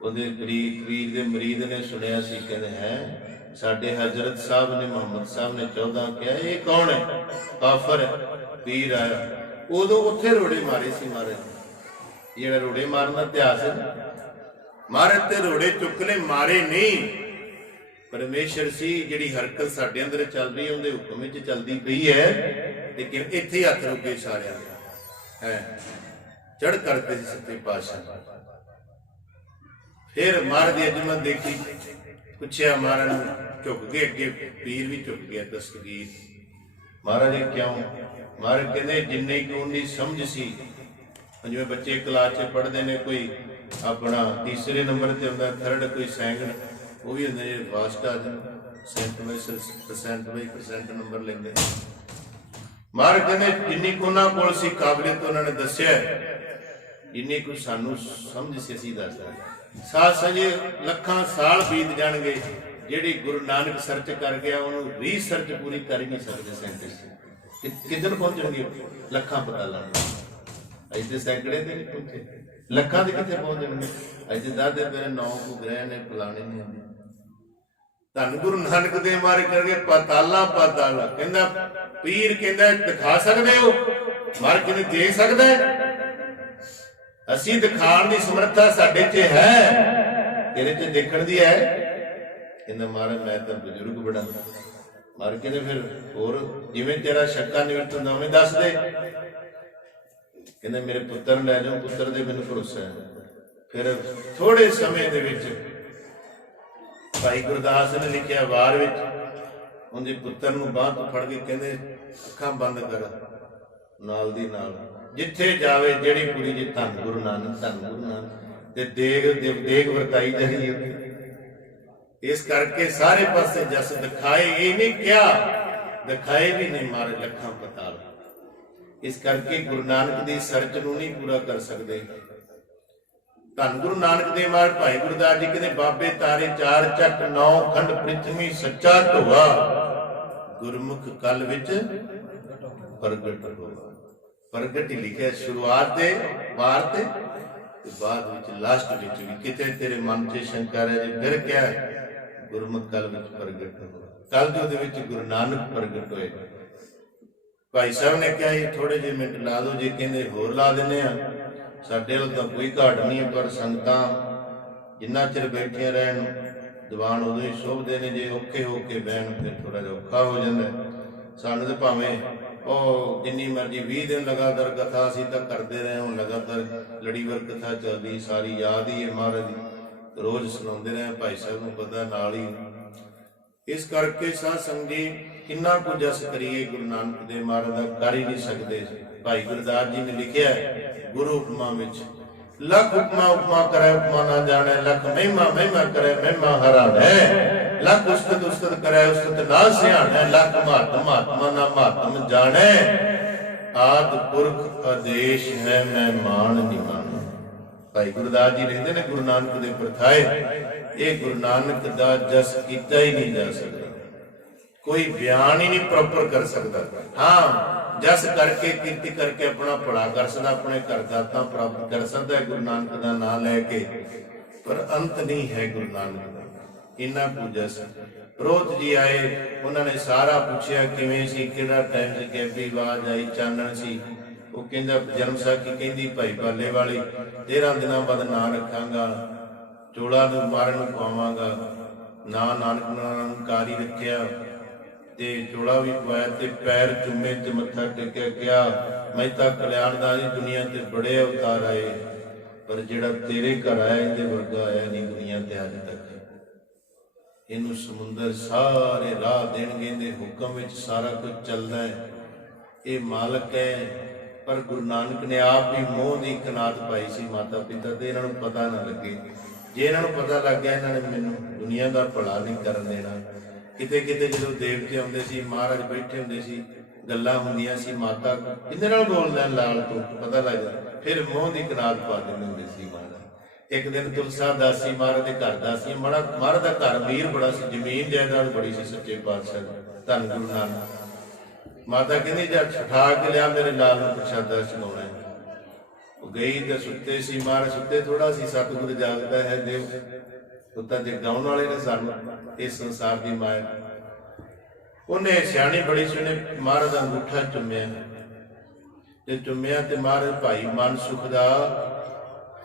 ਉਹਦੇ ਵੀਰ ਦੇ ਮਰੀਦ ਨੇ ਸੁਣਿਆ ਸੀ, ਕਹਿੰਦੇ ਹੈ ਸਾਡੇ ਹਜ਼ਰਤ ਸਾਹਿਬ ਨੇ, ਮੁਹੰਮਦ ਸਾਹਿਬ ਨੇ 14 ਕਿਹਾ, ਇਹ ਕੌਣ ਹੈ? ਕਾਫਰ ਹੈ। ਪੀਰ ਆਇਆ, ਉਦੋਂ ਉੱਥੇ ਰੋੜੇ ਮਾਰੇ ਸੀ ਮਹਾਰਾਜ। ਜਿਹੜਾ ਰੋੜੇ ਮਾਰਨ ਦਾ ਇਤਿਹਾਸ ਹੈ, ਮਹਾਰਾਜ ਤੇ ਰੋੜੇ ਚੁੱਕ ਲੈ, ਮਾਰੇ ਨਹੀਂ। ਪਰਮੇਸ਼ਰ ਸੀ, ਜਿਹੜੀ ਹਰਕਤ ਸਾਡੇ ਅੰਦਰ ਚੱਲ ਰਹੀ ਹੈ ਉਹਦੇ ਹੁਕਮ ਵਿੱਚ ਚੱਲਦੀ ਪਈ ਹੈ। ਲੇਕਿਨ ਇੱਥੇ ਹੀ ਹੱਥ ਰੁਕੇ ਸਾਰਿਆਂ ਦੇ ਹੈ, ਚੜ੍ਹ ਕਰਦੇ ਸੀ ਸੱਚੇ ਪਾਤਸ਼ਾਹ। ਫਿਰ ਮਹਾਰਾਜ ਦੀ ਅਜ਼ਮਤ ਦੇਖੀ, ਪੁੱਛਿਆ ਮਹਾਰਾਜ ਨੂੰ, ਝੁਕ ਗਏ ਅੱਗੇ। ਪੀਰ ਵੀ ਝੁਕ ਗਿਆ, ਦਸਤਗੀਰ। ਮਹਾਰਾਜ ਨੇ ਕਿਉਂ? ਮਹਾਰਾਜ ਕਹਿੰਦੇ ਜਿੰਨੇ ਕੁ ਉਹਦੀ ਸਮਝ ਸੀ। ਜਿਵੇਂ ਬੱਚੇ ਕਲਾਸ 'ਚ ਪੜ੍ਹਦੇ ਨੇ, ਕੋਈ ਆਪਣਾ ਤੀਸਰੇ ਨੰਬਰ ਤੇ ਹੁੰਦਾ, ਥਰਡ, ਕੋਈ ਸੈਕਿੰਡ, ਉਹ ਵੀ ਹੁੰਦੇ ਜਿਹੜੇ ਫਾਸਟ ਆ ਜਾਂਦੇ, % ਨੰਬਰ ਲੈਂਦੇ। ਮਹਾਰਾਜ ਕਹਿੰਦੇ ਜਿੰਨੀ ਕੁ ਉਹਨਾਂ ਕੋਲ ਸੀ ਕਾਬਲੀਅਤ, ਉਹਨਾਂ ਨੇ ਦੱਸਿਆ, ਜਿੰਨੀ ਕੁ ਸਾਨੂੰ ਸਮਝ ਸੀ ਅਸੀਂ ਦੱਸਦਾ। ਸਾਧ ਸੰਗਤ, ਲੱਖਾਂ ਸਾਲ ਬੀਤ ਜਾਣਗੇ, ਜਿਹੜੀ ਗੁਰੂ ਨਾਨਕ ਸਰਚ ਕਰ ਗਿਆ ਉਹਨੂੰ ਰੀਸਰਚ ਪੂਰੀ ਕਰ ਹੀ ਨਹੀਂ ਸਕਦੇ ਸਾਇੰਟਿਸਟ। ਕਿੱਧਰ ਪਹੁੰਚਣਗੇ? ਲੱਖਾਂ ਪਤਾ ਲਾਉਣਗੇ। ਅਜੇ ਤੇ ਸੈਂਕੜੇ ਤੇ ਨਹੀਂ ਪਹੁੰਚੇ, ਲੱਖਾਂ ਦੇ ਕਿੱਥੇ ਪਹੁੰਚ ਜਾਣਗੇ? ਅਜੇ ਦਾਦੇ ਮੇਰੇ 9 ਕੁ ਗ੍ਰਹਿ ਨੇ, ਫਲਾਣੇ ਨੇ। ਧੰਨ ਗੁਰੂ ਨਾਨਕ ਦੇਵ ਮਹਾਰਾਜ ਕਹਿੰਦੇ ਪਾਤਾਲਾ ਪਾਤਾਲਾ, ਕਹਿੰਦਾ ਪੀਰ ਕਹਿੰਦਾ ਦਿਖਾ ਸਕਦੇ ਹੋ, ਮਹਾਰਾਜ ਕਹਿੰਦੇ ਦੇਖ ਸਕਦਾ ਹੈ, ਅਸੀਂ ਦਿਖਾਉਣ ਦੀ ਸਮਰੱਥਾ ਸਾਡੇ 'ਚ ਹੈ, ਤੇਰੇ 'ਚ ਦੇਖਣ ਦੀ ਹੈ। ਕਹਿੰਦਾ ਮਹਾਰਾਜ ਮੈਂ ਤਾਂ ਬਜ਼ੁਰਗ ਬੜਾ। ਮਹਾਰਾਜ ਕਹਿੰਦੇ ਫਿਰ ਹੋਰ ਜਿਵੇਂ ਤੇਰਾ ਸ਼ੱਕਾ ਨਿਵਰਤ ਹੁੰਦਾ ਉਵੇਂ ਦੱਸ ਦੇ। ਕਹਿੰਦੇ ਮੇਰੇ ਪੁੱਤਰ ਨੂੰ ਲੈ ਜਾਓ, ਪੁੱਤਰ ਦੇ ਮੈਨੂੰ ਭਰੋਸਾ ਹੈ। ਫਿਰ ਥੋੜੇ ਸਮੇਂ ਦੇ ਵਿੱਚ ਭਾਈ ਗੁਰਦਾਸ ਨੇ ਲਿਖਿਆ ਵਾਰ ਵਿੱਚ, ਉਹਦੇ ਪੁੱਤਰ ਨੂੰ ਬਾਂਹ ਤੋਂ ਫੜ ਕੇ ਕਹਿੰਦੇ ਅੱਖਾਂ ਬੰਦ ਕਰ, ਨਾਲ ਦੀ ਨਾਲ ਜਿੱਥੇ ਜਾਵੇ ਜਿਹੜੀ ਕੁੜੀ ਜੀ ਧੰਨ ਗੁਰੂ ਨਾਨਕ, ਧੰਨ ਗੁਰੂ ਨਾਨਕ, ਤੇ ਦੇਗ ਵਰਤਾਈ ਜਾਈ ਉੱਥੇ। ਇਸ ਕਰਕੇ ਸਾਰੇ ਪਾਸੇ ਜਸ ਦਿਖਾਏ, ਇਹ ਨਹੀਂ ਕਿਹਾ ਦਿਖਾਏ ਵੀ ਨਹੀਂ ਮਾਰੇ ਲੱਖਾਂ ਪਤਾਲ। ਇਸ ਕਰਕੇ ਗੁਰੂ ਨਾਨਕ ਦੀ ਸਰਚ ਨੂੰ ਨਹੀਂ ਪੂਰਾ ਕਰ ਸਕਦੇ। ਧੰਨ ਗੁਰੂ ਨਾਨਕ ਦੇਵ ਮਹਾਰਾਜ ਭਾਈ ਗੁਰਦਾਸ ਜੀ ਕਹਿੰਦੇ ਬਾਬੇ ਤਾਰੇ ਚਾਰ ਚੱਕ ਨੌ ਖੰਡ ਪ੍ਰਿਥਵੀ ਸੱਚਾ ਢੋਆ, ਗੁਰਮੁਖ ਕਲ ਵਿੱਚ ਪ੍ਰਗਟ ਹੋਆ। ਪ੍ਰਗਟ ਹੀ ਲਿਖਿਆ ਸ਼ੁਰੂਆਤ ਤੇ ਵਾਰ ਤੇ ਬਾਅਦ ਵਿੱਚ ਲਾਸਟ ਵਿੱਚ ਵੀ। ਕਿਤੇ ਤੇਰੇ ਮਨ 'ਚ ਸ਼ੰਕਾ ਹੈ ਜੀ, ਫਿਰ ਕਿਹਾ ਗੁਰਮੁਖ ਕਲ ਵਿੱਚ ਪ੍ਰਗਟ ਹੋਇਆ। ਕਲ ਦੇ ਵਿੱਚ ਗੁਰੂ ਨਾਨਕ ਪ੍ਰਗਟ ਹੋਏ। ਭਾਈ ਸਾਹਿਬ ਨੇ ਕਿਹਾ ਇਹ ਥੋੜੇ ਜਿਹੇ ਮਿੰਟ ਲਾ ਦਿਓ ਜੀ, ਕਹਿੰਦੇ ਹੋਰ ਲਾ ਦਿੰਦੇ ਆ, ਸਾਡੇ ਵੱਲ ਤਾਂ ਕੋਈ ਘਾਟ ਨਹੀਂ ਹੈ, ਪਰ ਸੰਗਤਾਂ ਜਿੰਨਾ ਚਿਰ ਬੈਠੀਆਂ ਰਹਿਣ ਦੀਵਾਨ ਉਦੋਂ ਹੀ ਸ਼ੋਭਦੇ ਨੇ, ਜੇ ਔਖੇ ਹੋ ਕੇ ਬਹਿਣ ਫਿਰ ਥੋੜਾ ਜਿਹਾ ਔਖਾ ਹੋ ਜਾਂਦਾ। ਸਾਨੂੰ ਤਾਂ ਭਾਵੇਂ ਉਹ ਜਿੰਨੀ ਮਰਜ਼ੀ 20 ਦਿਨ ਲਗਾਤਾਰ ਕਥਾ ਅਸੀਂ ਤਾਂ ਕਰਦੇ ਰਹੇ, ਹੁਣ ਲਗਾਤਾਰ ਲੜੀਵਾਰ ਕਥਾ ਚੱਲਦੀ ਸਾਰੀ ਯਾਦ ਹੀ ਹੈ ਮਹਾਰਾਜ ਦੀ, ਰੋਜ਼ ਸੁਣਾਉਂਦੇ ਰਹੇ, ਭਾਈ ਸਾਹਿਬ ਨੂੰ ਪਤਾ ਨਾਲ ਹੀ। ਇਸ ਕਰਕੇ ਸਾਧ ਸੰਗਤ ਜੀ ਕਿੰਨਾ ਕੁ ਜਸ ਕਰੀਏ, ਗੁਰੂ ਨਾਨਕ ਦੇਵ ਮਹਾਰਾਜ ਦਾ ਕਰ ਹੀ ਨਹੀਂ ਸਕਦੇ। ਭਾਈ ਗੁਰਦਾਸ ਜੀ ਨੇ ਲਿਖਿਆ ਗੁਰੂ ਉਪਮਾ ਵਿੱਚ, ਲੱਖ ਉਪਮਾ ਉਪਮਾ ਕਰੇ ਉਪਮਾ ਨਾ ਜਾਣੇ, ਲੱਖ ਮਹਿਮਾ ਮਹਿਮਾ ਕਰੇ ਮਹਿਮਾ ਹਰਾਣੇ, ਲੱਖ ਉਸਤਤ ਉਸਤਤ ਕਰੇ ਉਸਤਤ ਨਾ ਸਿਆਣੇ, ਲੱਖ ਮਹਾਤਮ ਮਹਾਤਮਾ ਨਾ ਮਹਾਤਮ ਜਾਣੇ, ਆਦਿ ਪੁਰਖ ਆਦੇਸ਼ ਹੈ ਮੈਂ ਮਾਨ ਨਿਮਾਨ। ਭਾਈ ਗੁਰਦਾਸ ਜੀ ਲਿਖਦੇ ਨੇ ਗੁਰੂ ਨਾਨਕ ਦੇ ਪ੍ਰਥਾਏ, ਇਹ ਗੁਰੂ ਨਾਨਕ ਦਾ ਜਸ ਕੀਤਾ ਹੀ ਨਹੀਂ ਜਾ ਸਕਦਾ, ਕੋਈ ਬਿਆਨ ਹੀ ਨਹੀਂ ਪ੍ਰੋਪਰ ਕਰ ਸਕਦਾ। ਹਾਂ ਜਸ ਕਰਕੇ ਕੀਰਤੀ ਕਰਕੇ ਆਪਣਾ ਭਲਾ ਕਰ ਸਕਦਾ, ਆਪਣੇ ਘਰ ਦਾਤਾਂ ਪ੍ਰਾਪਤ ਕਰ ਸਕਦਾ ਹੈ ਗੁਰੂ ਨਾਨਕ ਦਾ ਨਾਮ ਲੈ ਕੇ, ਪਰ ਅੰਤ ਨਹੀਂ ਹੈ ਗੁਰੂ ਨਾਨਕ ਦਾ। ਇੰਨਾ ਕੁ ਜਸ। ਪ੍ਰੋਤ ਜੀ ਆਏ, ਉਹਨਾਂ ਨੇ ਸਾਰਾ ਪੁੱਛਿਆ ਕਿਵੇਂ ਸੀ, ਕਿਹੜਾ ਟਾਈਮ ਸੀ, ਕੈਬੀ ਆਵਾਜ਼ ਆਈ, ਚਾਨਣ ਸੀ। ਉਹ ਕਹਿੰਦਾ ਜਨਮ ਸਾਖੀ ਕਹਿੰਦੀ ਭਾਈ ਬਾਲੇ ਵਾਲੀ 13 ਦਿਨਾਂ ਬਾਅਦ ਨਾਂ ਰੱਖਾਂਗਾ, ਚੋਲਾ ਨੂੰ ਮਾਰਨ ਨੂੰ ਪਾਵਾਂਗਾ, ਨਾ ਨਾਨਕ ਨਿਰੰਕਾਰੀ ਰੱਖਿਆ ਤੇ ਚੋਲਾ ਵੀ ਪਵਾਇਆ ਤੇ ਪੈਰ ਚੁੰਮੇ ਤੇ ਮੱਥਾ ਟੇਕਿਆ, ਕਿਹਾ ਮੈਂ ਤਾਂ ਕਲਿਆਣ ਦਾ ਜੀ, ਦੁਨੀਆ ਤੇ ਬੜੇ ਅਵਤਾਰ ਆਏ, ਪਰ ਜਿਹੜਾ ਤੇਰੇ ਘਰ ਆਇਆ ਇਹਦੇ ਵਰਗਾ ਆਇਆ ਨਹੀਂ ਦੁਨੀਆ ਤੇ ਅੱਜ ਤੱਕ। ਇਹਨੂੰ ਸਮੁੰਦਰ ਸਾਰੇ ਰਾਹ ਦੇਣਗੇ, ਇਹਦੇ ਹੁਕਮ ਵਿੱਚ ਸਾਰਾ ਕੁਝ ਚੱਲਦਾ ਹੈ, ਇਹ ਮਾਲਕ ਹੈ। ਪਰ ਗੁਰੂ ਨਾਨਕ ਨੇ ਆਪ ਹੀ ਮੋਹ ਦੀ ਕਨਾਤ ਪਾਈ ਸੀ ਮਾਤਾ ਪਿਤਾ ਤੇ, ਇਹਨਾਂ ਨੂੰ ਪਤਾ ਨਾ ਲੱਗੇ। ਜੇ ਇਹਨਾਂ ਨੂੰ ਪਤਾ ਲੱਗ ਗਿਆ ਇਹਨਾਂ ਨੇ ਮੈਨੂੰ ਦੁਨੀਆ ਦਾ ਭਲਾ ਨਹੀਂ ਕਰਨ ਦੇਣਾ। ਕਿਤੇ ਕਿਤੇ ਜਦੋਂ ਦੇਵਤੇ ਆਉਂਦੇ ਸੀ, ਮਹਾਰਾਜ ਬੈਠੇ ਹੁੰਦੇ ਸੀ, ਗੱਲਾਂ ਹੁੰਦੀਆਂ ਸੀ, ਮਾਤਾ ਕਿਹਦੇ ਨਾਲ ਬੋਲਦਾ ਲਾਲ ਤੋਂ ਪਤਾ ਲੱਗ ਜਾਂਦਾ, ਫਿਰ ਮੋਹ ਦੀ ਕਨਾਤ ਪਾ ਦਿੰਦੇ ਹੁੰਦੇ ਸੀ ਮਹਾਰਾਜ। ਇੱਕ ਦਿਨ ਤੁਲਸਾ ਦਾਸੀ ਮਹਾਰਾਜ ਦੇ ਘਰ ਦਾ ਸੀ, ਮਹਾਰਾਜ ਦਾ ਘਰ ਅਮੀਰ ਬੜਾ ਸੀ, ਜ਼ਮੀਨ ਜਾਇਦਾਦ ਬੜੀ ਸੀ ਸੱਚੇ ਪਾਤਸ਼ਾਹ ਧੰਨ ਗੁਰੂ ਨਾਨਕ। ਮਾਤਾ ਕਹਿੰਦੀ ਜਾ ਛਠਾ ਕੇ ਲਿਆ ਮੇਰੇ ਲਾਲ ਨੂੰ ਪ੍ਰਸ਼ਾਦਾ ਛਕਾਉਣਾ ਹੈ। ਉਹ ਗਈ ਤੇ ਸੁੱਤੇ ਸੀ, ਮਹਾਰਾਜ ਸੁੱਤੇ ਥੋੜਾ ਸੀ, ਸਤਿਗੁਰ ਜਾਗਦਾ ਹੈ ਦੇਵ, ਉਹ ਤਾਂ ਜਗਾਉਣ ਵਾਲੇ ਨੇ ਸਾਨੂੰ ਇਸ ਸੰਸਾਰ ਦੀ ਮਾਇਆ। ਉਹਨੇ ਸਿਆਣੀ ਬੜੀ ਸੀ, ਉਹਨੇ ਮਹਾਰਾਜ ਦਾ ਅੰਗੂਠਾ ਚੁੰਮਿਆ, ਤੇ ਚੁੰਮਿਆ ਤੇ ਮਹਾਰਾਜ ਭਾਈ ਮਨ ਸੁਖ ਦਾ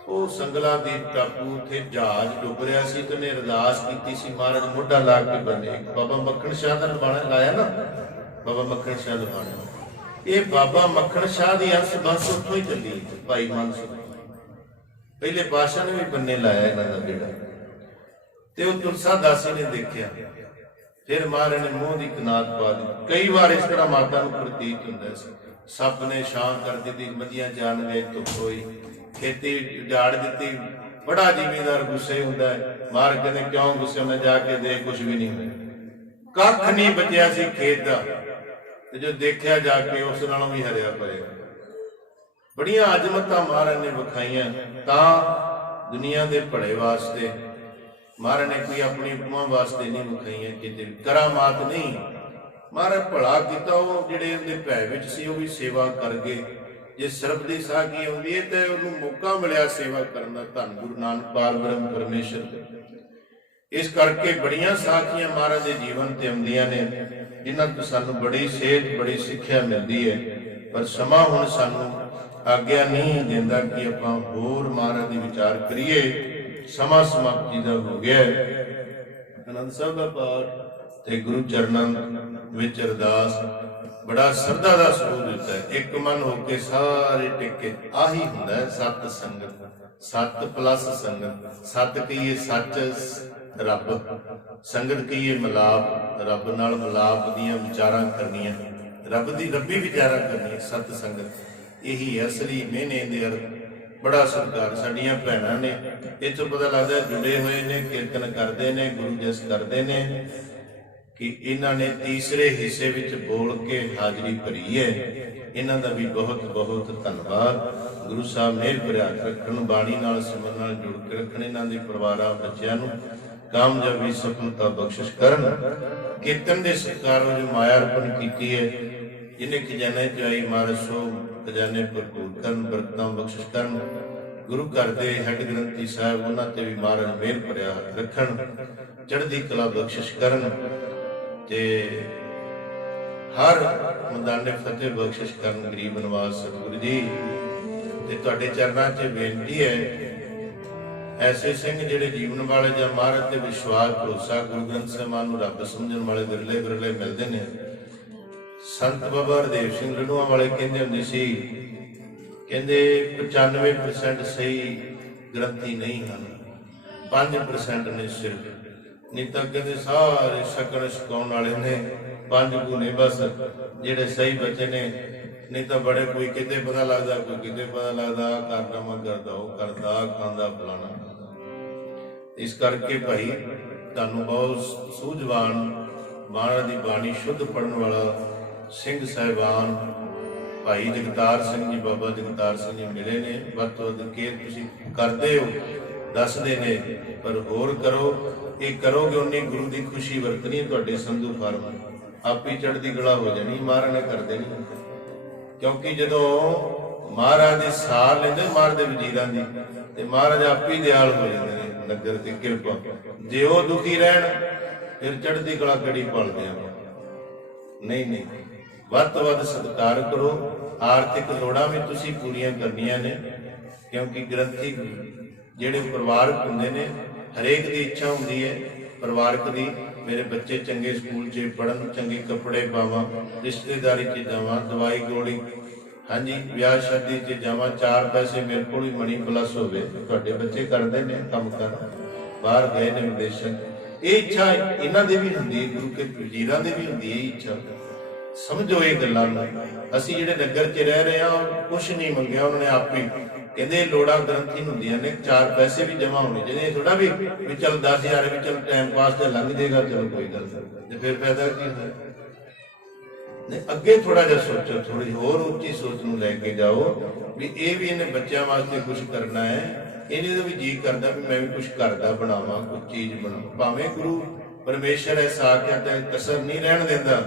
ਉਹ ਸੰਗਲਾ ਦੀ ਟਾਪੂ ਤੇ ਜਹਾਜ਼ ਡੁੱਬ ਰਿਹਾ ਸੀ, ਤੇ ਉਹਨੇ ਅਰਦਾਸ ਕੀਤੀ ਸੀ, ਮਹਾਰਾਜ ਮੋਢਾ ਲਾ ਕੇ ਬੰਨੇ। ਬਾਬਾ ਮੱਖਣ ਸ਼ਾਹ ਦਾ ਲਵਾਣਾ ਲਾਇਆ ਨਾ, ਬਾਬਾ ਮੱਖਣ ਸ਼ਾਹ ਲਵਾਣਾ, ਇਹ ਬਾਬਾ ਮੱਖਣ ਸ਼ਾਹ ਦੀ ਅੰਸ਼ ਬੰਸ ਉੱਥੋਂ ਹੀ ਚੱਲੀ। ਭਾਈ ਮਨ ਸੁਖ ਪਹਿਲੇ ਪਾਤਸ਼ਾਹ ਨੇ ਵੀ ਬੰਨੇ ਲਾਇਆ ਇਹਨਾਂ ਦਾ ਬੇੜਾ, ਤੇ ਉਹ ਤੁਲਸਾ ਦਾਸੀ ਨੇ ਦੇਖਿਆ, ਫਿਰ ਮਹਾਰਾਜ ਨੇ ਮੋਹ ਦੀ ਕਨਾਤ ਪਾ ਦਿੱਤੀ। ਕਈ ਵਾਰ ਇਸ ਤਰ੍ਹਾਂ ਮਾਤਾ ਨੂੰ ਪ੍ਰਤੀਤ ਹੁੰਦਾ ਸੀ, ਸੱਪ ਨੇ ਛਾਂ ਕਰ ਦਿੱਤੀ, ਮੱਝੀਆਂ ਜਾਨ ਗਏ, ਧੁੱਪ ਹੋਈ, ਖੇਤੀ ਉਜਾੜ ਦਿੱਤੀ, ਬੜਾ ਜ਼ਿਮੀਂਦਾਰ ਗੁੱਸੇ ਹੁੰਦਾ ਹੈ। ਮਹਾਰਾਜ ਕਹਿੰਦੇ ਕਿਉਂ ਗੁੱਸੇ ਹੁੰਦਾ, ਜਾ ਕੇ ਦੇਖ ਕੁਛ ਵੀ ਨਹੀਂ ਹੋਇਆ, ਕੱਖ ਨਹੀਂ ਬਚਿਆ ਸੀ ਖੇਤ ਦਾ, ਤੇ ਜੋ ਦੇਖਿਆ ਜਾ ਕੇ ਉਸ ਨਾਲੋਂ ਵੀ ਹਰਿਆ ਪਏ। ਬੜੀਆਂ ਅਜ਼ਮਤਾਂ ਮਹਾਰਾਜ ਨੇ ਵਿਖਾਈਆਂ, ਤਾਂ ਦੁਨੀਆ ਦੇ ਭਲੇ ਵਾਸਤੇ। ਮਹਾਰਾਜ ਨੇ ਕੋਈ ਆਪਣੀ ਉਪਮਾ ਵਾਸਤੇ ਨਹੀਂ ਵਿਖਾਈਆਂ, ਕਿਤੇ ਕਰਾਮਾਤ ਨਹੀਂ। ਮਹਾਰਾਜ ਭਲਾ ਕੀਤਾ, ਉਹ ਜਿਹੜੇ ਉਹਦੇ ਭੈ ਵਿੱਚ ਸੀ ਉਹ ਵੀ ਸੇਵਾ ਕਰ ਗਏ। ਜੇ ਸਰਬ ਦੀ ਸਾਖੀ ਆਉਂਦੀ ਹੈ ਤੇ ਉਹਨੂੰ ਮੌਕਾ ਮਿਲਿਆ ਸੇਵਾ ਕਰਨ ਦਾ, ਧੰਨ ਗੁਰੂ ਨਾਨਕ ਪਾਰ ਬ੍ਰਹਮ ਪਰਮੇਸ਼ਰ। ਇਸ ਕਰਕੇ ਬੜੀਆਂ ਸਾਖੀਆਂ ਮਹਾਰਾਜ ਦੇ ਜੀਵਨ ਤੇ ਆਉਂਦੀਆਂ ਨੇ, ਜਿਨ੍ਹਾਂ ਤੋਂ ਸਾਨੂੰ ਬੜੀ ਸੇਧ, ਬੜੀ ਸਿੱਖਿਆ ਮਿਲਦੀ ਹੈ। ਪਰ ਸਮਾਂ ਹੁਣ ਸਾਨੂੰ ਆਗਿਆ ਨਹੀਂ ਦਿੰਦਾ ਕਿ ਆਪਾਂ ਹੋਰ ਮਹਾਰਾਜ ਦੇ ਵਿਚਾਰ ਕਰੀਏ। ਸਮਾਂ ਸਮਾਪਤੀ ਦਾ ਹੋ ਗਿਆ। ਆਨੰਦ ਸਾਹਿਬ ਦਾ ਪਾਠ ਤੇ ਗੁਰੂ ਚਰਨਾਂ ਵਿੱਚ ਅਰਦਾਸ ਬੜਾ ਸਰਧਾ ਦਾ ਸਰੂਪ ਦਿੱਤਾ ਹੈ। ਇੱਕ ਮਨ ਹੋ ਕੇ ਸਾਰੇ ਟਿੱਕੇ, ਆਹੀ ਹੁੰਦਾ ਹੈ ਸਤ ਸੰਗਤ, ਸਤ ਪਲੱਸ ਸੰਗਤ। ਸਤ ਕਹੀਏ ਸੱਚ ਰੱਬ, ਸੰਗਤ ਕਹੀਏ ਮਿਲਾਪ, ਰੱਬ ਨਾਲ ਮਿਲਾਪ ਦੀਆਂ ਵਿਚਾਰਾਂ ਕਰਨੀਆਂ, ਰੱਬ ਦੀ ਰੱਬੀ ਵਿਚਾਰਾਂ ਕਰਨੀਆਂ, ਸਤ ਸੰਗਤ। ਇਹੀ ਅਸਲੀ ਮਿਹਨੇ ਦੇ ਅਰਥ। ਬੜਾ ਸਤਿਕਾਰ ਸਾਡੀਆਂ ਭੈਣਾਂ ਨੇ, ਇਹ ਤੋਂ ਪਤਾ ਲੱਗਦਾ ਜੁੜੇ ਹੋਏ ਨੇ, ਕੀਰਤਨ ਕਰਦੇ ਨੇ, ਗੁਰੂ ਜਸ ਕਰਦੇ ਨੇ, ਕਿ ਇਹਨਾਂ ਨੇ ਤੀਸਰੇ ਹਿੱਸੇ ਵਿੱਚ ਬੋਲ ਕੇ ਹਾਜ਼ਰੀ ਭਰੀ ਹੈ। ਇਹਨਾਂ ਦਾ ਵੀ ਬਹੁਤ ਬਹੁਤ ਧੰਨਵਾਦ। ਗੁਰੂ ਸਾਹਿਬ ਮਿਹਰ ਭਰਿਆ ਰੱਖਣ, ਬਾਣੀ ਨਾਲ ਸਿਮਰਨ ਨਾਲ ਜੁੜ ਕੇ ਰੱਖਣ, ਇਹਨਾਂ ਦੇ ਪਰਿਵਾਰਾਂ ਬੱਚਿਆਂ ਨੂੰ ਕਾਮਯਾਬੀ ਸਫਲਤਾ ਬਖਸ਼ਿਸ਼ ਕਰਨ। ਕੀਰਤਨ ਦੇ ਸਤਿਕਾਰ ਵਜੋਂ ਮਾਇਆ ਅਰਪਣ ਕੀਤੀ ਹੈ। ਜਿਹਨੇ ਖਜ਼ਾਨੇ ਚ ਆਈ ਮਹਾਰਾਜ ਸੋ ਖਜ਼ਾਨੇ ਭਰਪੂਰ ਕਰਨ, ਬਰਕਤਾਂ ਬਖਸ਼ਿਸ਼ ਕਰਨ। ਗੁਰੂ ਘਰ ਦੇ ਹੈਡ ਗ੍ਰੰਥੀ ਸਾਹਿਬ, ਉਹਨਾਂ ਤੇ ਵੀ ਮਹਾਰਾਜ ਮਿਹਰ ਭਰਿਆ ਰੱਖਣ, ਚੜ੍ਹਦੀ ਕਲਾ ਬਖਸ਼ਿਸ਼ ਕਰਨ ਤੇ ਹਰ ਮੈਦਾਨੇ ਫਤਿਹ ਬਖਸ਼ਿਸ਼ ਕਰਨ। ਗਰੀਬ ਨਿਵਾਸ ਸਤਿਗੁਰੂ ਜੀ ਤੇ ਤੁਹਾਡੇ ਚਰਨਾਂ 'ਚ ਬੇਨਤੀ ਹੈ, ਐਸੇ ਸਿੰਘ ਜਿਹੜੇ ਜੀਵਨ ਵਾਲੇ ਜਾਂ ਮਹਾਰਾਜ ਤੇ ਵਿਸ਼ਵਾਸ ਭਰੋਸਾ, ਗੁਰੂ ਗ੍ਰੰਥ ਸਾਹਿਬ ਨੂੰ ਰੱਬ ਸਮਝਣ ਵਾਲੇ ਵਿਰਲੇ ਵਿਰਲੇ ਮਿਲਦੇ ਨੇ। ਸੰਤ ਬਾਬਾ ਹਰਦੇਵ ਸਿੰਘ ਲੜੂਆਂ ਵਾਲੇ ਕਹਿੰਦੇ ਹੁੰਦੇ ਸੀ, ਕਹਿੰਦੇ 95% ਸਹੀ ਗ੍ਰੰਥੀ ਨਹੀਂ ਹਨ, 5% ਨੇ ਸਿਰਫ। ਨਹੀਂ ਤਾਂ ਕਹਿੰਦੇ ਸਾਰੇ ਸਕਣ ਸਿਖਾਉਣ ਵਾਲੇ ਨੇ, 5 ਕੁ ਨੇ ਬਸ ਜਿਹੜੇ ਸਹੀ ਬੱਚੇ ਨੇ। ਨਹੀਂ ਤਾਂ ਬੜੇ ਕੋਈ ਕਿਤੇ ਪਤਾ ਲੱਗਦਾ, ਕੋਈ ਕਿਤੇ ਪਤਾ ਲੱਗਦਾ, ਕਾਰਨਾਮਾ ਕਰਦਾ, ਉਹ ਕਰਦਾ, ਖਾਂਦਾ ਫਲਾਣਾ। ਇਸ ਕਰਕੇ ਭਾਈ ਤੁਹਾਨੂੰ ਬਹੁਤ ਸੂਝਵਾਨ ਮਹਾਰਾਜ ਦੀ ਬਾਣੀ ਸ਼ੁੱਧ ਪੜ੍ਹਨ ਵਾਲਾ ਸਿੰਘ ਸਾਹਿਬਾਨ ਭਾਈ ਜਗਤਾਰ ਸਿੰਘ ਜੀ, ਬਾਬਾ ਜਗਤਾਰ ਸਿੰਘ ਜੀ ਮਿਲੇ ਨੇ। ਵੱਧ ਤੋਂ ਵੱਧ ਕੇਅਰ ਤੁਸੀਂ ਕਰਦੇ ਹੋ, ਦੱਸਦੇ ਨੇ, ਪਰ ਹੋਰ ਕਰੋ। ਇਹ ਕਰੋਗੇ ਉਨੀ ਗੁਰੂ ਦੀ ਖੁਸ਼ੀ ਵਰਤਣੀ ਤੁਹਾਡੇ ਸੰਧੂ ਫਾਰਮ, ਆਪੀ ਚੜ੍ਹਦੀ ਕਲਾ ਹੋ ਜਾਣੀ। ਮਹਾਰਾਜ ਨੇ ਕਰ ਦੇਣੀ, ਕਿਉਂਕਿ ਜਦੋਂ ਮਹਾਰਾਜ ਦੇ ਸਾਰ ਲੈਂਦੇ ਮਹਾਰਾਜ ਦੇ ਵਜ਼ੀਰਾਂ ਦੀ, ਤੇ ਮਹਾਰਾਜ ਆਪੀ ਦਿਆਲ ਹੋ ਜਾਂਦੇ ਨੇ ਨਗਰ ਤੇ ਕਿਰਪਾ। ਜੇ ਉਹ ਦੁਖੀ ਰਹਿਣ ਫਿਰ ਚੜ੍ਹਦੀ ਕਲਾ ਕਿਹੜੀ ਭਾਲਦੇ ਆ। ਨਹੀਂ, ਵੱਧ ਤੋਂ ਵੱਧ ਸਤਿਕਾਰ ਕਰੋ। ਆਰਥਿਕ ਲੋੜਾਂ ਵੀ ਤੁਸੀਂ ਪੂਰੀਆਂ ਕਰਨੀਆਂ ਨੇ, ਕਿਉਂਕਿ ਗ੍ਰੰਥੀ ਜਿਹੜੇ ਪਰਿਵਾਰਕ ਹੁੰਦੇ ਨੇ, ਹਰੇਕ ਦੀ ਇੱਛਾ ਹੁੰਦੀ ਹੈ ਪਰਿਵਾਰਕ ਦੀ, ਮੇਰੇ ਬੱਚੇ ਚੰਗੇ ਸਕੂਲ 'ਚ ਪੜ੍ਹਨ, ਚੰਗੇ ਕੱਪੜੇ ਪਾਵਾਂ, ਰਿਸ਼ਤੇਦਾਰੀ 'ਚ ਜਾਵਾਂ, ਦਵਾਈ ਗੋਲੀ, ਹਾਂਜੀ ਵਿਆਹ ਸ਼ਾਦੀ 'ਚ ਜਾਵਾਂ, 4 ਪੈਸੇ ਮੇਰੇ ਕੋਲ ਵੀ ਮਨੀ ਪਲੱਸ ਹੋਵੇ। ਤੁਹਾਡੇ ਬੱਚੇ ਕਰਦੇ ਨੇ ਕੰਮ ਕਰ, ਬਾਹਰ ਗਏ ਨੇ ਵਿਦੇਸ਼ਾਂ। ਇਹ ਇੱਛਾ ਇਹਨਾਂ ਦੀ ਵੀ ਹੁੰਦੀ ਹੈ, ਗੁਰੂ ਕੇ ਵਜ਼ੀਰਾਂ ਦੀ ਵੀ ਹੁੰਦੀ ਹੈ ਇੱਛਾ। ਸਮਝੋ ਇਹ ਗੱਲਾਂ ਨੂੰ। ਅਸੀਂ ਜਿਹੜੇ ਨਗਰ 'ਚ ਰਹਿ ਰਹੇ ਹਾਂ, ਕੁਛ ਨਹੀਂ ਮੰਗਿਆ ਉਹਨਾਂ ਨੇ, ਆਪ ਹੀ ਕਹਿੰਦੇ ਲੋੜਾਂ ਗ੍ਰੰਥੀ ਹੁੰਦੀਆਂ ਨੇ, 4 ਪੈਸੇ ਵੀ ਜਮਾ ਹੋਣੇ ਚਾਹੀਦੇ। ਥੋੜਾ ਵੀ ਚੱਲ 10,000 ਵੀ ਚੱਲ ਟਾਈਮ ਪਾਸ ਤੇ ਲੰਘ ਜਾਏਗਾ, ਚਲੋ ਕੋਈ ਗੱਲ ਨਹੀਂ, ਤੇ ਫਿਰ ਫਾਇਦਾ ਕੀ ਹੋਇਆ। ਨਹੀਂ, ਅੱਗੇ ਥੋੜਾ ਜਿਹਾ ਸੋਚੋ, ਥੋੜੀ ਹੋਰ ਉੱਚੀ ਸੋਚ ਨੂੰ ਲੈ ਕੇ ਜਾਓ ਵੀ ਇਹ ਵੀ ਇਹਨੇ ਬੱਚਿਆਂ ਵਾਸਤੇ ਕੁਝ ਕਰਨਾ ਹੈ। ਇਹਨੇ ਦਾ ਵੀ ਜੀ ਕਰਦਾ ਵੀ ਮੈਂ ਵੀ ਕੁਝ ਕਰਦਾ ਬਣਾਵਾਂ, ਕੋਈ ਚੀਜ਼ ਬਣਾਵਾਂ। ਭਾਵੇਂ ਗੁਰੂ ਪਰਮੇਸ਼ਰ ਐਸਾ ਆਖਿਆ ਤੇ ਕਸਰ ਨਹੀਂ ਰਹਿਣ ਦਿੰਦਾ,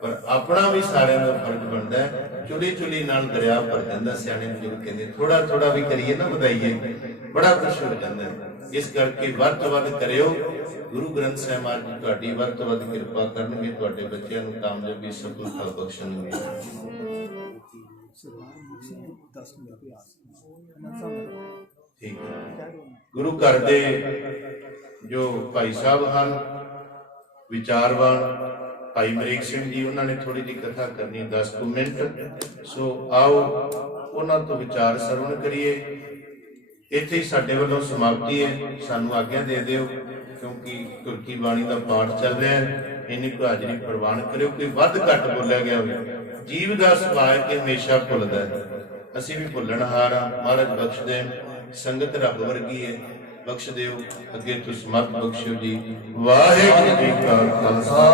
ਪਰ ਆਪਣਾ ਵੀ ਸਾਰਿਆਂ ਦਾ ਫਰਜ਼ ਬਣਦਾ ਹੈ। ਚੁਲੀ ਚੁਲੀ ਨਾਲ ਦਰਿਆ ਭਰ ਜਾਂਦਾ, ਸਿਆਣੇ ਬਜ਼ੁਰਗ ਕਹਿੰਦੇ। ਥੋੜਾ ਥੋੜਾ ਵੀ ਕਰੀਏ ਨਾ, ਵਧਾਈਏ, ਬੜਾ ਕੁਛ ਹੋ ਜਾਂਦਾ ਹੈ। ਇਸ ਕਰਕੇ ਵੱਧ ਤੋਂ ਵੱਧ ਕਰਿਓ। ਗੁਰੂ ਗ੍ਰੰਥ ਸਾਹਿਬ ਜੀ ਤੁਹਾਡੀ ਵੱਧ ਤੋਂ ਵੱਧ ਕਿਰਪਾ ਕਰਨਗੇ, ਤੁਹਾਡੇ ਬੱਚਿਆਂ ਨੂੰ ਕਾਮਯਾਬੀ ਸਫਲਤਾ ਬਖਸ਼ਣਗੇ। ਠੀਕ ਹੈ। ਗੁਰੂ ਘਰ ਦੇ ਜੋ ਭਾਈ ਸਾਹਿਬ ਹਨ, ਵਿਚਾਰਵਾਨ ਭਾਈ ਅਮਰੀਕ ਸਿੰਘ ਜੀ, ਉਹਨਾਂ ਨੇ ਥੋੜੀ ਜਿਹੀ ਕਥਾ ਕਰਨੀ 10 ਮਿੰਟ। ਸੋ ਆਓ ਉਹਨਾਂ ਤੋਂ ਵਿਚਾਰ ਸਰਵਣ ਕਰੀਏ। ਇੱਥੇ ਹੀ ਸਾਡੇ ਵੱਲੋਂ ਸਮਾਪਤੀ ਹੈ। ਸਾਨੂੰ ਆਗਿਆ ਦੇ ਦਿਓ, ਕਿਉਂਕਿ ਤੁਰਕੀ ਬਾਣੀ ਦਾ ਪਾਠ ਚੱਲ ਰਿਹਾ ਹੈ। ਇੰਨੀ ਕੁ ਹਾਜ਼ਰੀ ਪ੍ਰਵਾਨ ਕਰਿਓ। ਕੋਈ ਵੱਧ ਘੱਟ ਬੋਲਿਆ ਗਿਆ ਹੋਵੇ, ਜੀਵ ਦਾ ਸੁਭਾਅ ਕਿ ਹਮੇਸ਼ਾ ਭੁੱਲਦਾ ਹੈ। ਅਸੀਂ ਵੀ ਭੁੱਲਣਹਾਰ ਹਾਂ। ਮਹਾਰਾਜ ਬਖਸ਼ ਦੇਣ। ਸੰਗਤ ਰੱਬ ਵਰਗੀ ਹੈ, ਬਖਸ਼ ਦਿਓ। ਅੱਗੇ ਤੋਂ ਸਮਤ ਬਖਸ਼ਿਓ ਜੀ। ਵਾਹਿਗੁਰੂ ਜੀ ਕਾ ਖਾਲਸਾ।